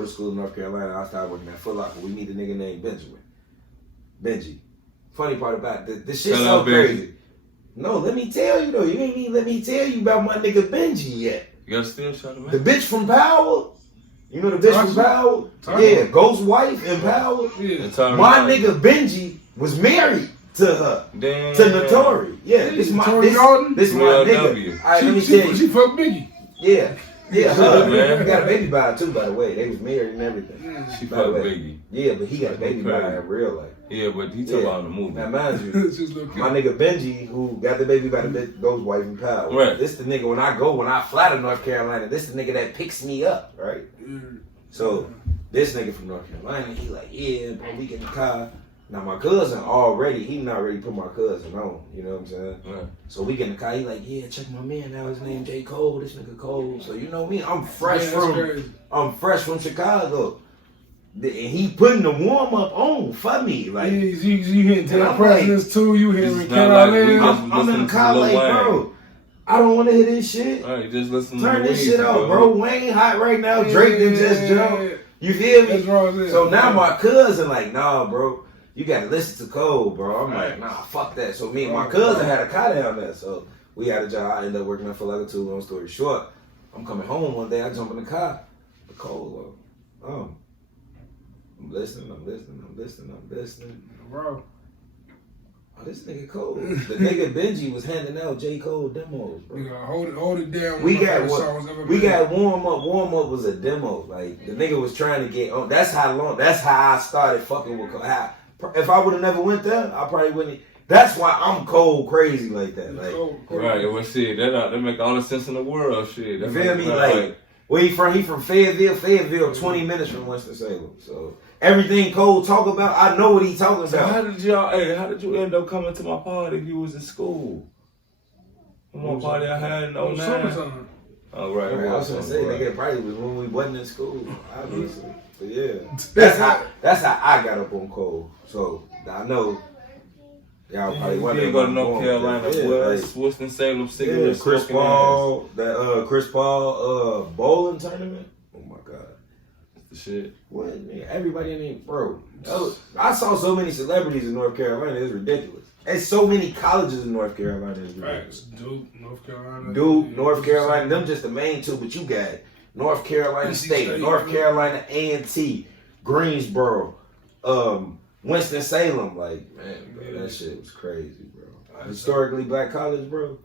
to school in North Carolina. I started working at Foot Locker. We meet a nigga named Benji. Funny part about this shit's so crazy. No, let me tell you though. You ain't even let me tell you about my nigga Benji yet. You gotta still shout him out. The bitch from Power. You know the bitch from Power? Yeah, Ghost Wife in Power. Yeah. My nigga Benji was married to her. Damn. To Notori. Yeah, this my nigga. Alright, let me tell you. She fucked Biggie. Yeah. Yeah, her. Man. He got a baby by her too, by the way. They was married and everything. She fucked Biggie. Yeah, but he got a baby by her in real life. Yeah, but he talking about the movie. Now, mind you, my nigga Benji, who got the baby by the Ghost Wife in Power. Right. This the nigga, when I fly to North Carolina, this the nigga that picks me up, right? So, this nigga from North Carolina, he like, yeah, bro, we get in the car. Now, my cousin he not ready to put my cousin on, you know what I'm saying? Right. So, we get in the car, he like, yeah, check my man now, his name J. Cole, this nigga Cole. So, you know me, I'm fresh from Chicago. And he putting the warm up on for me, like you hitting Dead Presidents too. You hitting Carolina. I'm in the car like, bro, I don't want to hear this shit. All right, just listen. Turn this shit off, bro. Wayne hot right now. Drake did just jump. You feel me? So now my cousin like, nah, bro, you gotta listen to Cole, bro. I'm like, nah, fuck that. So me and my cousin had a car down there, so we had a job. I ended up working there for like 2. Long story short, I'm coming home one day. I jump in the car. The Cole, I'm listening. Bro. Oh, this nigga Cole. The nigga Benji was handing out J. Cole demos, bro. Hold it down. We got warm up. Warm up was a demo. Like the nigga was trying to get on. That's how I started fucking with Cole. If I would have never went there, I probably wouldn't. That's why I'm Cole crazy like that. Like, right, well shit, that make all the sense in the world, shit. You feel me? Like where he from? He from Fayetteville, 20 minutes from Winston-Salem. So everything Cole talk about, I know what he talking about. How did you end up coming to my party if you was in school? My party I had in 09. Oh, right. I was gonna say, nigga, probably was when we wasn't in school, obviously. But yeah, that's how I got up on Cole. So I know y'all probably wondering. You go to North Carolina, Winston-Salem, cigarettes. Chris Paul, Chris Paul bowling tournament. Oh my god, the shit. What? Man, everybody in there, bro. I saw so many celebrities in North Carolina. It's ridiculous. There's so many colleges in North Carolina. It's ridiculous. Duke, North Carolina. North Carolina. Them just the main two, but you got North Carolina State, North Carolina A&T, Greensboro, Winston-Salem. Like, man, bro, that shit was crazy, bro. Historically black college, bro.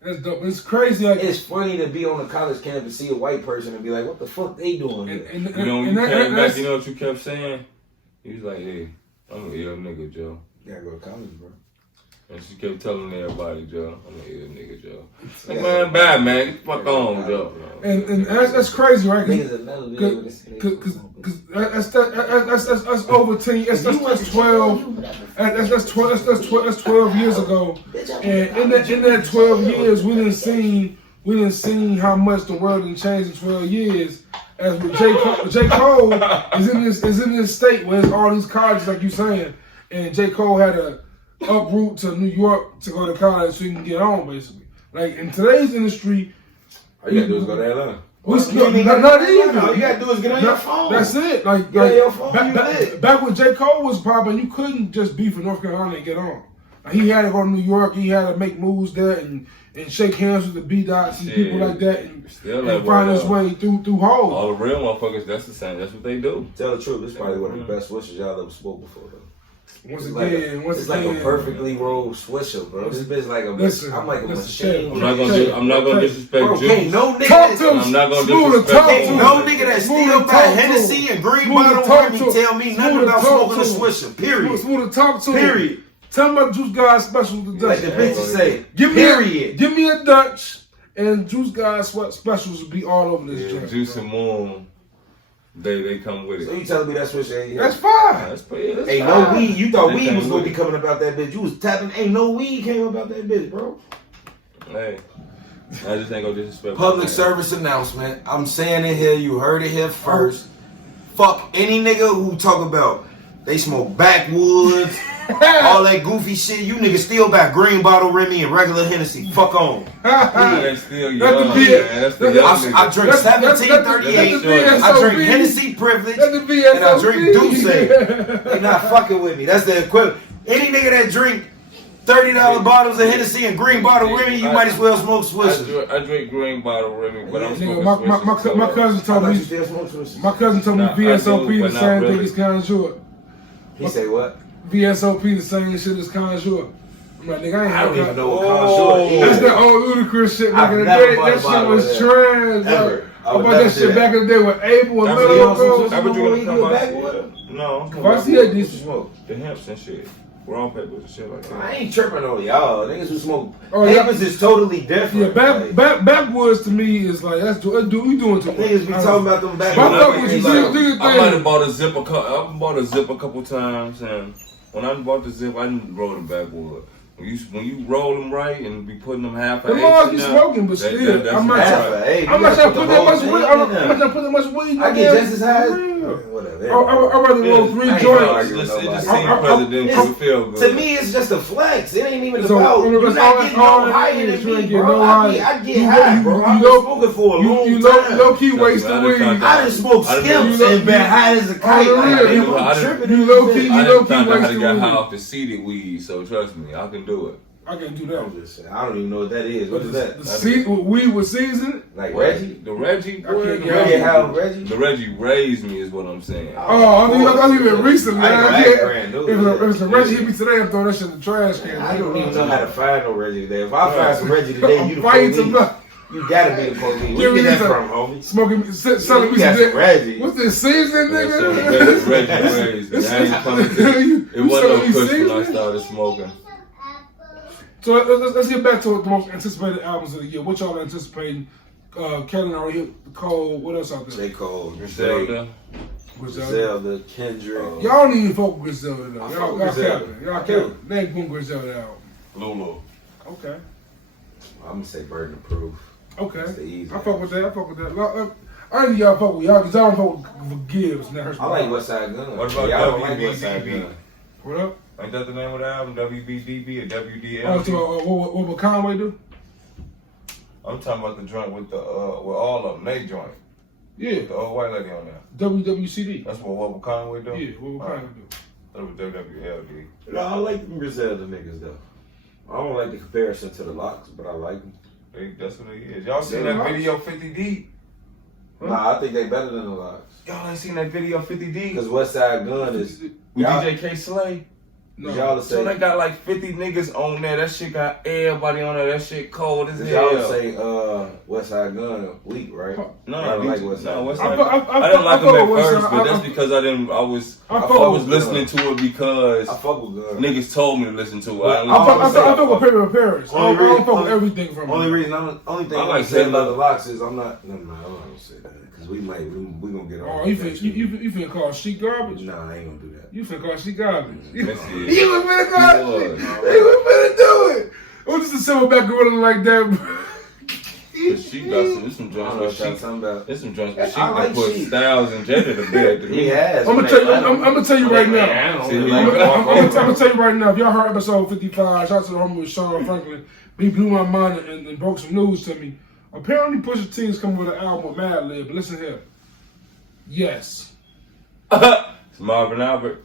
That's dope. It's crazy. Like, it's funny to be on a college campus, see a white person, and be like, "What the fuck they doing here?" You know, when you came back, you know what you kept saying? He was like, "Hey, I'm an ill nigga, Joe. You gotta go to college, bro." And she kept telling everybody, Joe, I'm an ill nigga, Joe. Like, man, bad man, get the fuck on, Joe. And that's crazy, right? Because that's over 10. That's 12. That's 12 years ago. And in that 12 years, we didn't see how much the world done changed in 12 years. As with J. Cole is in this state where there's all these colleges, like you saying, and J. Cole had to uproot to New York to go to college so he can get on, basically. Like in today's industry, all you gotta do is go to Atlanta. Not even. All you gotta do is get on your phone. That's it. Get on your phone. Back when J. Cole was popping, you couldn't just be from North Carolina and get on. He had to go to New York. He had to make moves there and shake hands with the B-Dots and people like that and find his way through holes. All the real motherfuckers, that's the same. That's what they do. Tell the truth, this is probably one of the best swishers y'all ever smoked before, though. It's like a perfectly rolled swisher, bro. This bitch like a I'm like a machine. I'm not gonna disrespect you. Ain't no nigga. I'm not gonna disrespect you. Ain't no nigga that still got Hennessy and green bottle with me tell me nothing about smoking a swisher. Period. Smooda, talk to Period. Tell me about Juice God special today. Like the bitches say. Give me a Dutch and Juice God specials will be all over this joint. Juice and Moon. They come with it. So you telling me that switch ain't here? That's fine. Ain't no weed. You thought weed was gonna be coming about that bitch. You was tapping. Ain't no weed came about that bitch, bro. Hey, I just ain't gonna disrespect. Public service announcement. I'm saying it here. You heard it here first. Fuck any nigga who talk about they smoke backwoods, all that goofy shit. You niggas still got green bottle Remy and regular Hennessy. Fuck on. That's still young, man. I drink 1738. I drink Hennessy Privilege, and I drink Douce. They not fucking with me. That's the equivalent. Any nigga that drink $30 bottles of Hennessy and green bottle Remy, you might as well smoke Swishers. I drink green bottle Remy, but I'm smoking my cousin told me. My cousin told me VSOP the same thing as Conjure. He say what? VSOP the same shit as Conjure. I'm like, nigga, I don't even know what Conjure is. That's that old ludicrous shit back in the day. That shit was trash. Bro. I bought that shit back in the day with Abel and Little. Ever drink a backwood? No. I see that decent smoke. The hemps and shit. Raw papers and shit like that. I ain't tripping on y'all. Niggas who smoke papers is totally different. Yeah, backwoods to me is like, we doing too much. Niggas be talking about them backwoods. I might have bought a zip a couple times, and when I bought the zip, I didn't roll the backwood. When you roll them right and be putting them half an eighth. The more you smoking, but still, I'm not trying to put that much weed. I'm not trying to put that much weed. I get just as high. Whatever. I'd rather roll 3 joints. It just seems presidential feel good. To me, it's just a flex. It ain't even about. You're not getting no higher than me, bro. I get high, bro. I've been smoking for a long time. Low key wasting weed. I done smoked skims and been high as a kite. I'm tripping. You low key I done found out how to wasting get weed. high off the seeded weed, so trust me, I can do it. I can do that. I'm just saying, I don't even know what that is. What is that? Weed with season? Like Reggie? The Reggie? The Reggie raised me is what I'm saying. Oh, I thought you been recently. If the Reggie Yeah. hit me today, I'm throwing that shit in the trash can. I don't even know how to find no Reggie today. If I find some Reggie today, you the police. You gotta be the police. Where you get that from, homie? Smoking, selling me some Reggie. What's this season, nigga? Reggie raised me. It wasn't no push when I started smoking. So let's get back to the most anticipated albums of the year. What y'all anticipating? Kaylin already hit Cole. What else out there? J. Cole, Griselda, Kendrick. Y'all don't even fuck with Griselda though. Y'all capping. Y'all capping. capping. They ain't putting Griselda out. Lulu. Okay. I'm gonna say Burden of Proof. Okay. That's the easy. I fuck with that. I think y'all fuck with y'all because y'all don't fuck with Gibbs. I like Westside Gunn. What about y'all don't like Westside Gunn? What up? Ain't that the name of the album? WBDB or WDL? Oh, so what would Conway do? I'm talking about the joint with the with all of them. They joint. Yeah. The old white lady on there. WWCD. That's what would Conway do? Yeah, what would Conway do? That was WWLD. No, I like them Griselda niggas though. I don't like the comparison to the Locks, but I like them. That's what it is. Y'all seen that video 50 Deep? Nah, I think they better than the Locks. Y'all ain't seen that video 50 Deep? Because Westside Gunn is with DJ K Slay. No. Y'all So they got like 50 niggas on there. That shit got everybody on there. That shit cold as hell. Y'all say Westside Gunn weak, right? No, I don't like Westside. I didn't like him at first, but that's because I was listening to it because I fuck with Gunn. Niggas told me to listen to it. I fuck with Paper Paris. I don't fuck with everything from only thing I'm gonna say about the Locks is I'm not gonna say that. Because we gonna get on. Oh, you finna call shit garbage? Nah, I ain't gonna do that. You finna call shit garbage. You was Yes, finna call shit. He was finna do it. It was just a simple back gorilla like that. She got some joints. There's some joints, but she can put Sheik. Styles and Jada to bed. He has. I'm gonna tell you right now. I'm gonna tell you right now. If y'all heard episode 55, shout out to the homie with Sean Franklin. He blew my mind and broke some news to me. Apparently, Pusha T is coming with an album with Madlib. Listen here. Yes. It's Marvin Albert.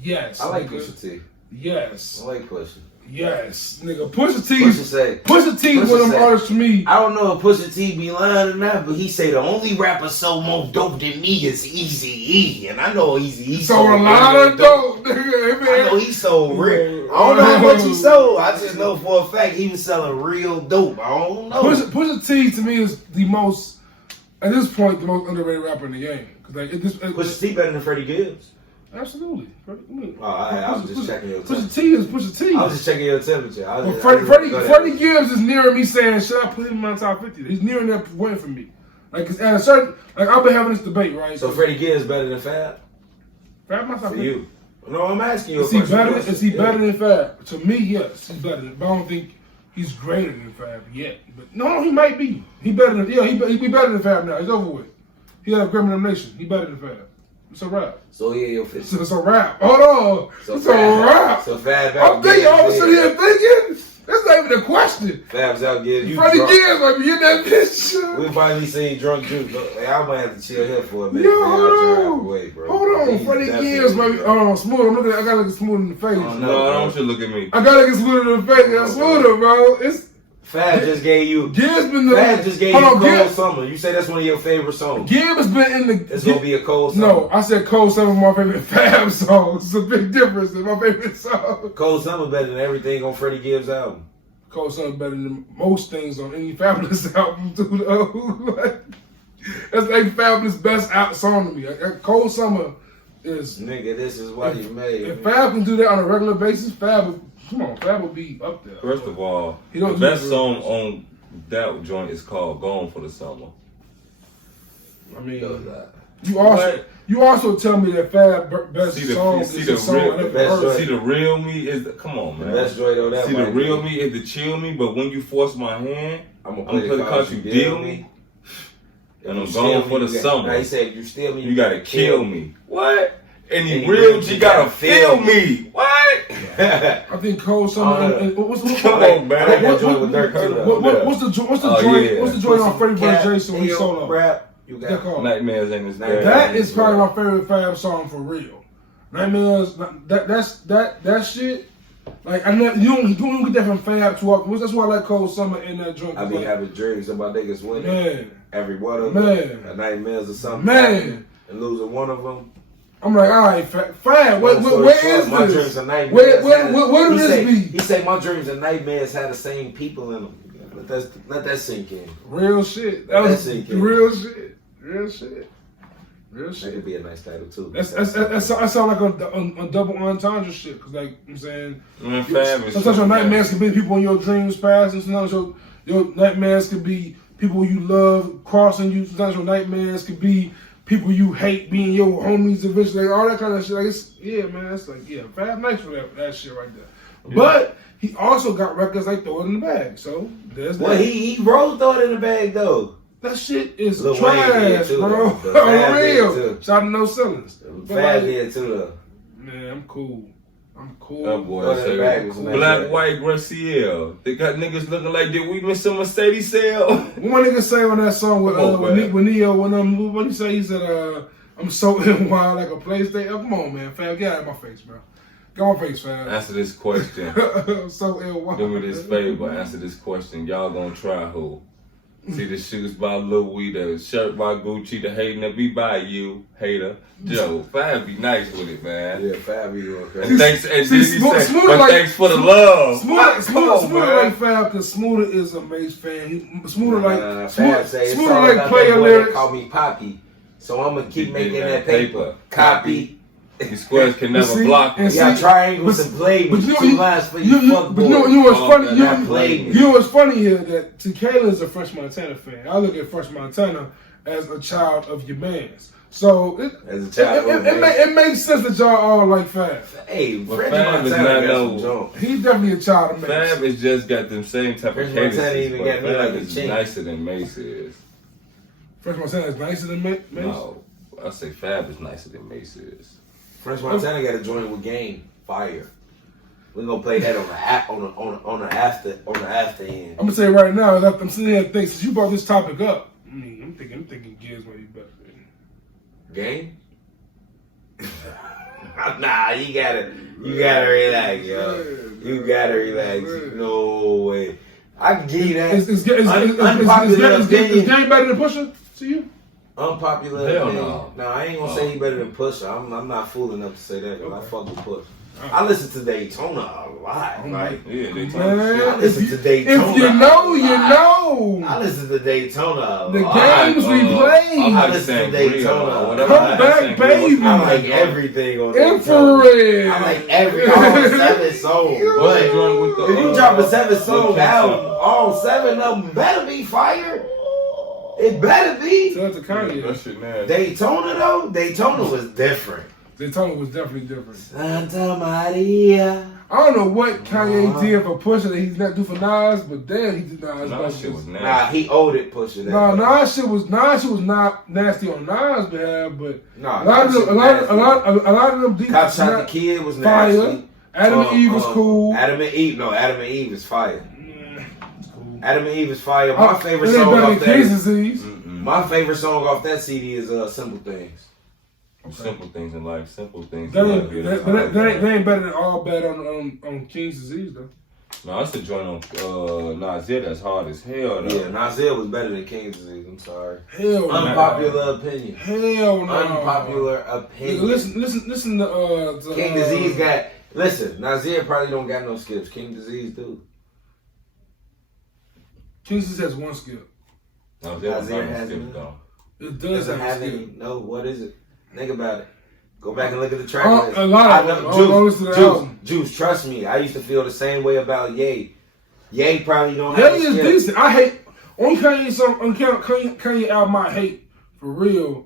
Yes. I like Pusha T. Yes. I like Pusha. Yes, nigga. Pusha T is one of them artists to me. I don't know if Pusha T be lying or not, but he say the only rapper so more dope than me is Eazy-E, and I know Eazy-E sold a lot of dope. Nigga. I know he sold real. I don't know how much he sold. I just know for a fact he was selling real dope. I don't know. Pusha T to me is the most, at this point, the most underrated rapper in the game. Pusha T better than Freddie Gibbs. Absolutely. I was just checking your temperature. Pusha T is Pusha T. I was just checking your temperature. Freddie Gibbs is nearing me saying, should I put him in my top 50? He's nearing that point for me. Like, at a certain, like, I've been having this debate, right? So Freddie Gibbs better than Fab? Fab my top 50. For you. No, I'm asking you. Is he better than Fab? To me, yes, he's better than. But I don't think he's greater than Fab yet. But no, he might be. He better than. Yeah, he be better than Fab now. He's over with. He had a Grammy nomination. He better than Fab. It's a rap. So yeah, your 50. It's a rap. Hold on. It's a rap. So Fab. I'm thinking. I'm sitting here thinking. That's not even a question. Fab's out getting you Freddie drunk. Gibbs might be in that bitch. We finally seen drunk juice. I might have to chill here for a minute. Yo, hold on. He's Freddie Gibbs might be. Smooth. I gotta look at Smooth in the face. No, I don't want you to look at me. I gotta get Smooth in the face. That's Smooth, bro. It's. Fab just gave you. Gibbs been the. Fab just gave you Cold Summer. You say that's one of your favorite songs. Gibbs been in the. It's gonna be a Cold Summer. No, I said Cold Summer my favorite Fab songs. It's a big difference in my favorite song. Cold Summer better than everything on Freddie Gibbs' album. Cold Summer better than most things on any Fabulous album, too, though. That's like Fabulous best song to me. Cold Summer is. Nigga, this is what he made. If Fab can do that on a regular basis, Fab will be up there. First of all, the best song on that joint is called "Gone for the Summer." I mean, you also tell me that Fab best song is the song I never heard. See, the real me is come on, man. The best joint on that. See, the real me is the chill me, but when you force my hand, I'm gonna play the cards you deal me, and I'm going for the summer. Now he said, "You steal me, you gotta kill me." What? And you real, you gotta feel me. What? I think Cold Summer. Come on, man. What's the joint on Freddie Boy Jason when he solo? Rap. You got Nightmares ain't his name. That is probably my favorite Fab song for real. Nightmares. That shit. Like you don't get that from Fab too often. That's why I like Cold Summer in that joint. I be having dreams about niggas winning. Man. Every one of them. Man. Nightmares or something. Man. And losing one of them. I'm like, all right, Fab. Where is my this? Dreams and nightmares. Where do this be? He say my dreams and nightmares had the same people in them. Let that sink in. Real shit. Real shit. Real shit. That could be a nice title too. That sound like a double entendre shit. Cause like I'm saying, sometimes your nightmares can be people in your dreams past, and sometimes your nightmares can be people you love crossing you. Sometimes your nightmares can be people you hate being your homies eventually. All that kind of shit. Like it's Fab nice for that shit right there. Yeah. But he also got records like Throw It in the Bag. So there's that. Well, he wrote Throw It in the Bag though. That shit is trash, bro. On real. Shout out to No Ceilings. Fab did too, though. Man, I'm cool. That boy said Black, White, Gracielle. They got niggas looking like, did we miss a Mercedes sale? What my nigga say on that song with Neo, what he say? He said, I'm so wild like a PlayStation. Come on, man. Fab, get out of my face, bro. Get out of my face, Fab. Answer this question. So ill. Do me this favor. Answer this question. Y'all gonna try who? See the shoes by Louis, the shirt by Gucci, the hating that be by you, hater. Joe, Fab be nice with it, man. Yeah, Fab be okay. And thanks, thanks for the love. Smooda like Fab because Smooda is a Mace fan. Smooda like player lyrics. Call me Poppy, so I'm gonna keep making that paper. Copy. These squares can never block me. You got triangles and play with two lines for you fuck boy. You know what's funny? You know what's funny here? That Kaylin is a Fresh Montana fan. I look at Fresh Montana as a child of your man's. So it makes sense that y'all all like Fab. Hey, Fab is not no. He's definitely a child of Mace. Fab has just got them same type of cadences. Fab is nicer than Mace is. Fresh Montana is nicer than Mace? No, I say Fab is nicer than Mace is. Fresh Montana got to join with Game Fire. We're gonna play that on the after end. I'm gonna say right now, I'm sitting here thinking since you brought this topic up, I'm thinking Gibbs might be better. Game? Nah, you gotta relax, yo. You gotta relax. No way. I can give you that. Unpopular opinion. Is Game better than Pusha to you? Unpopular Hell opinion. no. No, I ain't gonna say he better than Pusha. I'm not fool enough to say that. Cause I fuck with Pusha. I listen to Daytona a lot. Like, Daytona. I listen to Daytona. If you know, you know. I listen to Daytona a lot. The games we play. I listen to Daytona. Come back, baby. I like everything on Infrared. I like all 7 songs. But if you drop a 7-song album, all 7 of them better be fire. It better be. Shout out to Kanye. That shit nasty. Daytona though, Daytona was different. Daytona was definitely different. Santa Maria. I don't know what Kanye did for Pusha that he's not do for Nas, but damn, he did Nas. Nah, that shit was nasty. Nah, he owed it Pusha. Nas shit was not nasty on Nas' behalf, but nah, a lot of them deep. Cop Shot the Kid was nasty. Fire. Adam and Eve was cool. Adam and Eve is fire. Cool. Adam and Eve is fire. My favorite song off that. My favorite song off that CD is Simple Things. Simple things in life, simple things. That ain't better than All Bad on King's Disease though. No, that's the joint on Nasir that's hard as hell though. Yeah, Nasir was better than King's Disease. I'm sorry. Hell no. Unpopular opinion. Hell no. Unpopular opinion. Listen to King Disease got. Listen, Nasir probably don't got no skips. King Disease do. King Disease has one skip. Nasir has skip though. It does have a skip. No, what is it? Think about it. Go back and look at the track list. A lot of them. Juice, trust me. I used to feel the same way about Ye. Ye probably don't Ye have is decent. I hate on Kanye album I hate for real.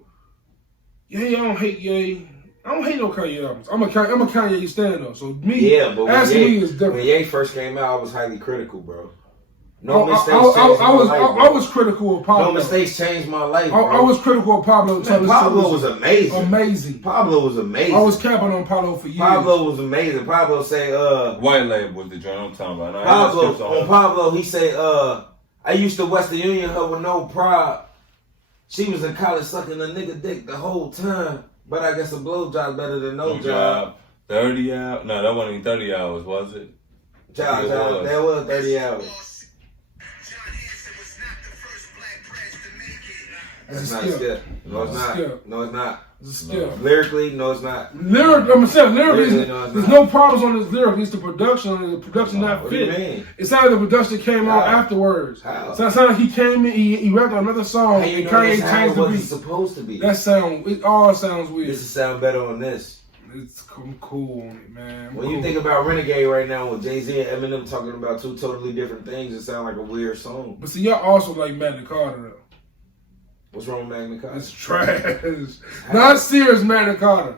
Ye, I don't hate Ye. I don't hate no Kanye albums. I'm a Kanye stan though. So me, yeah, but asking me is different. When Ye first came out, I was highly critical, bro. I was critical of Pablo. No mistakes changed my life. I was critical of Pablo. Man, Pablo was amazing. Amazing. Pablo was amazing. I was capping on Pablo for years. Pablo was amazing. Pablo say, White Label was the joint I'm talking about. Pablo, he say, I used to Western Union her with no pride. She was in college sucking a nigga dick the whole time. But I guess a blowjob better than no job. 30 hours? No, that wasn't even 30 hours, was it? Job. That was 30 hours. That's not a skip. No, it's not. No, it's not. It's a skip. Lyrically, no, it's not. Lyrically, there's no problems on this lyric. It's the production. The production not what fit. Do you mean? It sounded like the production came out afterwards. How? So it sounded like he came in, he rapped on another song, and Kanye changed the beat. Supposed to be. It all sounds weird. This sound better on this. It's cool on it, man. When you think about Renegade right now with Jay-Z and Eminem talking about two totally different things, it sounds like a weird song. But see, y'all also like Magna Carta though. What's wrong with Magna Carta? It's trash. Not serious Magna Carta.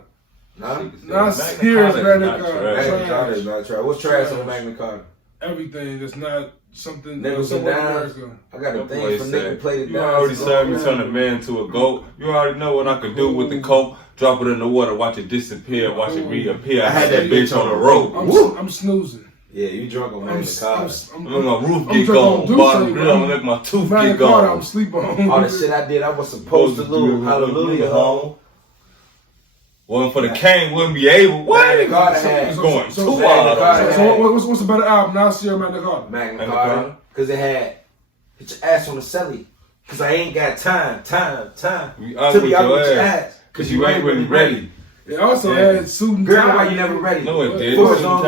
Not serious Magna Carta. Magna Carta is not trash. What's trash on Magna Carta? Everything that's not something. Niggas down. I got a thing for nigga play the down. You already saw me turn a man to a goat. You already know what I can do with the coke. Drop it in the water, watch it disappear, watch it reappear. I had that bitch on the rope. I'm snoozing. Yeah, you drunk on Magna Carta. My roof get gone, bottom grill, make my tooth get gone. I'm sleeping on. All the shit I did, I was supposed to do. Hallelujah, home. Wasn't for the king, wouldn't be able. What? Magna Carta It's going too wild. So what's a better album? Nasir or Magna Carta? Magna Carta. Because it had, get your ass on the celly. Because I ain't got time. To be out with your ass. Because you ain't really ready. It also had Suit and Girl, why you never ready? No, it did. What song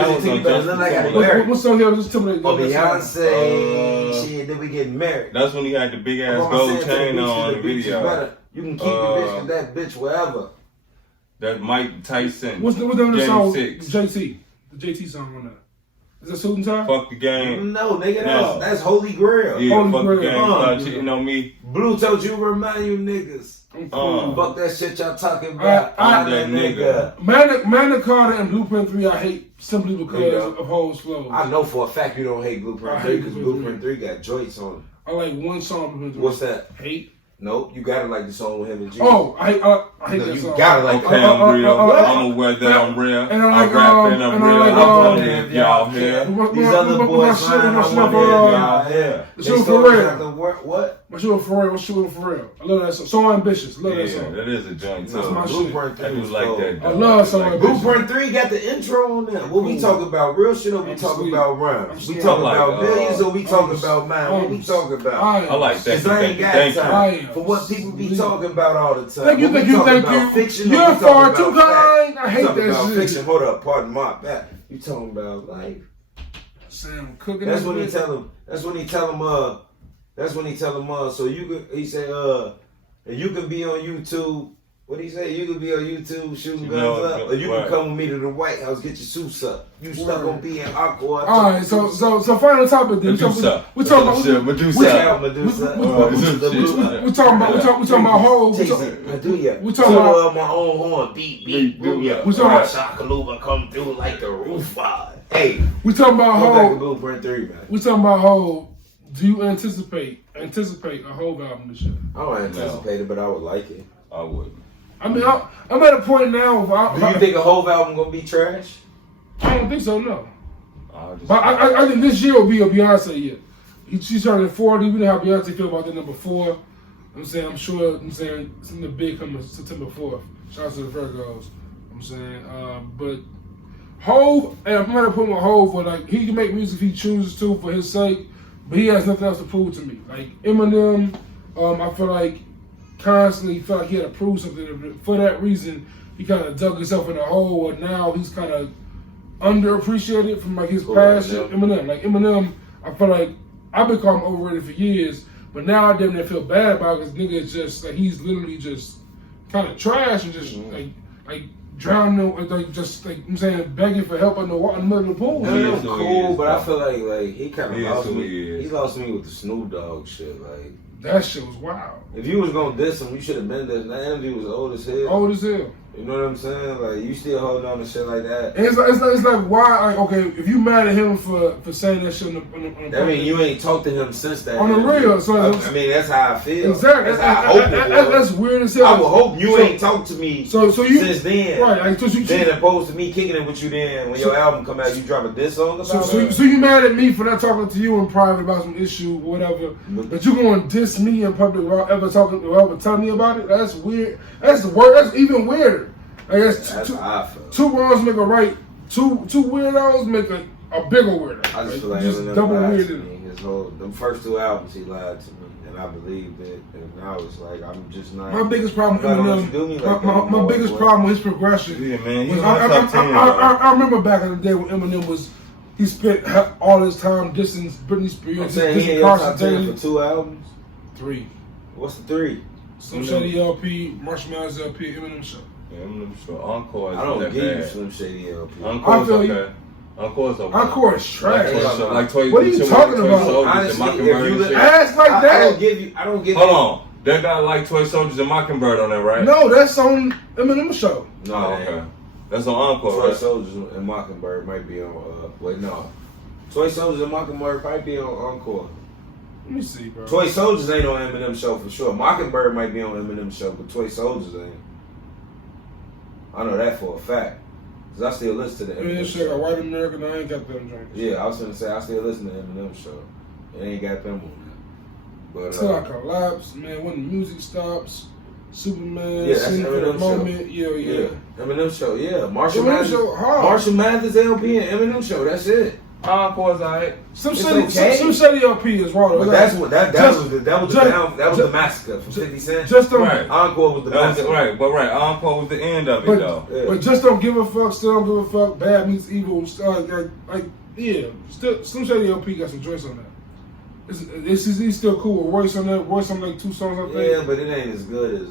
here? Just tell me. Beyonce. Shit, then we getting married. That's when he had the big ass gold chain on the video. You can keep the bitch with that bitch wherever. That Mike Tyson. What's the other song? 6. JT. The JT song on that. Is that Suit and Tie? Fuck the game. No, nigga, that's Holy Grail. Yeah, fuck the game. Start cheating on me. Blue told you remind you niggas. Fuck that shit y'all talking about. I'm that nigga. Magna Carta and Blueprint 3 I hate simply because of Ho's flow. I know for a fact you don't hate Blueprint 3 because Blueprint 3 got joints on it. I like one song Blueprint 3. What's that? Hate. Nope, you gotta like the song with him and G. Oh, I hate that song. You gotta like that. I'm real. I'm aware that I'm real. And I like I'm rapping, I'm real. I'm if y'all there. These other boys lying on my yeah. Shoot for real. What? I'm shooting for real. I'm shooting for real. I love that song. So ambitious. Love that song. That is a joint too. That's my Blueprint 3 I do like that. I love so ambitious. Blueprint 3 got the intro on there. What we talking about? Real shit or we talking about rhymes? We talking about millions or we talking about mine? What we talking about? I like that. I ain't got time for what people be talking about all the time. Thank you. You're far too kind. I hate that shit. Fiction. Hold up. Pardon my bad. You talking about life? Sam cooking. That's when he tell him. So you could. He said. You can be on YouTube. What did he say? You can be on YouTube shooting guns up, or you can come with me to the White House, get your suits up. You stuck on being awkward. All right. So final topic. Then we talking about Medusa. We talking about whole. We talking about my own horn. Beat. We talking about Shakaluba come through like the roof. Hey, we talking about whole. Blueprint 3, man. We talking about whole. Do you anticipate a whole album this year? I don't anticipate it, but I would like it. I wouldn't. I mean, I'm at a point now. Do you think a whole album gonna be trash? I don't think so. No. But I think this year will be a Beyonce year. She's turning 40. We know how Beyonce feel about the number 4. I'm saying, I'm sure. I'm saying something big coming September 4th. Shout out to the Virgos. I'm saying, but Hov, and I'm at a point with Hov where like he can make music if he chooses to for his sake, but he has nothing else to prove to me. Like Eminem, I feel like constantly felt like he had to prove something. For that reason, he kind of dug himself in a hole, and now he's kind of underappreciated from like his past shit. Eminem, I feel like I've been calling him overrated for years, but now I damn near feel bad about it because nigga is just like he's literally just kind of trash and just like drowning, I'm saying begging for help in the middle of the pool. Yeah, was cool, but I feel like he kind of lost me. He lost me with the Snoop Dogg shit. Like that shit was wild. If you was gonna diss him, you should have been there. That interview was old as hell. Old as hell. You know what I'm saying? Like you still holding on to shit like that. And it's like why? Like, okay, if you mad at him for saying that shit on the I mean, you ain't talked to him since that. On the real, so I mean, that's how I feel. Exactly. That's how I hope it was. That's weird as hell. I would hope you ain't talked to me since then. Right. Like, then opposed to me kicking it with you then when your album come out, you drop a diss song about it. So you mad at me for not talking to you in private about some issue or whatever, but you going to diss me in public without ever telling me about it? That's weird. That's the word. That's even weirder. Like that's two wrongs make a right. Two weirdos make a bigger weirdo. I just feel like just double weirded. Them first 2 albums he lied to me, and I believed it. And now it's like I'm just not. My biggest problem with my biggest problem with his progression. Yeah, man. I remember back in the day when Eminem he spent all his time dissing Britney Spears. I'm saying he ain't top 10 for 2 albums. 3. What's the 3? Slim Shady LP, Marshall Mathers LP, Eminem Show. Eminem Show. Encore is I don't give you bad. Slim Shady LP. Encore's okay. Encore's okay. Encore is trash. Like Toy, what are you talking about? Honestly, if you ass like that, I don't give you. Hold on. That got like Toy Soldiers and Mockingbird on there, right? No, that's on Eminem Show. No, okay. That's on Encore. Toy right? Soldiers and Mockingbird might be on. No. Toy Soldiers and Mockingbird might be on Encore. Let me see, bro. Toy Soldiers ain't on Eminem Show for sure. Mockingbird might be on Eminem Show, but Toy Soldiers ain't. I know that for a fact. Cause I still listen to the Eminem Show. Got White American, I ain't got them drinks. Yeah, I was gonna say I still listen to Eminem Show. It ain't got them on there. But Till I collapse, man. When the music stops, Superman. Yeah, that's Eminem Show. Yeah. Eminem Show. Yeah, Marshall Mathers LP and Eminem Show. That's it. Encore's alright. Some Shady LP is raw. But that was the massacre from 50 Cent. Just don't. Right. Encore was the massacre. Encore was the end of it though. Yeah. But just don't give a fuck. Still don't give a fuck. Bad meets evil. Still, Slim Shady LP got some joints on that. He's still cool with Royce on that. Royce on like 2 songs I think. Yeah, but it ain't as good as.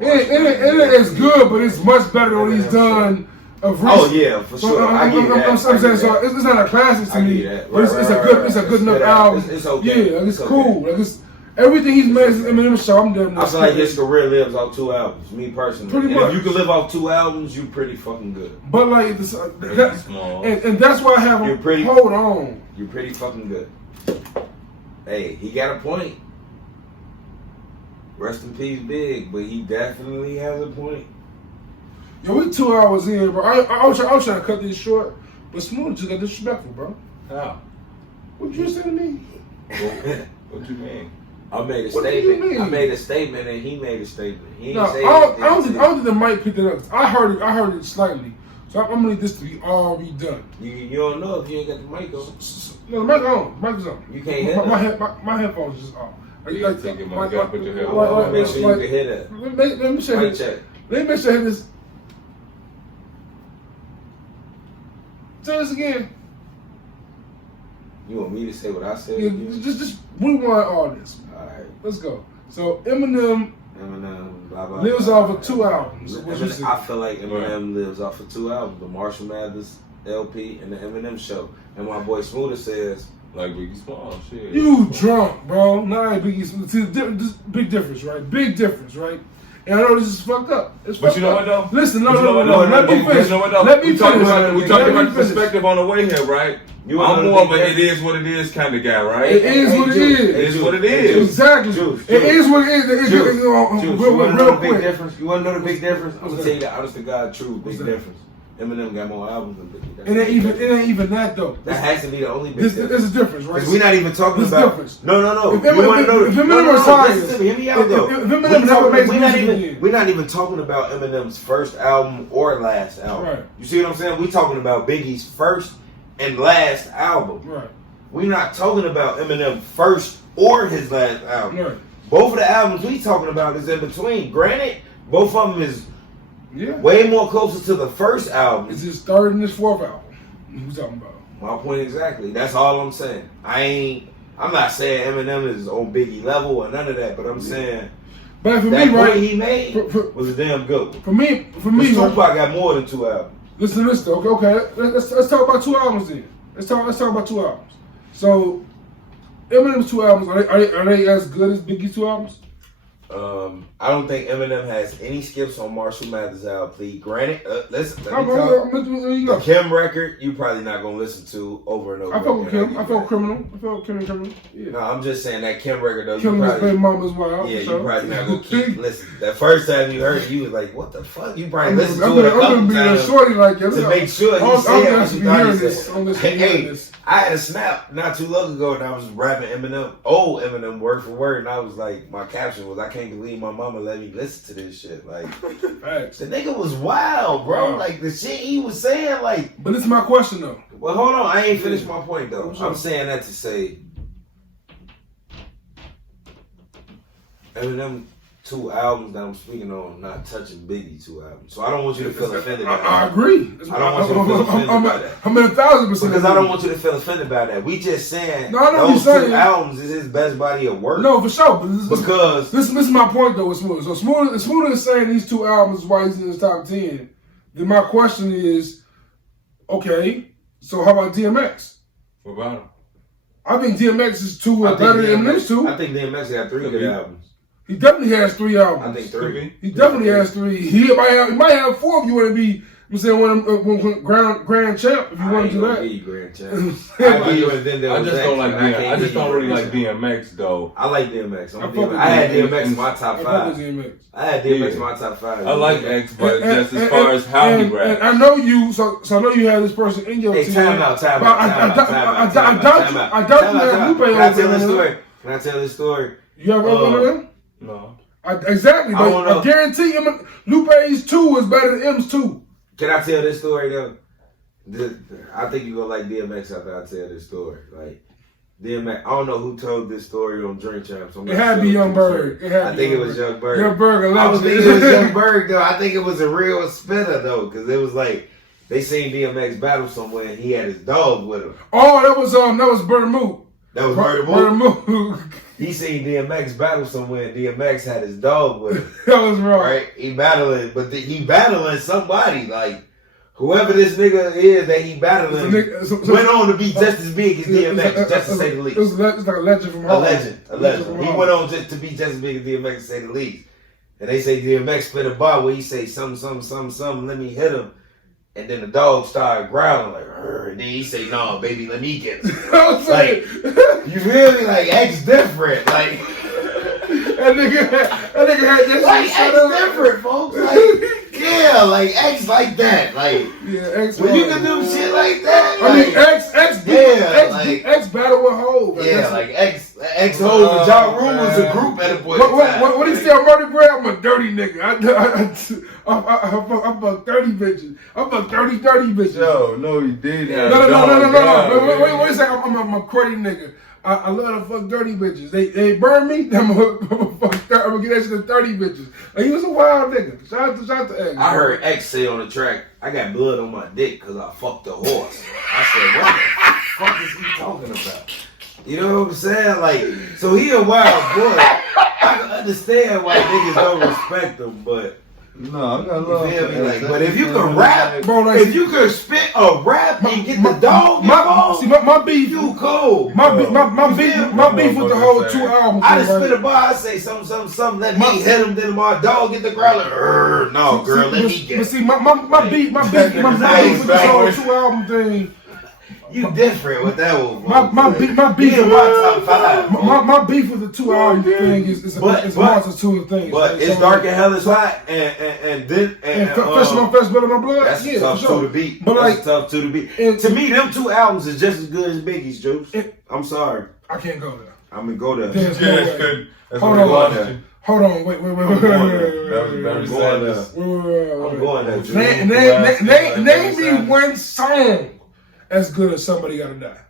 It ain't as good, but it's much better than what he's done. Oh yeah, for sure. I get that. I'm saying so. It's not a classic to me. It's a good enough album. It's okay. Yeah, it's cool. Like it's everything he's made since Eminem Show. I'm done. I feel like his career lives off 2 albums. Me personally, pretty much. If you can live off 2 albums, you pretty fucking good. But like, and that's why I have him. Hold on. You're pretty fucking good. Hey, he got a point. Rest in peace, Big, but he definitely has a point. Yo, we 2 hours in, bro. I was trying to cut this short, But Smooda just got disrespectful, bro. How? What you saying to me? What you mean? I made a What statement. do you mean? I made a statement and he made a statement. He No, ain't say I don't anything. think the mic picked it up. I heard it slightly. So I'm gonna need this to be all redone. You don't know if you ain't got the mic on. No, the mic on. Mic is on. You can't hear my headphones is off. You thinking my God put your headphones I want to on? make sure you can hear that. Let me say Mic this. check. Let me make sure I hit this. Say this again. You want me to say what I said? Yeah, just rewind all this. All right. Let's go. So Eminem Eminem, blah, blah, lives blah, off blah. of 2 albums. What you say? I feel like Eminem lives off of 2 albums: the Marshall Mathers LP and the Eminem Show. And my boy Smooda says, Like Biggie Small, shit. You drunk, bro. Nah, Biggie. See, this big difference, right? Big difference, right? And I know this is fucked up. It's But fucked you know up. what though? Listen, no. You know what, Let me finish. You know what though? Let me We talking finish. about the perspective on the way here, right? You I'm wanna more of know a the it is what it is kind of guy, right? It is what it is. It is what it is. Exactly. Juice, It is what it is. Juice, you want to know the big quick. difference? You want to know the big difference? I'm What's gonna that? tell you the honest to God truth. Big What's that? difference. Eminem got more albums than Biggie. That's It the ain't big difference. even that though. That has to be the only big This difference. is difference, right? Because we're not even talking This about. difference. No. If You want to know? Eminem retires, listen to me. Hear me out though. if Eminem never makes music again. We're not even talking about Eminem's first album or last album. Right. You see what I'm saying? We're talking about Biggie's first and last album. Right. We're not talking about Eminem first or his last album. Right. Both of the albums we talking about is in between. Granted, both of them is Yeah. way more closer to the first album. It's his third and his fourth album. Who's talking about? My point exactly. That's all I'm saying. I'm not saying Eminem is on Biggie level or none of that, but I'm saying But for that me, right? point he made For was a damn good one. For me, Because right, Tupac got more than 2 albums. listen to this though. Okay, let's talk about 2 albums then. Let's talk about 2 albums. So Eminem's 2 albums are they as good as Biggie's 2 albums? I don't think Eminem has any skips on Marshall Mathers' LP. Granted, listen, let me There you the go. Kim record, you probably not gonna listen to over and over. I fuck with again. Kim. I fuck with Criminal. I fuck with Kim and Criminal. Yeah. No, I'm just saying that Kim record though. Kim you is probably, baby mama's wild. yeah, for you sure. probably not gonna keep listening. That first time you heard it, you was like, "What the fuck?" You probably listened to it a I'm couple gonna be a times shorty like that. to make sure he I'm said what gonna you be thought hearing he this. said. I'm listening to Hey, this. I had a snap not too long ago, and I was rapping old Eminem word for word, and I was like, my caption was, "I can't believe my mama let me listen to this shit." Like, Facts. the nigga was wild, bro. Wow. Like the shit he was saying, like. But this is my question though. Well, hold on, I ain't finished my point though. What's up? I'm saying that to say, Eminem 2 albums that I'm speaking on, not touching Biggie 2 albums. So I don't want you to feel offended by that. I agree. I don't want you to feel offended by that. I'm at 1,000%. Because I don't want you to feel offended by that. We just saying No, I know what those you're 2 saying. albums is his best body of work. No, for sure. But Because this is my point though with Smooda. So Smooda is saying these 2 albums is why he's in his top 10. Then my question is, okay, so how about DMX? What about him? I think DMX's 2 are better than Eminem's 2. I think DMX got 3 good albums. He definitely has 3 albums. I think 3. He definitely has 3. He might have 4 if you want to be. I'm saying one grand champ if you want to do that. I ain't gonna give you grand champ. I just don't really like DMX though. I like DMX. I had DMX in my top 5. I had DMX in my top 5. I like X, but just as far as how he raps. And I know you, so I know you have this person in your team. Time out. I doubt you have Lupe Can I tell over this him. story? Can I tell this story? You have over him? No. Exactly, I but don't know. I guarantee him Lupe's 2 is better than M's 2. Can I tell this story though? I think you're gonna like DMX after I tell this story. Like DMX, I don't know who told this story on Drink Champs. It had to be Young Bird. I think it was Young Bird. Young Bird, I was thinking it was Young Bird though. I think it was a real spinner though, because it was like they seen DMX battle somewhere and he had his dog with him. Oh, that was Bird Moot. That was Bird Moot. He seen DMX battle somewhere and DMX had his dog with him. That was wrong. Right? He battling, but he battling somebody. Like, whoever this nigga is that he battling went on to be just as big as DMX, just to say the least. It's like a legend from A Harden. legend. He went on just to be just as big as DMX, to say the least. And they say DMX split a bar where he say something, let me hit him. And then the dog started growling like, and then he say, "No, baby, let me get him." Like, you feel me? Like, X different. Like, that nigga had this like X different, folks. Like, Yeah, like X like that. Like, X. When you can do shit like that. I mean, X battle with Hov. Like X Hov and Ja Rule was a group at a point. What he say on Murder Grab? I'm a dirty nigga. I fuck 30 bitches. I fuck 30 bitches. Yo, no, he did. No. Wait a second. I'm a cruddy nigga. I love to fuck dirty bitches. They burn me. I'm gonna get that shit to 30 bitches. Like, he was a wild nigga. Shout out to X. I heard X say on the track, I got blood on my dick because I fucked a horse. I said, what the fuck is he talking about? You know what I'm saying? Like, so he a wild boy. I can understand why niggas don't respect him, but no, I got love. You feel me? Like, but if you can rap, bro, like, if you can spit a rap and get the dog, my beef, you cold. My beef with the whole 2 albums. I just spit a bar, I say something, let me hit him, then my dog get the growler. No, girl, let me get. But see, my beef with the whole 2 album thing. You different with that one. My beef with my top 5. My beef with the 2 album thing is a multitude of things. But it's Dark and Hell is Hot and Fresh on Fresh Blood on My Blood. That's tough to the beat. But that's tough to the beat. To me, them 2 albums is just as good as Biggie's, Juice. I'm sorry. I can't go there. I'm gonna go there. Hold on, wait. That was very sad. I'm going there. Name me one song as good as Somebody Gotta Die.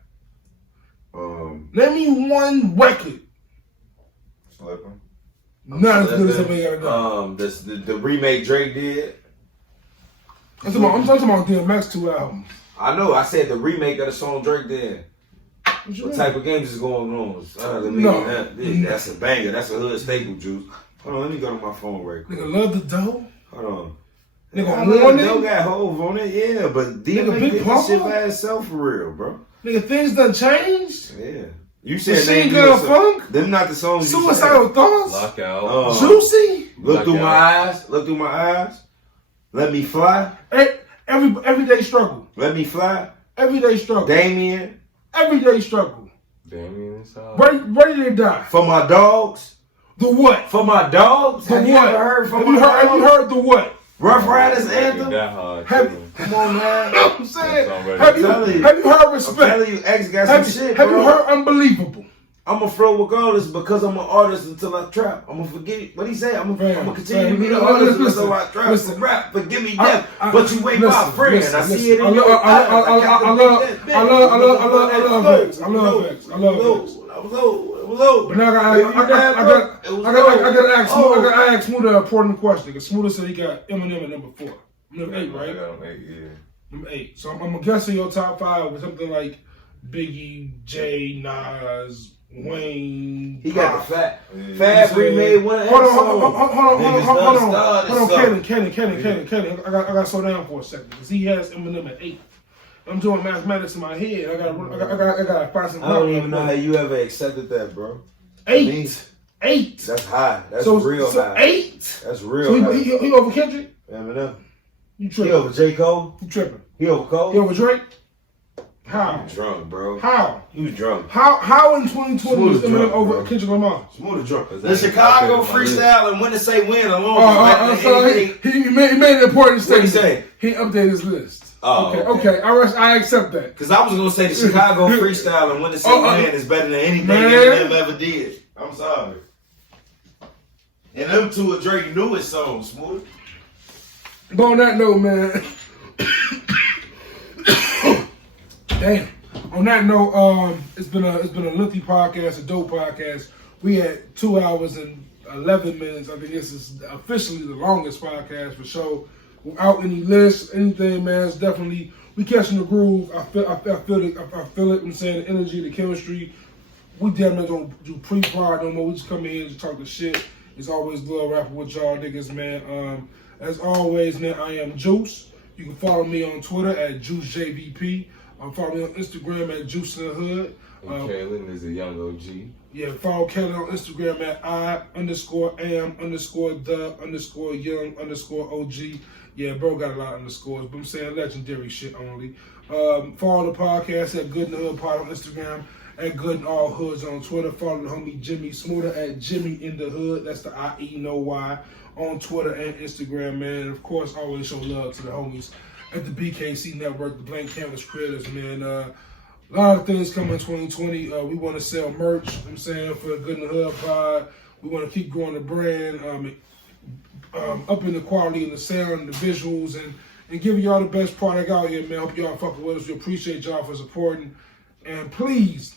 Name me one record. Not as good as Somebody Gotta Die. The remake Drake did. I'm talking about DMX 2 albums. I know. I said the remake of the song Drake did. What type of games is going on? That's a banger. That's a hood staple, Juice. Hold on, let me go to my phone right quick. Nigga, Love the Dough. Hold on. Nigga, Warning. Dough got Hov on it, yeah, but DMX did this shit by itself for real, bro. Nigga, things done changed. Yeah. You said Machine Gun Funk. Them not the songs. Suicidal Thoughts. Lockout. Juicy. Look through my eyes. Let me fly. Everyday Struggle. Let me fly. Everyday Struggle. Damien. Everyday Struggle. Damien is Ready to Die. For my dogs. The what? For my dogs. The Have what? You ever heard Have you heard the what? Rough Riders Anthem. Come on, man. I'm saying. Have you heard Respect? I'm telling you, X got some shit, bro. Have you heard Unbelievable? I'm gonna flow regardless because I'm an artist until I trap. I'm gonna forget what he said. I'm gonna continue to be the artist until I trap. So rap, forgive me death, but you ain't my friend. I see it in your eyes. I love X. But now I gotta ask Smooda an important question. Because Smooda said he got Eminem at number 4. Number 8, right? Number 8. So I'm guessing your top 5 was something like Biggie, Jay, Nas, Wayne. He got the Fab remade one. Hold on, Kaylin. I got to slow down for a second because he has Eminem at 8. I'm doing mathematics in my head. I gotta find some. I don't even know how you ever accepted that, bro. 8. That's high. That's real high. 8. That's real high. He over Kendrick? Eminem. You tripping? He over J. Cole? You tripping? He over Cole? He over Drake? How? He was drunk, bro. How? He was drunk. How in 2020 was Eminem over Kendrick Lamar? Smooda drunk. The Chicago freestyle and when to say when alone. He made an important statement. What did he say? He updated his list. Oh, okay. I accept that. Because I was going to say the Chicago freestyle and when to say when is better than anything Eminem ever did. I'm sorry. And them 2 are Drake's newest songs, Smooda. But on that note, man. Damn. On that note, it's been a lengthy podcast, a dope podcast. We had 2 hours and 11 minutes. I think this is officially the longest podcast for sure. Without any lists, anything, man. It's definitely we catching the groove. I feel it. I'm saying the energy, the chemistry. We definitely don't do pre-pod no more. We just come in and just talk the shit. It's always good rapping with y'all niggas, man. As always, man, I am Juice. You can follow me on Twitter at JuiceJVP. Follow me on Instagram at Juice in the Hood. Kaylin is a young OG. Yeah, follow Kaylin on Instagram at I_am_the_young_OG. Yeah, bro got a lot of underscores, but I'm saying legendary shit only. Follow the podcast at Good in the Hood Pod on Instagram, at Good in All Hoods on Twitter. Follow the homie Jimmie Smooda at Jimmie in the Hood. That's the I-E, no Y on Twitter and Instagram, man. And of course, always show love to the homies at the BKC Network, the Blank Canvas Creators, man. A lot of things coming in 2020. We want to sell merch, you know what I'm saying, for the Good in the Hood pod. We want to keep growing the brand, upping the quality and the sound and the visuals, and giving y'all the best product out here, man. Hope y'all fucking with us. We appreciate y'all for supporting. And please,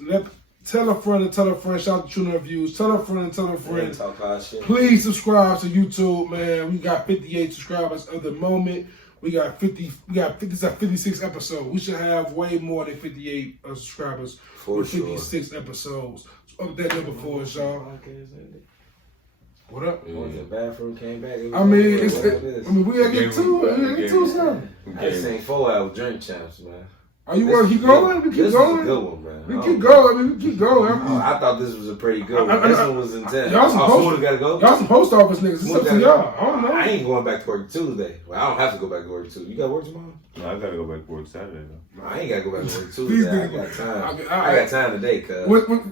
tell a friend and tell a friend. Shout out to True Enough Views. Tell a friend and tell a friend. Please subscribe to YouTube, man. We got 58 subscribers at the moment. We got 56 episodes. We should have way more than 58 subscribers for 56 episodes. So up that number for us, y'all. What up? The bathroom came back. I mean, we gotta get to it. We gotta get to something. I seen 4 hour drink champs, man. Are you want to keep going? We keep going. This is a good one, man. We keep going. I mean, we keep going. I thought this was a pretty good one. This one was intense. Y'all some post office niggas. It's up to y'all. I don't know. I ain't going back to work Tuesday. Well, I don't have to go back to work Tuesday. You got work tomorrow? No, I gotta go back to work Saturday though. No, I ain't gotta go back to work Tuesday. I got time. I got time today, cuz.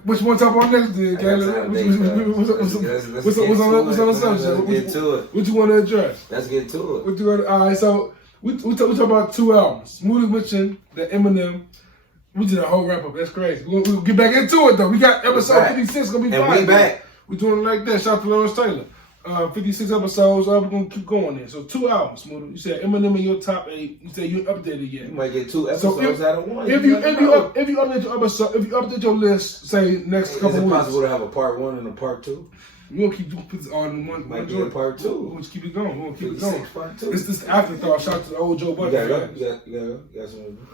Which one talk about next day, Kaylin? What's on the subject? Let's get to it. What you want to address? Let's get to it. All right, so we talk about 2 albums. Smooda mentioned the Eminem. We did a whole wrap up. That's crazy. We'll get back into it though. We got episode 56 gonna be fine. And we back. We doing it like that. Shout out to Lawrence Taylor. 56 episodes. We're gonna keep going there. So 2 albums, Smooda. You said Eminem in your top 8. You said you ain't updated yet. You might get 2 episodes out of 1. If you update your episode, if you update your list, say next couple weeks. Is it possible to have a part 1 and a part 2? We're gonna keep doing it all in one. Might be a part 2. We'll just keep it going. We're gonna keep it going. Part 2. It's just afterthought. Shout out to the old Joe Budden. You gotta go.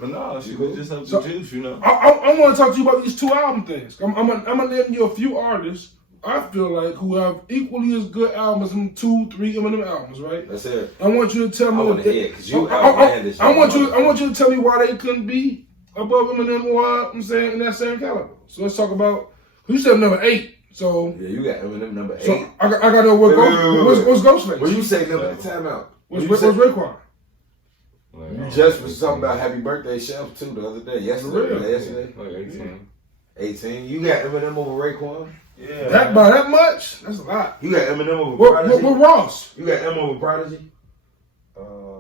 But no, she was just up to juice, you know. I want to talk to you about these 2 album things. I'm gonna name you a few artists I feel like who have equally as good albums as 2, 3 Eminem albums, right? That's it. I want you to tell me. I want you to tell me why they couldn't be above Eminem or I'm saying in that same caliber. So let's talk about. You said number 8. So yeah, you got Eminem number 8. So I got to know what's Ghostface. When you say number, time out. What's Raekwon? You just was talking about Happy Birthday Chef too the other day. Yesterday. Like 18. 18. You got Eminem over Raekwon? Yeah. By that much? That's a lot. You got Eminem over Prodigy? What Ross? You got M over Prodigy?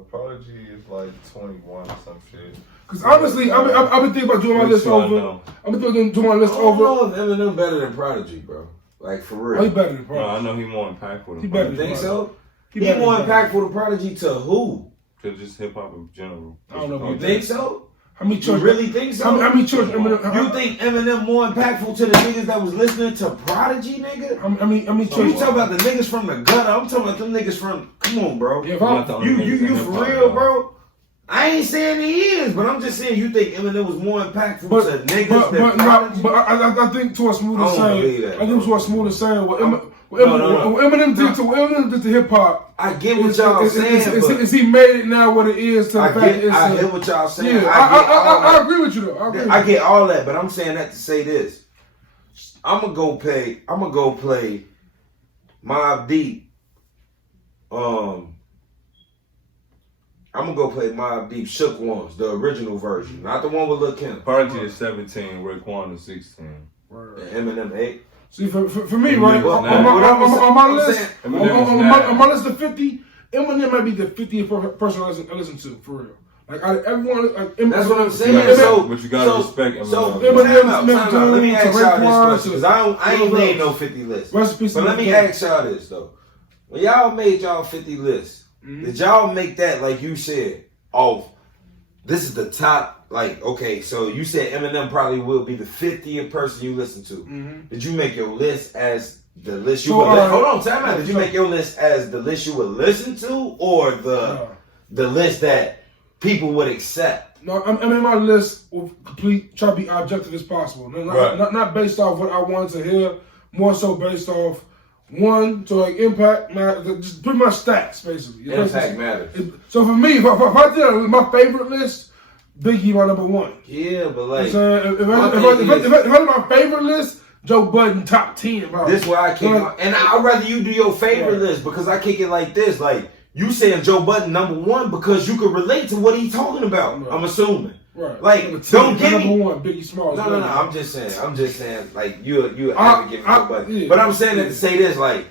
Prodigy is like 21 or some shit. Because honestly, I've been thinking about doing my list over. I've been thinking doing my list over. I don't know if Eminem better than Prodigy, bro. Like, for real. Oh, he better than Prodigy. No, I know he more impactful than Prodigy. You think so? He more impactful than Prodigy to who? To just hip-hop in general. I don't know. You think so? How many you really think so? How many church Eminem? You think Eminem more impactful to the niggas that was listening to Prodigy, nigga? I mean, so you talking about the niggas from the gutter? I'm talking about them niggas from. Come on, bro. Yeah, you for real, bro? I ain't saying he is, but I'm just saying you think Eminem was more impactful to niggas than Prodigy. But I think to what Smooda saying. I think to what Smooda saying. What Eminem did to hip hop. I get what y'all saying. Is he made it now what it is to the fact that it's I get what y'all saying. Yeah, I agree with you though. I get all that, but I'm saying that to say this. I'm gonna go play Mobb Deep. I'm gonna go play Mobb Deep Shook Ones, the original version, not the one with Lil' Kim. Prodigy is 17, Raekwon is 16. Eminem 8. See, for me, right, on my list of 50, Eminem might be the 50th person I listen to, for real. Like, everyone, that's what I'm saying. But you gotta respect Eminem. So, let me ask y'all this question, because I ain't made no 50 lists. But let me ask y'all this, though. When y'all made y'all 50 lists, did y'all make that, like you said, this is the top, like, okay, so you said Eminem probably will be the 50th person you listen to. Did you make your list as the list you would listen? Hold on, time out. Did you make your list as the list you would listen to, or the list that people would accept? No, I mean, my list will try to be objective as possible. Not based off what I want to hear, more so based off one, to like impact, just pretty much stats, basically. Impact matters. So for me, if I did my favorite list, Biggie my number 1. Yeah, but like, if I did my favorite list, Joe Budden top 10. Bro. This why I kick it, and I'd rather you do your favorite list, because I kick it like this, like you saying Joe Budden number 1 because you could relate to what he's talking about. Right. I'm assuming. Right. Like, don't give me number 1, Biggie Smalls. No. I'm just saying. Like you haven't given Joe Budden. Yeah. But I'm saying that to say this, like,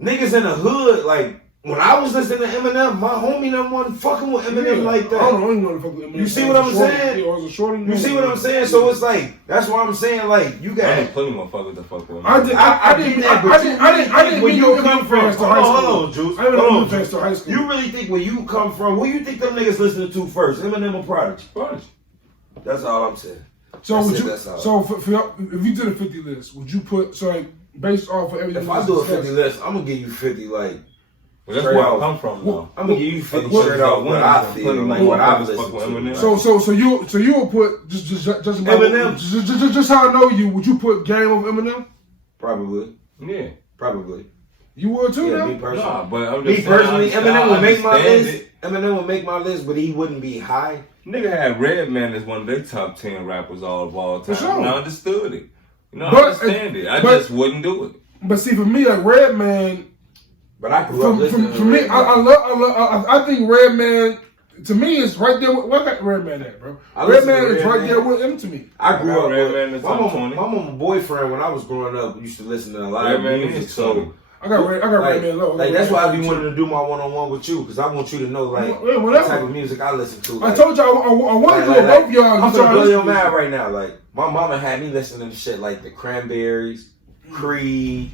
niggas in the hood, like, when I was listening to Eminem, my homie done wasn't fucking with Eminem like that. I don't even want to fuck with Eminem. You see what I'm saying? You see what I'm saying? So it's like, that's why I'm saying, like, you got. I had plenty of motherfuckers to fuck with. I didn't when you come from. Hold on, Juice. I didn't know to high school. You really think where you come from, who you think them niggas listening to first? Eminem or Prodigy? Prodigy. That's all I'm saying. So would you? So for if you did a 50 list, would you put like based off of everything? If I do a 50 list, I'm gonna give you 50 like. Well, that's where I come from, though. I'm gonna give you 50 straight off what I feel, like what I've listened to. So you will put just Eminem. Just how I know you. Would you put Game over Eminem? Probably. Yeah. Probably. You would too, yeah, now? Me personally. Nah, but I'm just me personally, Eminem would make my list. It. Eminem would make my list, but he wouldn't be high. Nigga had Redman as one of their top 10 rappers all of all time. Sure. And I understood it. I understand it. I just wouldn't do it. But see, for me, like Redman. But I grew up listening for me, I think Redman, to me, is right there. Where got Redman at, bro? Redman is right there with him to me. I grew up Redman with my mama boyfriend when I was growing up used to listen to a lot of music. So I got Redman low. Like that's why I be wanting to do my one-on-one with you, because I want you to know what type of music I listen to. I told you I wanted to do both y'all. I'm trying to blow your mind right now. Like my mama had me listening to shit like the Cranberries, Creed.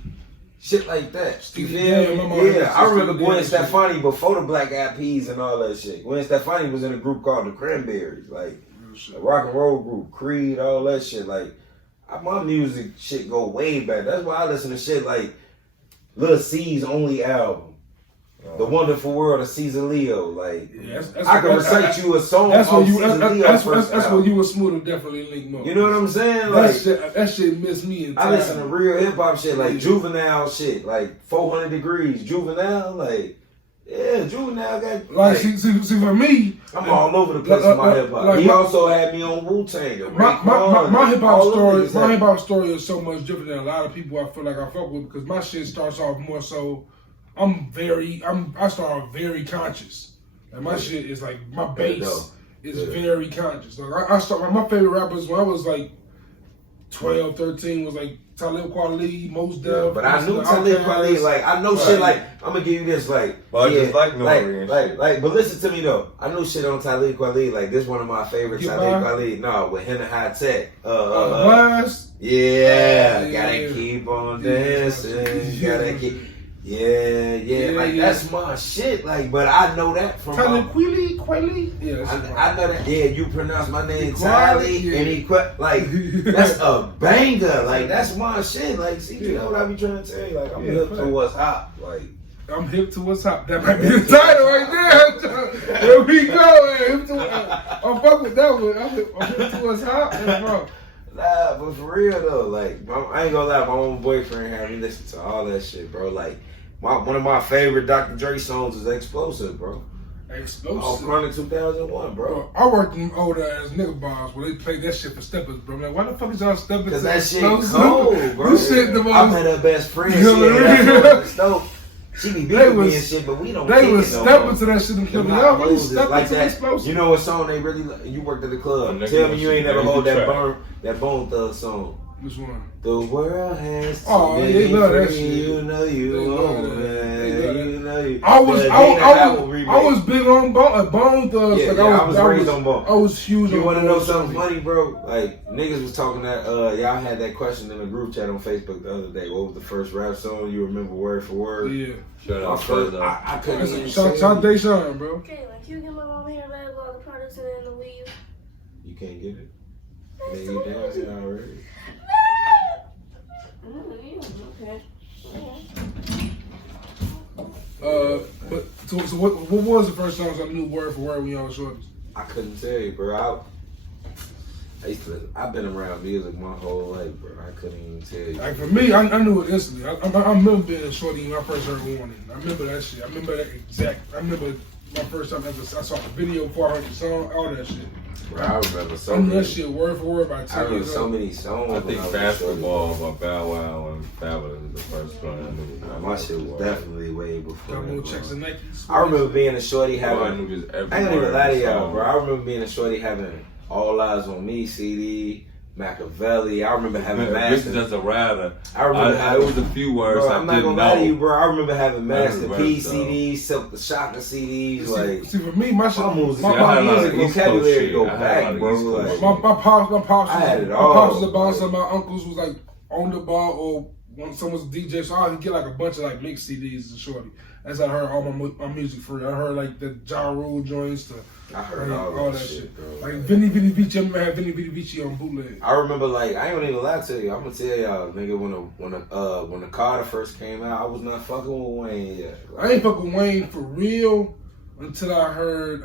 Shit like that. You feel me? Yeah, I remember Gwen Stefani before the Black Eyed Peas and all that shit. Gwen Stefani was in a group called the Cranberries, like a rock and roll group, Creed, all that shit. Like my music shit go way back. That's why I listen to shit like Lil C's only album, The Wonderful World of Caesar Leo. Like I can recite you a song. That's where you. That's where you and Smooda definitely link more. You know what I'm saying? Like that shit missed me entirely. I listen to real hip hop shit, like Juvenile shit, like 400 Degrees. Juvenile, like Juvenile got like see for me, I'm all over the place with my hip hop. He also had me on Wu-Tang. My hip hop story is so much different than a lot of people I feel like I fuck with, because my shit starts off more so. I start very conscious. And my shit is like, my bass is very conscious. Like I start, my favorite rappers when I was like 12, 13 was like Talib Kweli, Mos Def. But I knew Talib Kweli, like I know shit like, I'm gonna give you this like, but listen to me though. I knew shit on Talib Kweli, like this one of my favorites, Talib Kweli. No, with him and High Tech. Blast. Yeah, gotta keep on dancing, gotta keep. Yeah, like that's my shit. Like, but I know that from Kweli. Yeah, I know that. Yeah, you pronounce my name Tally, and he like that's a banger. Like that's my shit. Like, see, you know what I be trying to tell you? Like, I'm hip to what's hot. Like, I'm hip to what's hot. That might be the title right there. There we go. I'm fuck with that one. I'm hip to what's hot. Nah, but for real though, like I ain't gonna lie, my own boyfriend had me listen to all that shit, bro. Like. One of my favorite Dr. Dre songs is Explosive, bro. Explosive. Oh, Chronic 2001, bro. I worked in old ass nigga bars where they played that shit for steppers, bro. I'm like, why the fuck is y'all steppers? Because that shit cold, bro. You shit the most. I met her best friend. She be beating me and shit, but we don't They was stepping to that shit and killing y'all. Really stepping like to that. Explosive. You know what song they really? You worked at the club. Tell me you ain't never hold that Bone Thug song. Which one? The world has they love that shit. You know you own man. You know you. I was big on Bone Thugs. Yeah, I was raised on Bone. I was huge. You want to know something funny, bro? Like niggas was talking that y'all had that question in the group chat on Facebook the other day. What was the first rap song you remember word for word? Yeah. Shut up. I couldn't even say. Shout Deshaun, bro. Okay, like you get my mom here bag all the products and the weave. You can't get it. Man, you down here already. Okay. But so what was the first songs I knew word for word when y'all was shorties? I couldn't tell you, bro. I've been around music my whole life, bro. I couldn't even tell you. Like for me, I knew it instantly. I remember being a shorty when I first heard Warning. I remember that shit. I remember that exact. I remember my first time I saw the video for the song, all that shit. Bro, I remember so many. That shit word for word by 10 I remember so many songs. I think Basketball by Bow Wow and Fabulous is the first one I knew. My shit was definitely way before. Checks and Nikes. I remember being a shorty having. I ain't gonna even lie to y'all, bro. I remember being a shorty having All Eyes on Me CD, Machiavelli. I remember having Master. Bitches as a rider. I remember It was a few words bro, I I'm not didn't gonna lie to you, know. bro. I remember having Master P verse, CDs, Silk the Shocker CDs. Like, see for me, my music, I had a lot of music East Coast vocabulary shit. go I had a lot back, of bro. East Coast Like, shit. my pops, I had it my all. pops was a bouncer. My uncles was like on the bar or when someone was a DJ, so I would get like a bunch of like mixed CDs and shorty. That's how I heard all my music free. I heard like the Ja Rule joints, I heard all that shit, bro. Like Vinny Vici, I remember having Vinny Vici on bootleg. I remember, like, I ain't gonna even lie to you. I'm gonna tell y'all, nigga, when the Carter first came out, I was not fucking with Wayne yet. Like, I ain't fucking with Wayne for real until I heard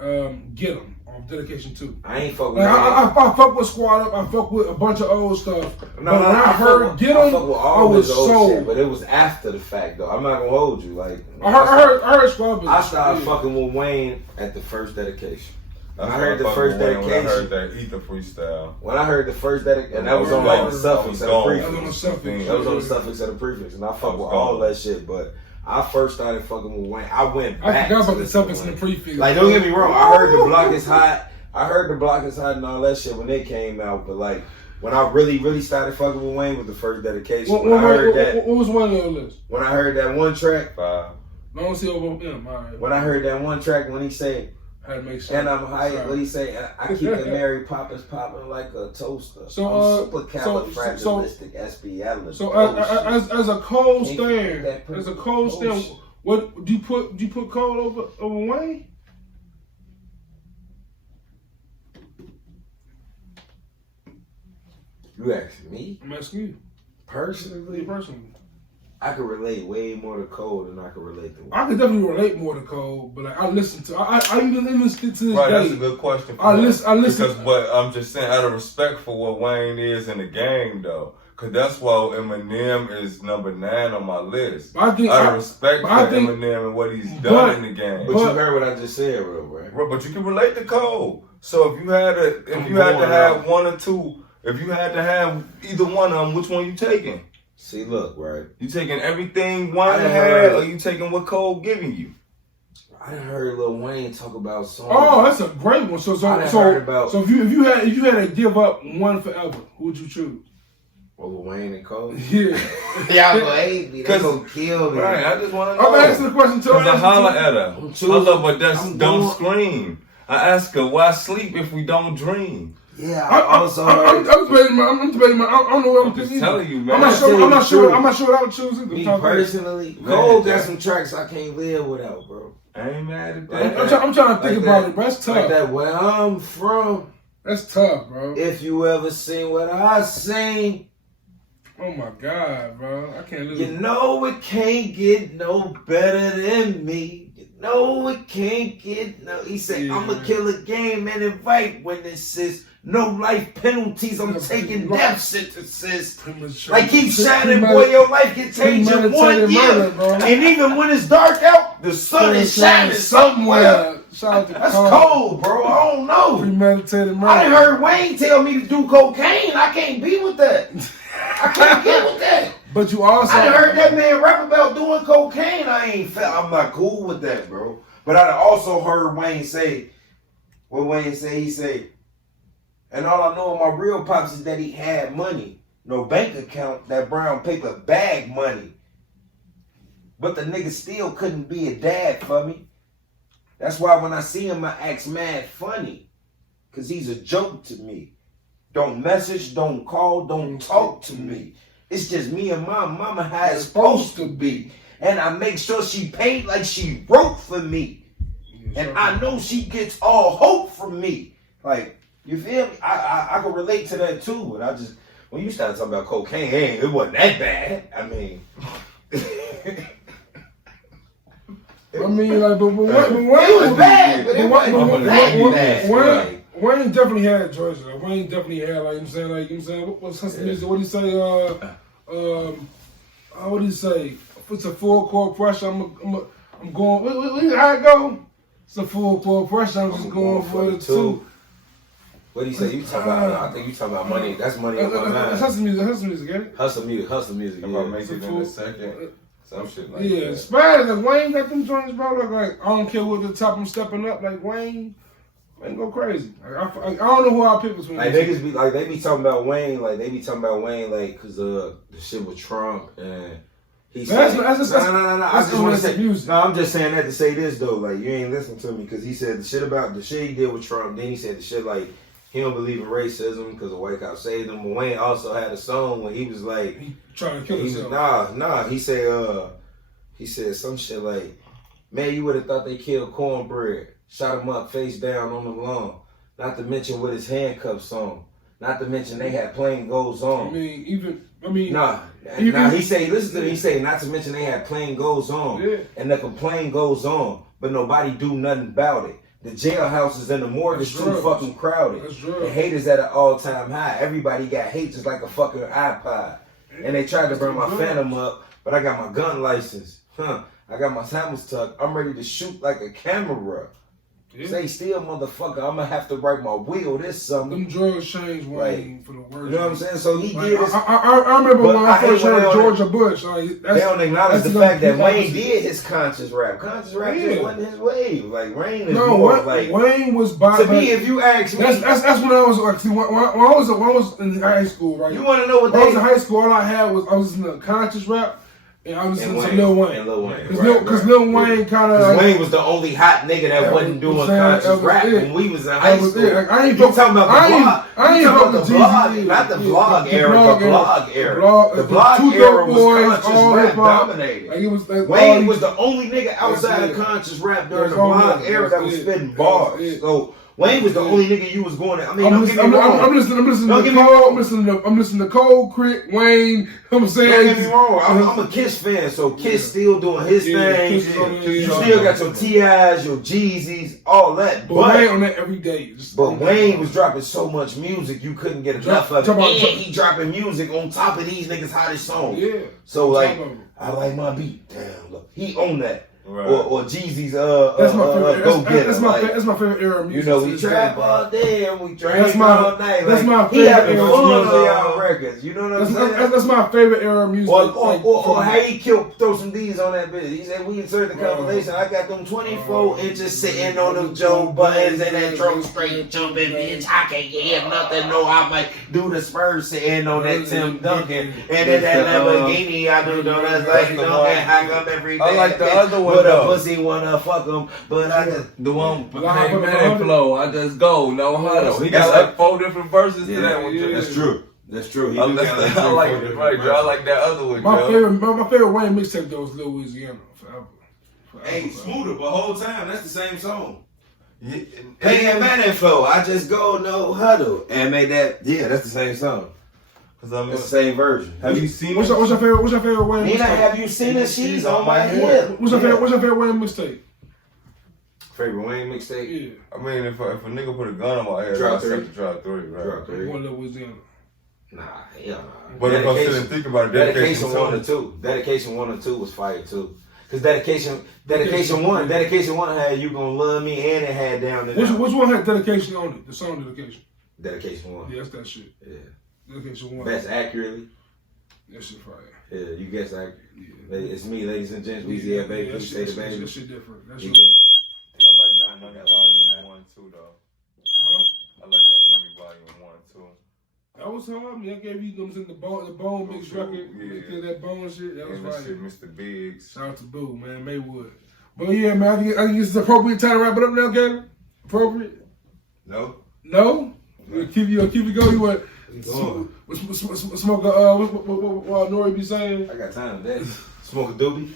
Get 'Em on Dedication 2. I ain't fucking with Like, Wayne. I fuck with Squad Up, I fuck with a bunch of old stuff. No, but when I heard Get 'Em, I fuck with all I was his old so. shit, but it was after the fact, though. I'm not gonna hold you. Like, I heard Squad Up. I started fucking with Wayne at the first dedication. I heard the first dedication. When I heard that Ether freestyle. When I heard the first dedication, and that was on like the suffix and the prefix. That was on the suffix and the prefix, and I fuck with all that shit. But I first started fucking with Wayne. I went back. I forgot about to the suffix and the prefix. Like, don't get me wrong. I heard the block is hot. I heard the block is hot and all that shit when they came out. But like, when I really started fucking with Wayne was the first dedication. When I heard that, what was one on your list? When I heard that one track, I don't see over him. All right. When I heard that one track, when he said, "Had to make sure," and I'm high. What he say? I keep the Mary Poppins popping like a toaster. So, I'm supercalifragilisticexpialidocious. So as a Cole stand, what do you put Cole over Wayne? You asking me? I'm asking you. Personally, I could relate way more to Cole than I could relate to Wayne. I could definitely relate more to Cole, but like I listen to, I even stick to this right, day. That's a good question. I listen. Because, but I'm just saying, out of respect for what Wayne is in the game, though, because that's why Eminem is number 9 on my list. Out of respect for Eminem and what he's done in the game. But you heard what I just said, right? But you can relate to Cole. So if you had to have one or two, if you had to have either one of them, which one you taking? See, look, right? You taking everything Wayne had, or you taking what Cole giving you? I done heard Lil Wayne talk about songs. Oh, that's a great one. So if you had to give up one forever, who would you choose? Lil Wayne and Cole. Yeah. Y'all gonna hate me. They gonna kill me. Right. I just want to know. I'm asking the question too. I holler at her. Holler, but don't scream. I ask her, why sleep if we don't dream? Yeah, I'm debating my. I don't know what I'm thinking. Telling you, man. I'm not sure what I would choose. Me personally, Cole got some tracks I can't live without, bro. I ain't mad at that. I'm trying to think about it, bro. That's tough. Like that, where I'm from. That's tough, bro. If you ever seen what I seen. Oh my God, bro. I can't live. You know it can't get no better than me. You know it can't get no. He said, I'ma kill a game and invite witnesses. No life penalties. I'm taking death sentences. Like keep shining, boy. Your life can change in 1 year. And even when it's dark out, the sun is shining somewhere. That's cold, bro. I don't know. Premeditated murder. I heard Wayne tell me to do cocaine. I can't be with that. I can't get with that. But you also, I heard that man rap about doing cocaine. I'm not cool with that, bro. But I also heard Wayne say, he said, and all I know of my real pops is that he had money. No bank account, that brown paper bag money. But the nigga still couldn't be a dad for me. That's why when I see him, I act mad funny. Cause he's a joke to me. Don't message, don't call, don't talk to me. It's just me and my mama how it's supposed to be. And I make sure she paid like she wrote for me. And I know she gets all hope from me. Like, you feel me? I can relate to that too. And I just, when you started talking about cocaine, hey, it wasn't that bad. I mean, like, but it was bad, but it wasn't that bad. Wayne definitely had choices. Wayne definitely had, like, you know what I'm saying, like, you know what I'm saying, what's his music? What did he say? What did he say? If it's a full court pressure, I'm going. How it go? It's a full court pressure. I'm just going for the two. What do you say? You talking about? I think you talking about money. That's money on my mind. Hustle music, ain't it? Hustle music. If I make it in a second, some shit like that. Yeah, Spaz, like Wayne got them joints, bro. Like I don't care what the top I'm stepping up, like Wayne. Man, go crazy. I don't know who I pick between. Like niggas be like they be talking about Wayne, like cause the shit with Trump and he said no. I just want to say music. No, I'm just saying that to say this though. Like you ain't listening to me because he said the shit he did with Trump. Then he said the shit like he don't believe in racism because the White House saved him. But Wayne also had a song when he was like he trying to kill himself. Nah. He said some shit like, man, you would have thought they killed Cornbread. Shot him up face down on the lawn. Not to mention with his handcuffs on. Not to mention they had plain goes on. He say, listen to me, he say, not to mention they had plain goes on. Yeah. And the complaint goes on, but nobody do nothing about it. The jailhouses and the morgue is too fucking crowded. The hate is at an all-time high. Everybody got hate just like a fucking iPod. And they tried to burn my Phantom up, but I got my gun license. I got my hammers tucked. I'm ready to shoot like a camera. Yeah. Say still, motherfucker, I'm gonna have to write my will this summer. Them drugs changed Wayne for the worse. You know what I'm saying? So he did this. I remember when I first heard Georgia Bush. They don't acknowledge the fact that Wayne did his conscious rap. Conscious rap just wasn't his wave. Like Wayne is more like Wayne was by. To me, if you ask me, that's when I was like. See, when I was in high school, right? You want to know what when I was in high school? All I had was I was listening to conscious rap. And I was listening to Lil Wayne. Because Lil Wayne kind of. Wayne was the only hot nigga that wasn't doing conscious rap when we was in high school. I ain't talking about the blog. I ain't talking about the blog. Not the vlog era, the blog era. The blog era was conscious rap dominated. Wayne was the only nigga outside of conscious rap during the blog era that was spitting bars. So Wayne was the only nigga you was going to. I mean, don't get me wrong. I'm listening to Cole, Crit, Wayne. I'm saying. Don't get me wrong. I'm a Kiss fan, so Kiss still doing his thing. You still got your T.I.s, your Jeezys, all that. But Wayne on that every day. But Wayne was dropping so much music, you couldn't get enough of it. And he dropping music on top of these niggas' hottest songs. Yeah. So like, I like my beat. Damn, look, he on that. Right. Or Jeezy's Go Get It. That's my favorite era of music. You know, we trap all day and we drink all night. That's my favorite era of music. On y'all records. You know what I'm saying? That's my favorite era of music. Or how he throw some D's on that bitch. He said, we insert the conversation. I got them 24 inches sitting on them Joe buttons and that drum straight jumping, bitch. I can't hear nothing. No, I might do the Spurs sitting on that Tim Duncan. And then that Lamborghini, I do donuts like Duncan. I come every day. I like the other one. But a pussy wanna fuck him, but I just the one man flow. I just go, no huddle. He got like 4 different verses to that one. That's true. That's true. I like it, right, Joe. I like that other one. My favorite Wayne mixtape though was Louisiana forever. Hey, Smooda, but whole time that's the same song. Hey, man, and flow. I just go, no huddle, and made that. Yeah, that's the same song. It's the same version. Have you seen What's your favorite Wayne Nina, mixtape? have you seen it? She's on my hip. What's your favorite Wayne mixtape? Favorite Wayne mixtape? Yeah. I mean, if a nigga put a gun on my head, Drop I'd have to drop 3, right? Drop 3. One Louisiana. Nah, yeah. But if I sit and think about it, Dedication 1 or 2. Dedication 1 or 2 was fire too. Cause dedication one had You Gonna Love Me and it had Down and Out. Which one had Dedication on it? The song Dedication. Dedication 1. Yeah, that's that shit. Yeah. Dedication 1. Best accurately. That shit fire. Yeah, you guess accurately. Yeah. It's me, ladies and gents. Weezy F baby. Say the baby. That shit different. That shit. I like Young Money Volume 1 too though. Huh? I like Young Money Volume 1 too. That was hard. I mean, I gave you them in the bone mix record. Yeah. That bone shit. That was fire. Shit, Mr. Biggs. Shout out to Boo, man. Maywood. But yeah, man, I think it's the appropriate time to wrap it up now, Kevin. Appropriate? No. No? Keep it going. You want smoke what Nori be saying? I got time today. Smoke a doobie.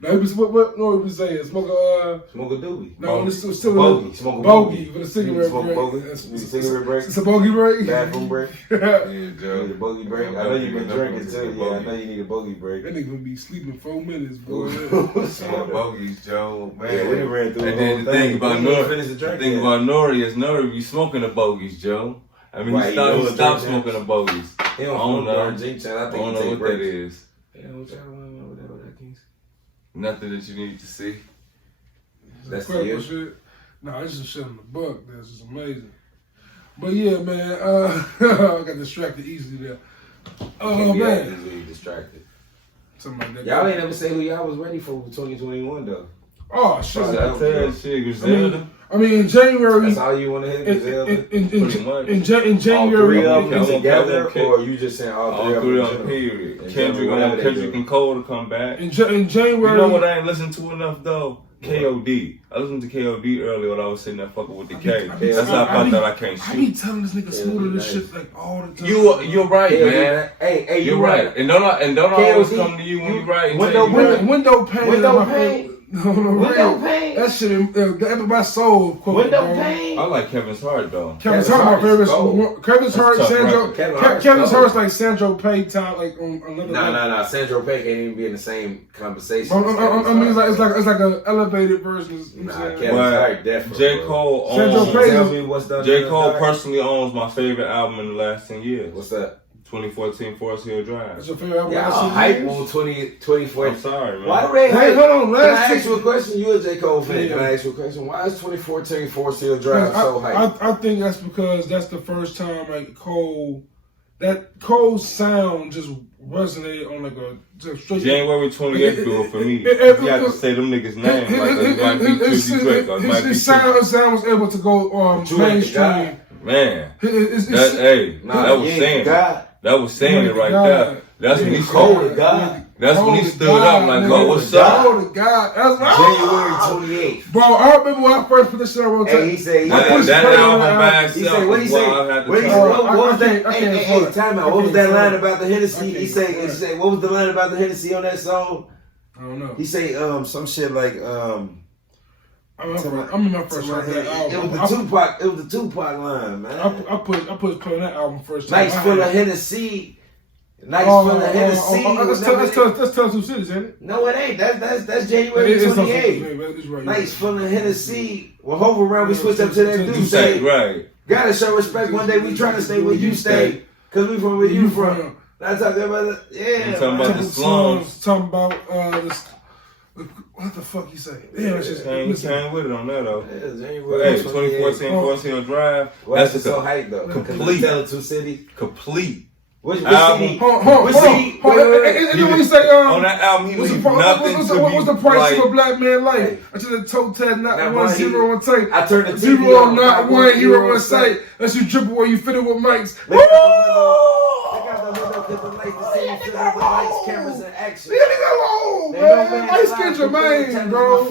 No, what Nori be saying? Smoke a doobie. No, it's still bogey. Smoke a bogey for the cigarette break. Bogey. Cigarette break. It's a bogey break. Bathroom break. Yeah, Joe. You need a bogey break. I know you've been drinking too. Yeah, I know you need a bogey break. That nigga gonna be sleeping 4 minutes, boy. Bogeys, Joe. Man, yeah, we ran through. And then the thing about Nori is Nori be smoking the bogeys, Joe. I mean, he stopped smoking the bogeys. He don't know. I think I don't know what that is. Nothing that you need to see. That's incredible shit. Nah, this is shit in the book. This is amazing. But yeah, man, I got distracted easily there. Oh man, easily distracted. Something like that. Y'all ain't never say who y'all was ready for 2021 though. Oh shit! I tell you, shit, Griselda. I mean, in January. That's all you want to hit? In January. All three of them together, or you just saying all three of them? Period. Kendrick and Cole to come back. In January. You know what I ain't listened to enough though? KOD. I listened to KOD earlier when I was sitting there fucking with the K. That's how I found out I can't shoot. I be telling this nigga Smooda this shit like all the time. You're right, man. Hey, you're right. And don't I always come to you when you right. Window pane. Window pane. Window pane. That shit, that my soul. Window pane. I like Kevin's Heart though. Kevin's Heart, my favorite. Kevin's Heart, Sandro. Kevin's Heart's like Sandro Pay time, like on another. Nah. Sandro Pay can't even be in the same conversation. I mean, it's like an elevated version. Kevin's Heart definitely. J. Cole owns. Tell me what's done. J. Cole personally owns my favorite album in the last 10 years. What's that? 2014 Forest Hill Drive. That's your favorite album? Yeah, hype on 2014. I'm sorry, man. Why do they hype? Hold on, can I ask you a question? You a J. Cole fan. Can I ask you a question? Why is 2014 Forest Hill Drive so hype? I think that's because that's the first time like Cole's sound just resonated on like a straight. January 28th do it for me. You have to say them niggas' names like his sound was able to go mainstream. Man, that was saying it. That was saying it right there. That's when he Cole God. That's when he stood up like, "Oh, what's up?" Oh God, that's January 28th. Bro, I remember when I first put this shit on. Hey, he said that album by itself. He said, what he say? What was that? Hey, time out. What was that line about the Hennessy? He said, what was the line about the Hennessy on that song? I don't know. He say some shit like I remember my first time that album. It was the Tupac line, man. I put on that album first time. Nights full of Hennessy. Nights full of Hennessy. That's Tell Two Cities, ain't it? No, it ain't. That's January 28th. Nights full of Hennessy. Well, hover around, we switch up to that do say. Right. Gotta show respect. One day we trying to stay where you stay. Cause we from where you from. That's talking about it. Yeah. Talking about the slums. Talking about what the fuck you say? Yeah, that's just came with it on that though. Yeah, 2014 Forest Hill Drive. That's so hype though. Complete. Tell Two Cities. Complete. Which album? Hold on. He say on that album he leaves nothing to be. What's the price of a black man life? I should have told Ted not 1 0 on tape. I turned the TV on, not 1 hero on sight. That's you triple where you fit it with mics. They got the window with the lights, cameras, and action. Leave me alone, man. Light skin Jermaine, bro.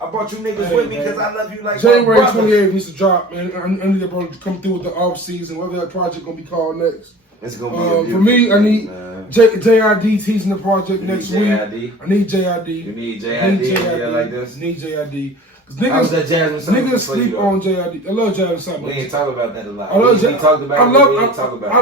I brought you niggas with me because I love you like January 28th needs to drop, man. I need that bro to come through with the off season, whatever that project gonna be called next. It's gonna be for me, I need JID teasing the project next week. I need JID. You need JID like this? I need JID. Niggas sleep on JID. I love Jasmine Sullivan. We ain't talk about that a lot. I love it. I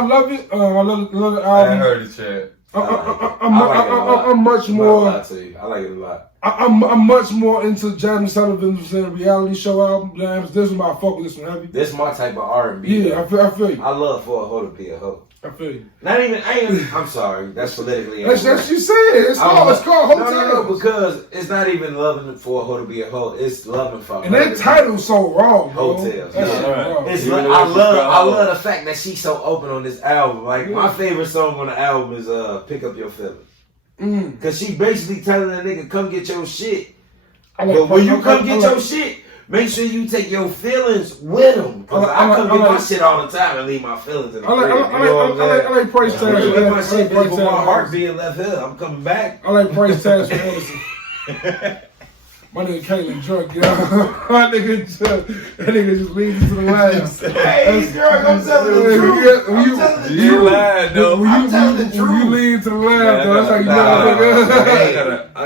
love it. I love the album. I ain't heard it yet. I'm much more. I like it a lot. I'm much more into Jasmine Sullivan's reality show album. This is my focus. This one heavy. This is my type of R&B. Yeah, I feel you. I love for a hoe to be a hoe. I feel you. I'm sorry. That's politically incorrect. That's you said. It's called Hotel. No, because it's not even loving for a hoe to be a hoe. It's loving for. And that title's so wrong, bro. Hotels. That's right. I love the fact that she's so open on this album. Like my favorite song on the album is "Pick Up Your Feelings." Cause she basically telling that nigga, come get your shit. But when you come get your shit, make sure you take your feelings with them. Cause I come get my shit all the time and leave my feelings in the crib. I like price tags. I leave my shit for my heart being left here. I'm coming back. I like price tags for Edison. My nigga Kaylin drunk, yo. My nigga just leads to the last. Hey, he's drunk. I'm telling the truth. You lied, though. I'm telling the truth. You lead to the last, though. That's how you know. I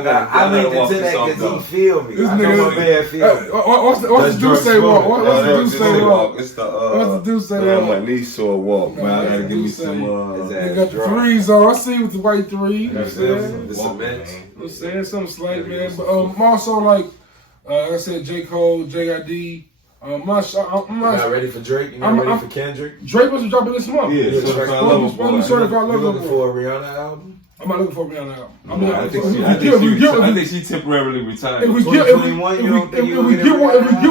linked into that because he feel me. I know my man feel me. What's the dude say walk? What's the dude say walk? It's the what's the dude say walk? My niece saw a walk, man. I gotta give me some. They got the threes on. I see you with the white three. You know what I'm saying? The cement. I'm saying something slight, man. But I'm also like I said, J. Cole, JID. I'm not ready for Drake. You're not ready for Kendrick. Drake was dropping this month. Yeah, you looking for a Rihanna album? I'm not looking for a Rihanna album. I think she temporarily retired. If we get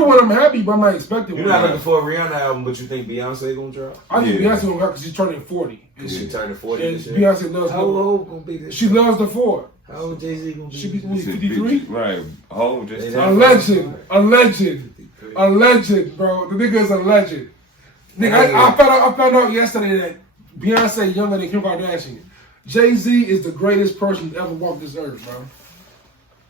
one, I'm happy, but I'm not expecting one. You're not looking for a Rihanna album, but you think Beyonce gonna drop? I think Beyonce gonna drop because she's turning 40. She turning 40 and this year? Beyonce loves How old gonna be this? She loves the 4. How old Jay-Z gonna be? She be 53? Right. Oh, just a legend. A legend, bro. The nigga is a legend. Nigga, I found out yesterday that Beyonce younger than Kim Kardashian. Jay-Z is the greatest person to ever walk this earth, bro.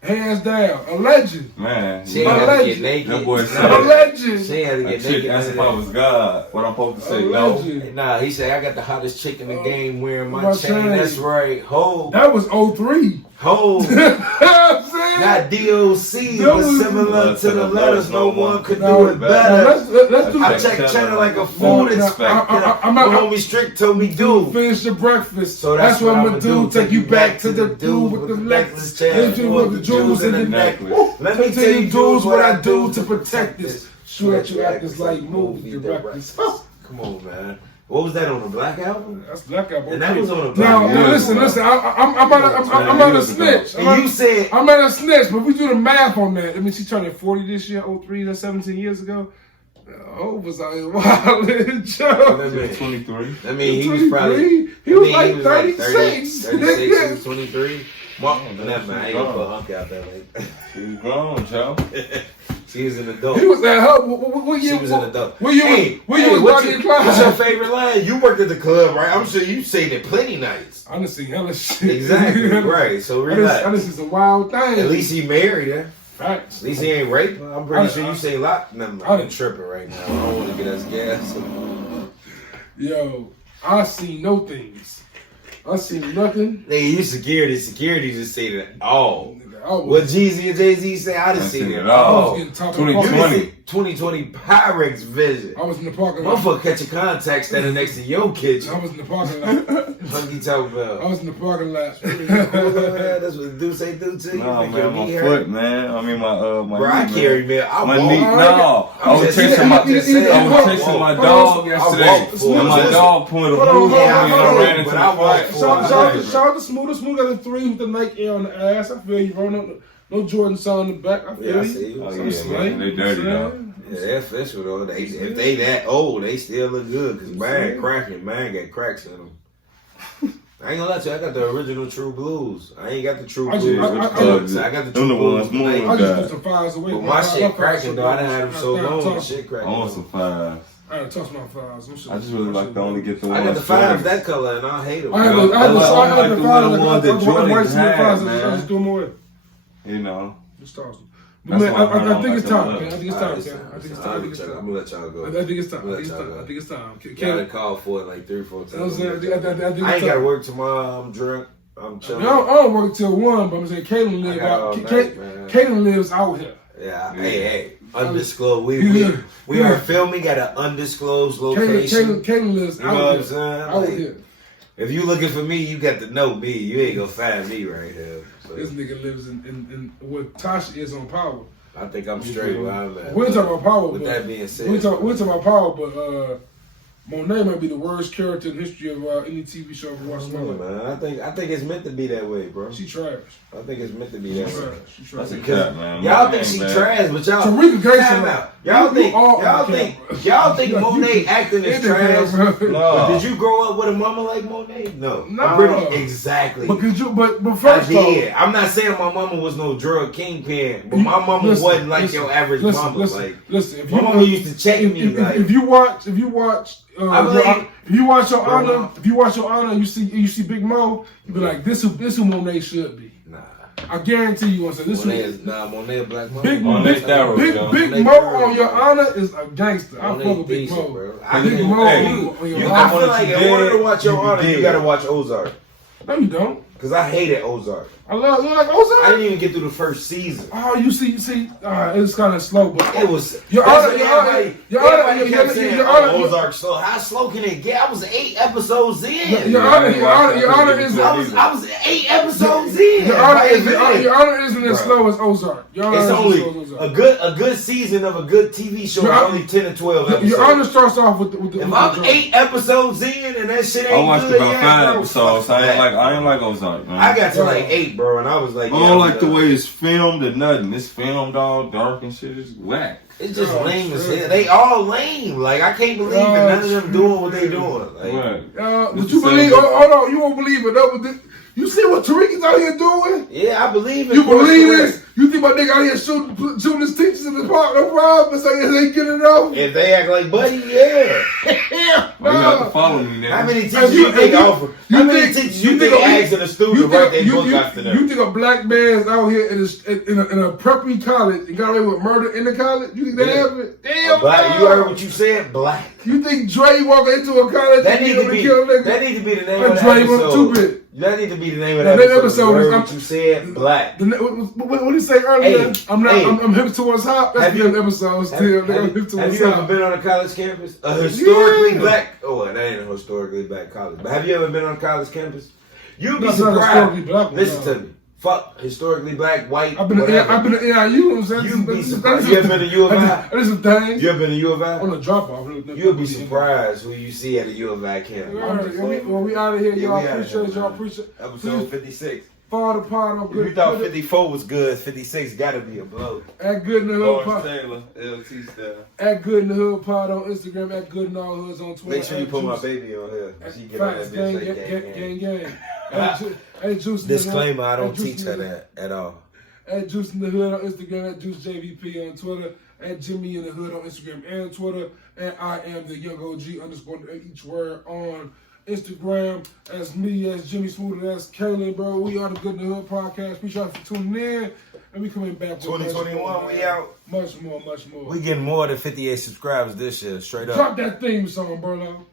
Hands down, a legend. Man, she had to get naked. That boy said, a legend. She had to get naked. That's if I was God. What I'm supposed to say? No. Nah, he said, I got the hottest chick in the game wearing my chain. That's right. Ho. That was 03. Ho. You know what I'm saying? Not DOC, but similar to the letters. No one could do it better. Let's do I checked China like a food inspector. My homie Strick told me, dude. Finish your breakfast. So that's what I'm going to do. Take you back to the dude with the necklace. Hit you with the jewels in the necklace. Let me tell you, dudes, what I do to protect this. Shoot at you actors like movie directors. Come on, man. What was that on the Black album? That's Black album. And that was on the Black album. No, listen. I'm not a snitch. And you said I'm not a snitch, but if we do the math on that, I mean, she turned 40 this year. 03, that's 17 years ago. Was out here wilding, Joe. That mean 23. I mean, he was probably. He was like 36. 36, he was 23. Never mind, I ain't gonna put Hunk out there like. She was grown, Joe. She was an adult. He was at her. What year? She was an adult. What year was Bonnie and Clyde? What's your favorite line? You worked at the club, right? I'm sure you seen it plenty nights. I done seen hella shit. Exactly, right. So relax. I done seen some wild things. At least he married her. Facts. At least he ain't raped her. I'm pretty sure you say a lot. I'm tripping right now. I don't want to get us gas. Yo, I see no things. I see nothing. Nigga, you security. Security just say that all. What Jeezy and Jay-Z say, I done seen it all. 2020. 2020 Pyrex vision. I was in the parking lot. Motherfucker catch your contact standing next to your kitchen. I was in the parking lot. What you talking about? I was in the parking lot. That's what the dude say do to you. No, man, my foot, man. I mean, my Bro, I carry me. My knee. No, I was chasing my dog yesterday, and my dog pointed a move on me, and I ran into the fight. Shout out to Smooda. Smooda got the 3 with the Nike Air on the ass. I feel you, bro. No Jordan sign on the back. I feel you. Oh, yeah, man. They dirty, though. Yeah, they're official, though. If they that old, they still look good. Because man got cracks in them. I ain't gonna lie to you, I got the original True Blues. I ain't got the True Blues. I got the True Blues. I just put some fives away. But my shit cracking, though. I done had them so long. My shit cracking. I want some fives. I done touched my fives. I just really like to only get the ones. I got the fives that color, and I hate them. I had the ones that Jordan had, man. I just threw them away. You know. Just toss them. Man, I think it's time, man. I think it's time. I'm gonna let y'all go. I think it's time. Gotta call for it like 3-4 times. I ain't gotta work tomorrow. I'm drunk. I'm chilling. I don't work till 1, but I'm saying Kaylin lives out. Kaylin lives out here. Yeah. Hey. Undisclosed. We are filming at an undisclosed location. Kaylin lives out here. Out here. If you looking for me, you got to know me. You ain't gonna find me right here. So. This nigga lives in where Tasha is on Power. I think I'm straight where I'm at. We're talking about Power. With that being said, we're talking about Power, but Monet might be the worst character in the history of any TV show I've watched. Man, I think it's meant to be that way, bro. She trash. I think it's meant to be that way. She trash. That's a cat, man. Y'all think she trash, but y'all y'all think Monet acting is trash. No. Did you grow up with a mama like Monet? No. Exactly. But first off, I'm not saying my mama was no drug kingpin, but my mama wasn't like your average mama. Listen, my mama used to check me. If you watch Your Honor, you see Big Mo, you be like, this who Monet should be. Nah. I guarantee you gonna say this. Monet a black mama. Big Mo on Your Honor is a gangster. I fuck with Big Mo. Big Mo on Your Honor. I feel like in order to watch Your Honor, you gotta watch Ozark. No, you don't. Cause I hated Ozark. You like Ozark? I didn't even get through the first season. Oh, you see, it's kind of slow, but it was. Your Honor, Ozark slow. How slow can it get? I was 8 episodes in. Your Honor is. I was 8 episodes in. Your Honor isn't as slow as Ozark. It's only a good season of a good TV show. Only 10 or 12 episodes. Your Honor starts off with the. If I'm 8 episodes in and that shit ain't good, I watched about 5 episodes. I ain't like Ozark, man. I got to like 8, bro, and I was like, I don't like the way it's filmed or nothing. It's filmed all dark and shit. It's whack. It's just lame as hell. They all lame. Like, I can't believe that none of them doing what they doing. Like, right. But you believe? Hold on, you won't believe it. You see what Tariq is out here doing? Yeah, I believe it. You believe this? You think my nigga out here shooting his teachers in the park? No problem. So they get it off. If they act like Buddy, yeah. Well, you have to follow me, nigga. How many teachers you think offer? How many teachers you think asking a student to write their book after them? You think a black man's out here in a preppy college and got away with murder in the college? You think that happened? Damn. You heard what you said? Black. You think Dre walking into a college that need to be the name of the episode. That need to be the name of that episode. You heard what you said? Black. What did you say earlier? I'm hip towards hop. That's the episode still. Have you ever been on a college campus? A historically black. Oh, that ain't a historically black college. But have you ever been on a college campus? You'd be surprised. Listen to me. Fuck historically black, white. I've been to NIU. You know what I'm saying? You'd be surprised. You ever been to U of I? There's some things. You ever been to U of I? On a drop off. You'll be surprised who you see at a U of I campus. When we out of here, y'all appreciate y'all. Episode 56. Follow the pod on good. If you thought 54 was good, 56 gotta be a blow. At Good in the Hood Pod. Taylor, LT style. At Good in the Hood Pod on Instagram. At Good in All Hoods on Twitter. Make sure you put my baby on here. She get on that bitch gang. Hey, Juice. Disclaimer: I don't teach her that at all. At Juice in the Hood on Instagram. At Juice JVP on Twitter. At Jimmie in the Hood on Instagram and Twitter. And I am the Young OG _ each word on Instagram. As me, as Jimmie Smooda, as Kaylin, bro. We are the Good in the Hood podcast. Appreciate y'all for tuning in. And we coming back with 2021, we out. Much more. We getting more than 58 subscribers this year, straight up. Drop that theme song, bro.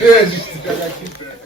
Yeah, I gotta keep that.